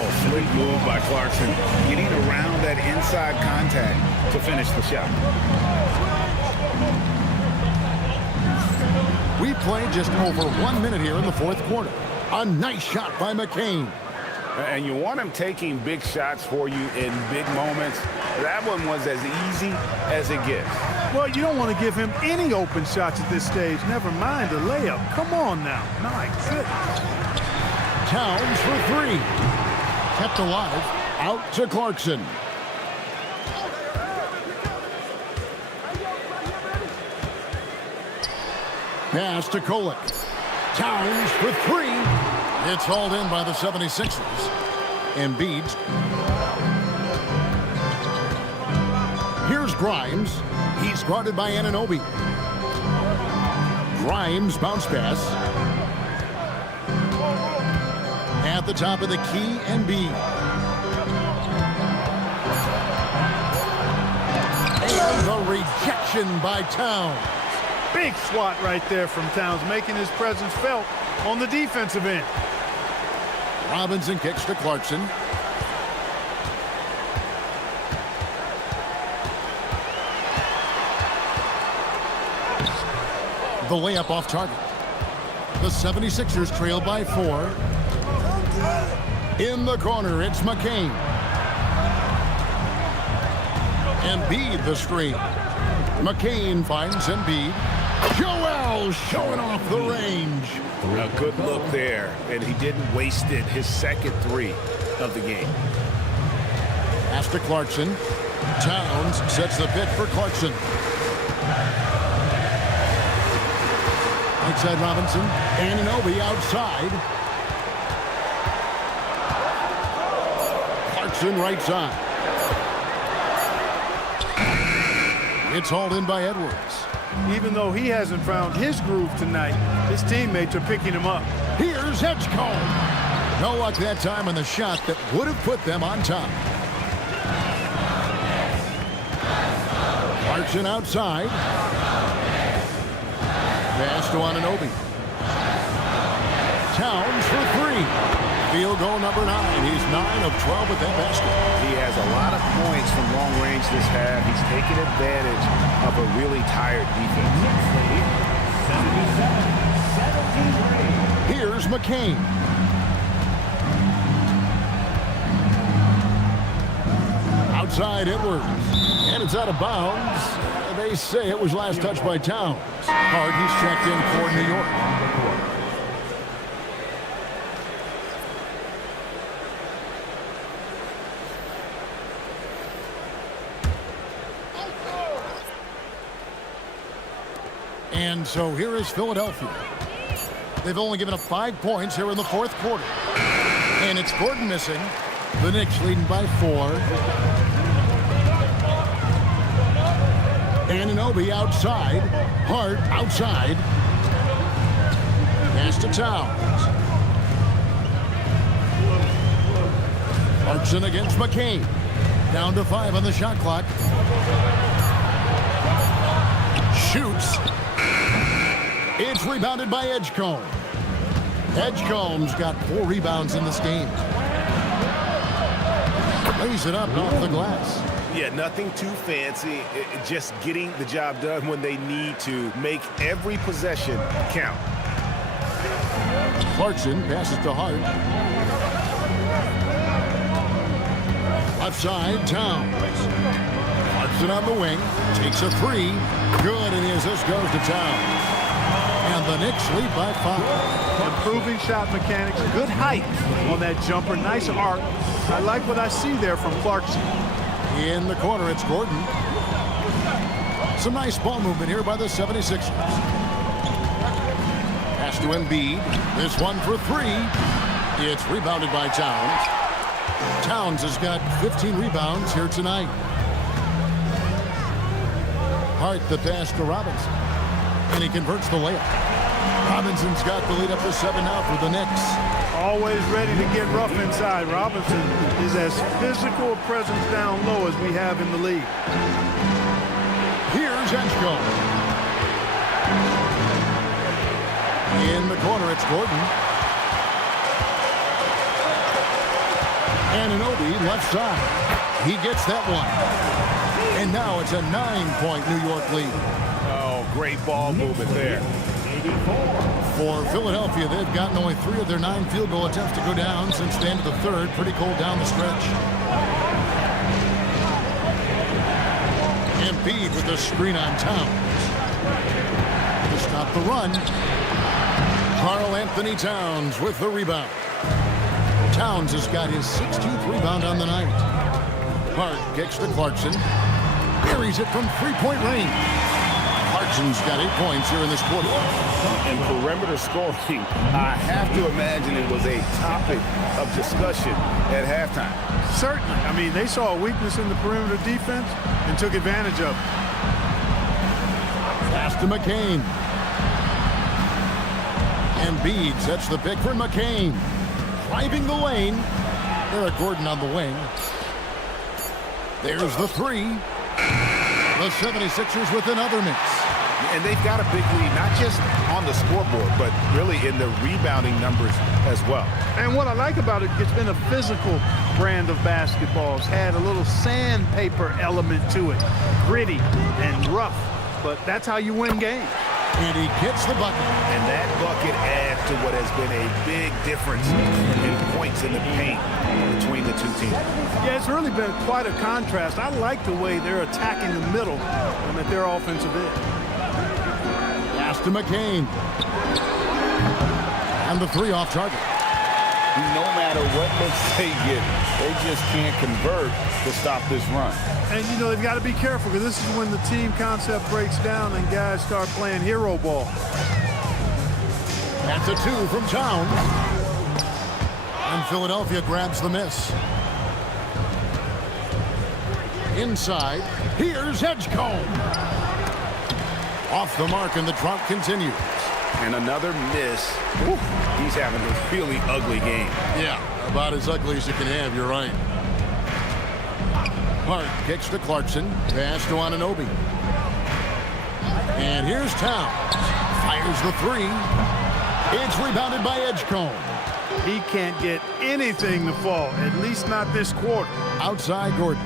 Oh, slick move by Clarkson. Getting around that inside contact to finish the shot. We played just over 1 minute here in the fourth quarter. A nice shot by McCain. And you want him taking big shots for you in big moments. That one was as easy as it gets. Well, you don't want to give him any open shots at this stage. Never mind the layup. Come on now. My goodness. Towns for 3. Kept alive. Out to Clarkson. Pass to Kolek. Towns for 3. It's hauled in by the 76ers. Embiid. Here's Grimes. He's guarded by Anunoby. Grimes bounce pass. At the top of the key, Embiid. And the rejection by Towns. Big swat right there from Towns, making his presence felt on the defensive end. Robinson kicks to Clarkson. The layup off target. The 76ers trail by 4. In the corner, it's McCain. Embiid the screen. McCain finds Embiid. Joel showing off the range. A good look there, and he didn't waste it. His second 3 of the game. Pass to Clarkson. Towns sets the pick for Clarkson. Outside Robinson. Anunoby outside. Clarkson right side. It's hauled in by Edwards. Even though he hasn't found his groove tonight, his teammates are picking him up. Here's Edgecombe. No luck that time on the shot that would have put them on top. Clarkson outside. Pass to Anunoby. Towns for three. Field goal number 9. He's 9 of 12 with that basket. He has a lot of points from long range this half. He's taking advantage of a really tired defense. Here's McCain. Outside Edwards. And it's out of bounds. They say it was last touched by Towns. Hard, he's checked in for New York. And so here is Philadelphia. They've only given up 5 points here in the fourth quarter. And it's Gordon missing. The Knicks leading by 4. Anunoby outside. Hart outside. Pass to Towns. Clarkson against McCain. Down to 5 on the shot clock. Shoots. It's rebounded by Edgecombe. Edgecombe's got 4 rebounds in this game. Lays it up off the glass. Yeah, nothing too fancy. Just getting the job done when they need to. Make every possession count. Clarkson passes to Hart. Left side, Towns. Clarkson on the wing. Takes a 3. Good, and the assist goes to Towns. And the Knicks lead by 5. Improving shot mechanics. Good height on that jumper. Nice arc. I like what I see there from Clarkson. In the corner, it's Gordon. Some nice ball movement here by the 76ers. Pass to Embiid. This one for 3. It's rebounded by Towns. Towns has got 15 rebounds here tonight. Hart the pass to Robinson. And he converts the layup. Robinson's got the lead up to 7 now for the Knicks. Always ready to get rough inside. Robinson is as physical a presence down low as we have in the league. Here's Edgecombe. In the corner, it's Gordon. Anunoby left side. He gets that one. And now it's a 9-point New York lead. Oh, great ball movement there. For Philadelphia, they've gotten only 3 of their 9 field goal attempts to go down since the end of the third. Pretty cold down the stretch. Embiid with the screen on Towns. To stop the run. Karl Anthony Towns with the rebound. Towns has got his 16th rebound on the night. Hart kicks to Clarkson. Buries it from 3-point range. Clarkson's got 8 points here in this quarter. And perimeter scoring, I have to imagine it was a topic of discussion at halftime. Certainly. I mean, they saw a weakness in the perimeter defense and took advantage of it. Pass to McCain. Embiid sets the pick for McCain. Driving the lane. Eric Gordon on the wing. There's the 3. The 76ers with another miss. And they've got a big lead, not just on the scoreboard, but really in the rebounding numbers as well. And what I like about it, it's been a physical brand of basketball. It's had a little sandpaper element to it. Gritty and rough, but that's how you win games. And he gets the bucket. And that bucket adds to what has been a big difference in points in the paint between the two teams. Yeah, it's really been quite a contrast. I like the way they're attacking the middle and at their offensive end. Pass to McCain. And the 3 off target. No matter what looks they get, they just can't convert to stop this run. And, you know, they've got to be careful because this is when the team concept breaks down and guys start playing hero ball. That's a 2 from Towns. And Philadelphia grabs the miss. Inside. Here's Edgecombe. Off the mark, and the drought continues. And another miss. Whew, he's having a really ugly game. Yeah, about as ugly as you can have, you're right. Hart kicks to Clarkson. Pass to Anunoby. And here's Towns. Fires the three. It's rebounded by Edgecombe. He can't get anything to fall, at least not this quarter. Outside Gordon.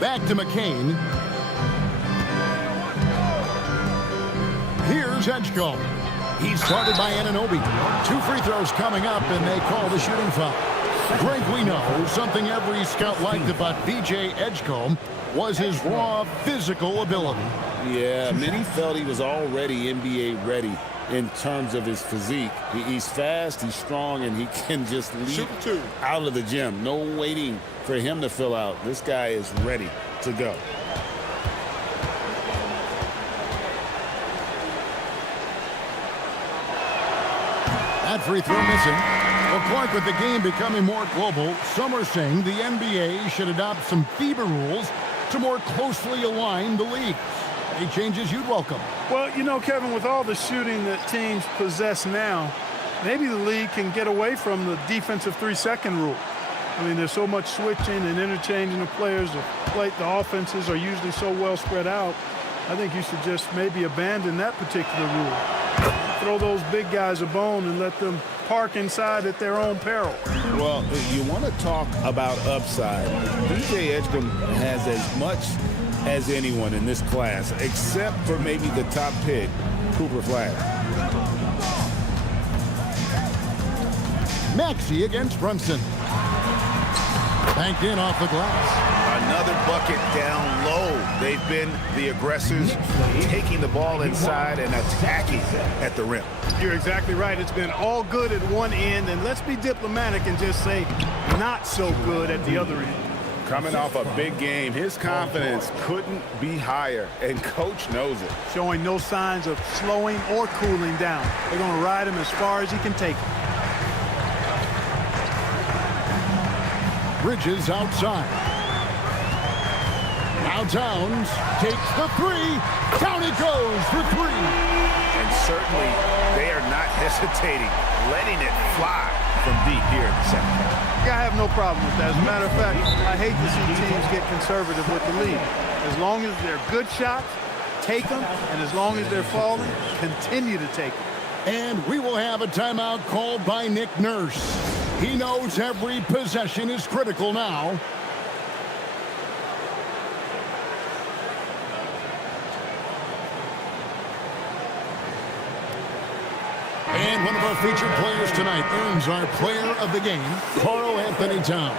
Back to McCain. Here's Edgecombe. He's guarded by Anunoby. 2 free throws coming up, and they call the shooting foul. Greg, we know something every scout liked about B.J. Edgecombe was his raw physical ability. Yeah, many felt he was already NBA ready in terms of his physique. He's fast, he's strong, and he can just leap out of the gym. No waiting for him to fill out. This guy is ready to go. That free throw missing. Well, Clark, with the game becoming more global, some are saying the NBA should adopt some FIBA rules to more closely align the leagues. Any changes you'd welcome? Well, you know, Kevin, with all the shooting that teams possess now, maybe the league can get away from the defensive 3-second rule. I mean, there's so much switching and interchanging of players. The offenses are usually so well spread out. I think you should just maybe abandon that particular rule. Throw those big guys a bone and let them park inside at their own peril. Well, you want to talk about upside. B.J. Edgecombe has as much as anyone in this class, except for maybe the top pick, Cooper Flag. Maxey against Brunson. Banked in off the glass. Another bucket down low. They've been the aggressors, taking the ball inside and attacking at the rim. You're exactly right. It's been all good at one end, and let's be diplomatic and just say not so good at the other end. Coming off a big game, his confidence couldn't be higher, and coach knows it. Showing no signs of slowing or cooling down. They're going to ride him as far as he can take him. Bridges outside. Now Towns takes the three. Down he goes for three. And certainly they are not hesitating, letting it fly from deep here in the second half. Yeah, I have no problem with that. As a matter of fact, I hate to see teams get conservative with the lead. As long as they're good shots, take them. And as long as they're falling, continue to take them. And we will have a timeout called by Nick Nurse. He knows every possession is critical now. And one of our featured players tonight earns our player of the game, Karl Anthony Towns.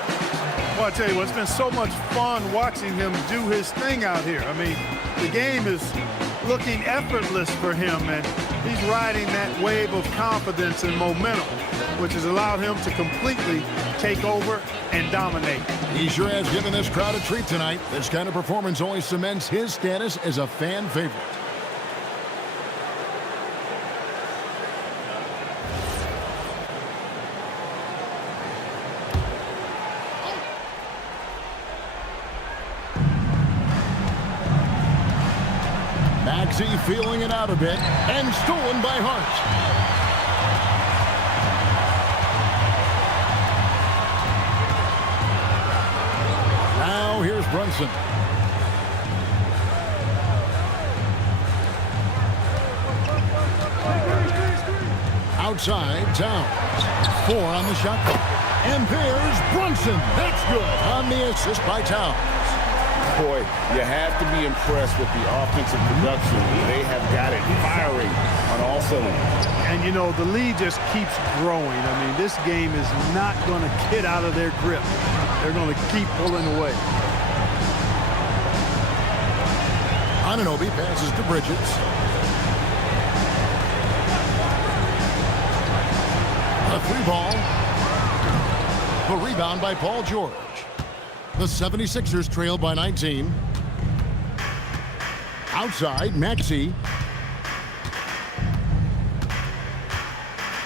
Well, I tell you what, it's been so much fun watching him do his thing out here. I mean, the game is looking effortless for him, and he's riding that wave of confidence and momentum, which has allowed him to completely take over and dominate. He sure has given this crowd a treat tonight. This kind of performance only cements his status as a fan favorite. Maxey feeling it out a bit, and stolen by Hart. Now here's Brunson. Outside, Towns. 4 on the shot clock. And there's Brunson. That's good on the assist by Towns. Boy, you have to be impressed with the offensive production. They have got it firing on all cylinders. And, you know, the lead just keeps growing. I mean, this game is not going to get out of their grip. They're going to keep pulling away. Anunoby passes to Bridges. A free ball. The rebound by Paul George. The 76ers trail by 19. Outside, Maxey.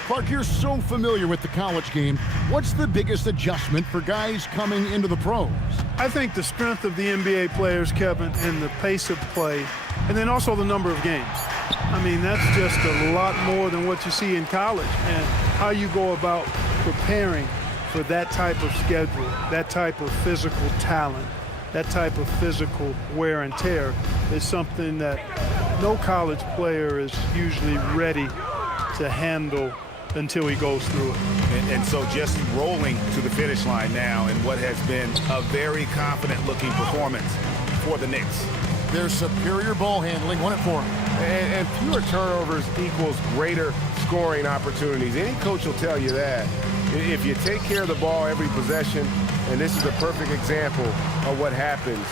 Clark, you're so familiar with the college game. What's the biggest adjustment for guys coming into the pros? I think the strength of the NBA players, Kevin, and the pace of play, and then also the number of games. I mean, that's just a lot more than what you see in college, and how you go about preparing for that type of schedule, that type of physical talent, that type of physical wear and tear is something that no college player is usually ready to handle until he goes through it. And so just rolling to the finish line now in what has been a very confident-looking performance for the Knicks. Their superior ball handling won it for them. And fewer turnovers equals greater scoring opportunities. Any coach will tell you that. If you take care of the ball every possession, and this is a perfect example of what happens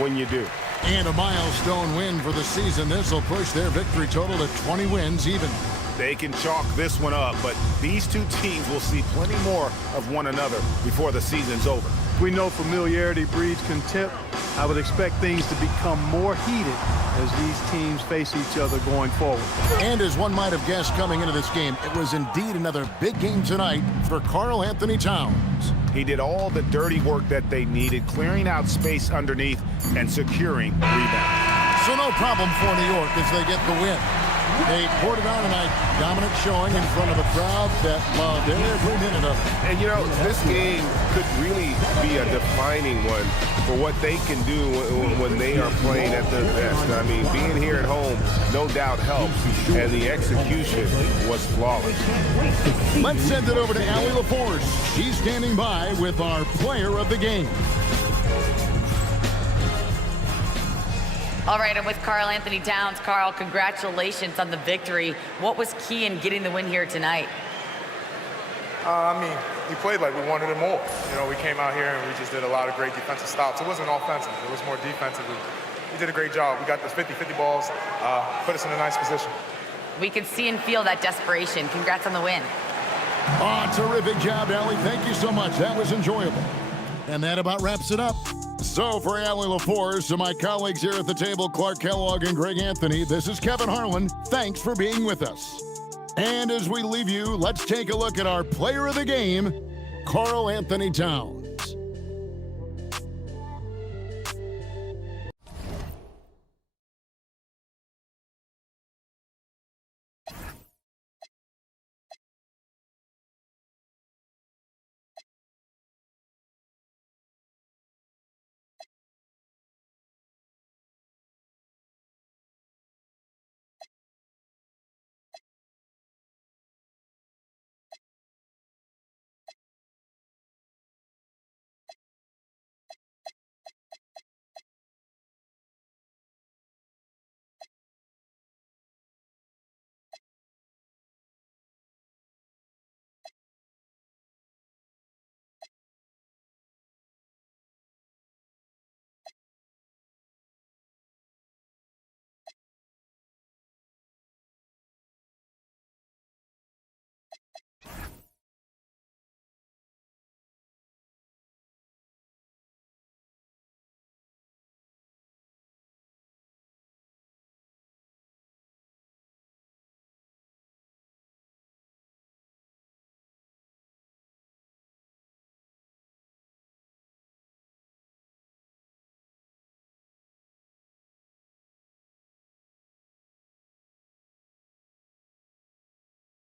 when you do. And a milestone win for the season. This will push their victory total to 20 wins even. They can chalk this one up, but these two teams will see plenty more of one another before the season's over. We know familiarity breeds contempt. I would expect things to become more heated as these teams face each other going forward. And as one might have guessed coming into this game, it was indeed another big game tonight for Karl Anthony Towns. He did all the dirty work that they needed, clearing out space underneath and securing rebounds. So no problem for New York as they get the win. They poured it on tonight, dominant showing in front of a crowd that loved every minute of it. And, you know, this game could really be a defining one for what they can do when they are playing at their best. I mean, being here at home, no doubt helps, and the execution was flawless. Let's send it over to Allie LaForce. She's standing by with our player of the game. All right, I'm with Karl Anthony Towns. Karl, congratulations on the victory. What was key in getting the win here tonight? I mean, we played like we wanted it more. You know, we came out here and we just did a lot of great defensive stops. It wasn't offensive. It was more defensive. We did a great job. We got those 50-50 balls, put us in a nice position. We could see and feel that desperation. Congrats on the win. Oh, terrific job, Allie. Thank you so much. That was enjoyable. And that about wraps it up. So for Allie LaForce, to my colleagues here at the table, Clark Kellogg and Greg Anthony, this is Kevin Harlan. Thanks for being with us. And as we leave you, let's take a look at our player of the game, Karl Anthony Towns.